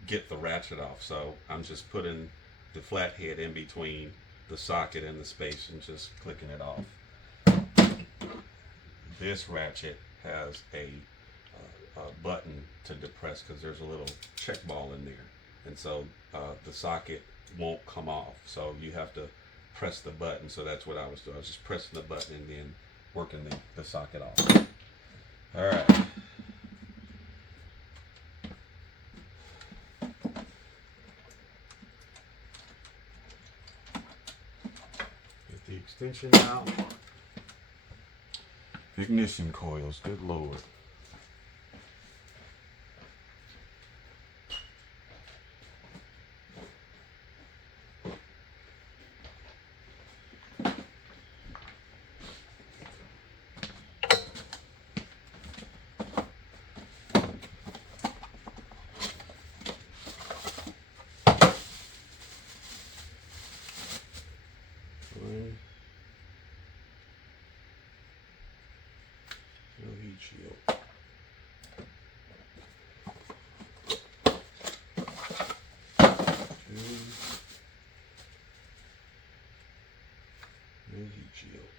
get the ratchet off. So I'm just putting the flathead in between the socket and the space and just clicking it off. This ratchet has a button to depress because there's a little check ball in there, and so the socket won't come off, so you have to press the button. So that's what I was doing. I was just pressing the button and then working the socket off. All right. Get the extension out. Ignition coils, good Lord. shield. Two. New heat shield.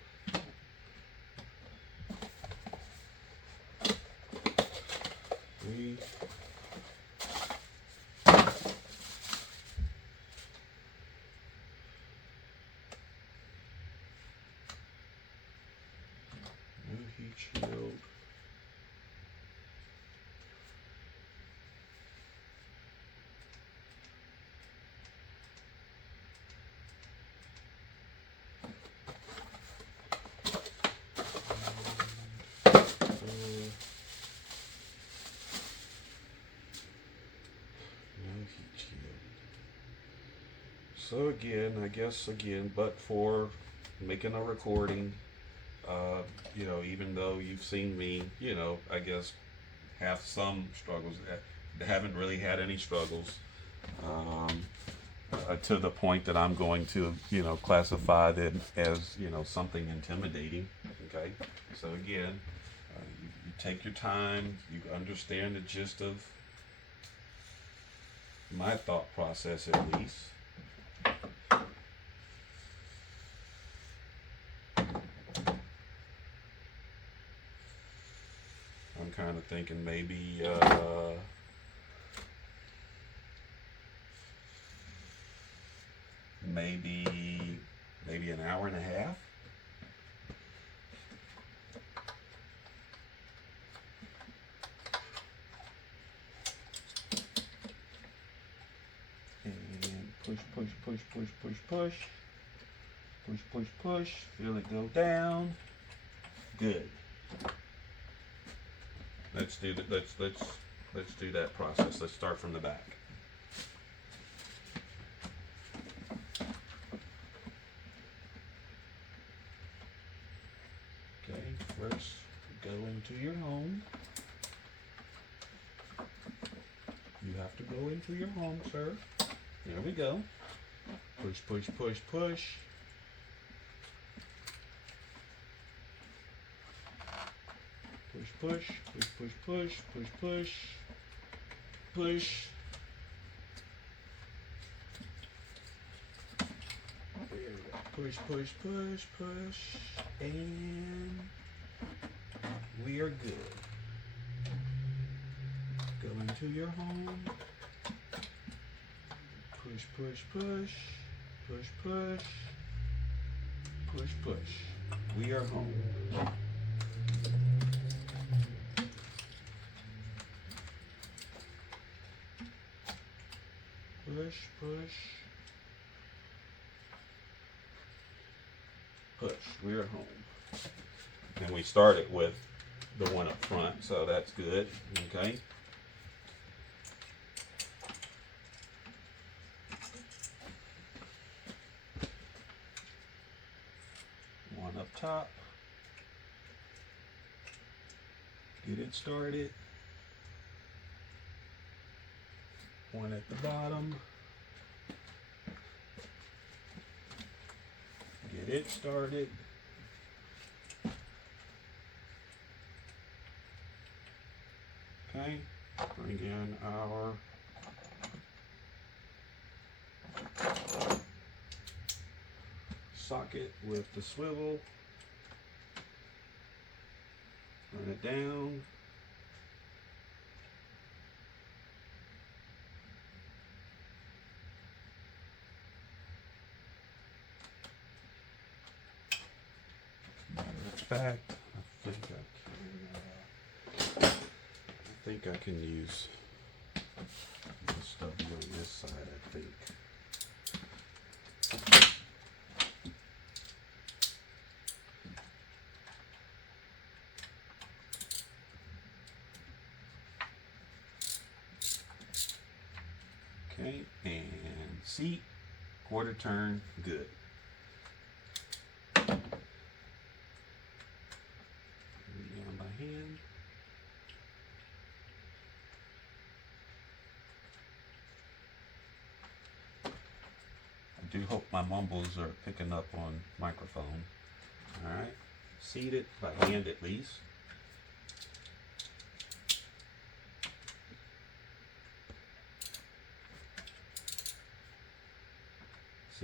Three. New heat shield. So again, I guess but for making a recording, you know, even though you've seen me, you know, I guess have some struggles, haven't really had any struggles, to the point that I'm going to, you know, classify them as, you know, something intimidating. Okay, so again, you take your time, you understand the gist of my thought process at least. I'm kind of thinking maybe maybe an hour and a half. And push, push, push, push, push, push. Push, push, push. Feel it go down. Good. Let's do that. Let's do that process. Let's start from the back. Okay, first go into your home. You have to go into your home, sir. There we go. Push, push, push, push. Push, push, push, push, push, push, push, push. Push, push, push, push, and we are good. Go into your home. Push, push, push, push, push, push, push. We are home. Push, push, push. We're home. And we started with the one up front, so that's good. Okay. One up top. Get it started. One at the bottom. Get it started. Okay, bring in our socket with the swivel. Run it down. Back. I think I can use this W on this side, I think. Okay, and seat, quarter turn, good. Down by hand. I do hope my mumbles are picking up on microphone. All right, seat it by hand at least.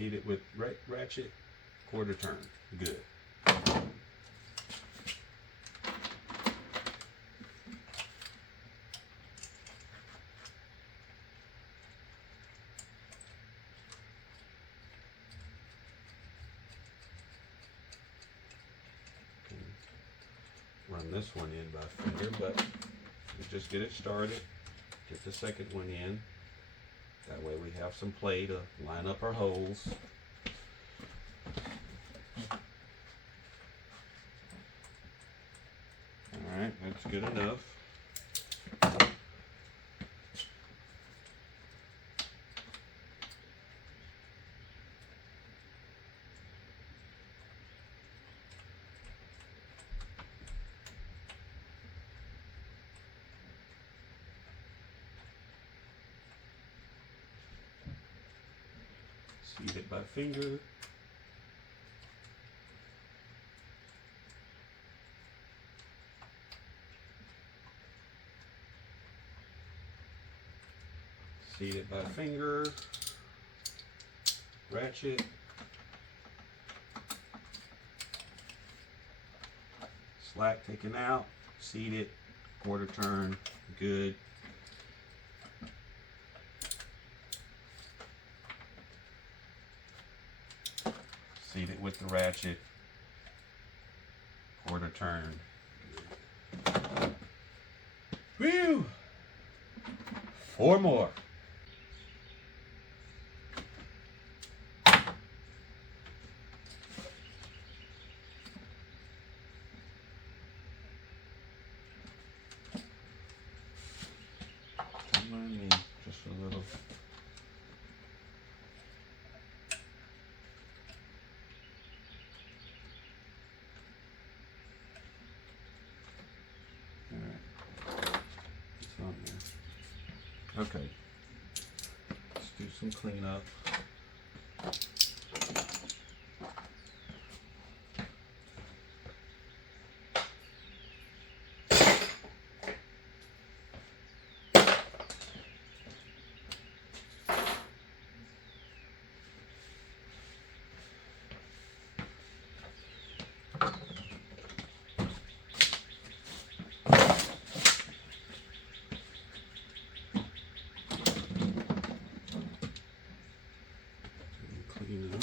Seat it with ratchet, quarter turn. Good. Run this one in by finger, but you just get it started. Get the second one in. That way we have some play to line up our holes. Alright, that's good enough. Seat it by finger. Seat it by finger. Ratchet. Slack taken out. Seat it. Quarter turn. Good. Seat it with the ratchet. Quarter turn. Whew! 4 more. Don't mind me, just a little. Okay, let's do some cleanup. Clean up.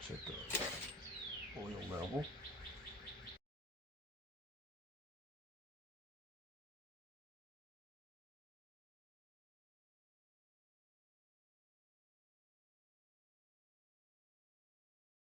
Check the oil level.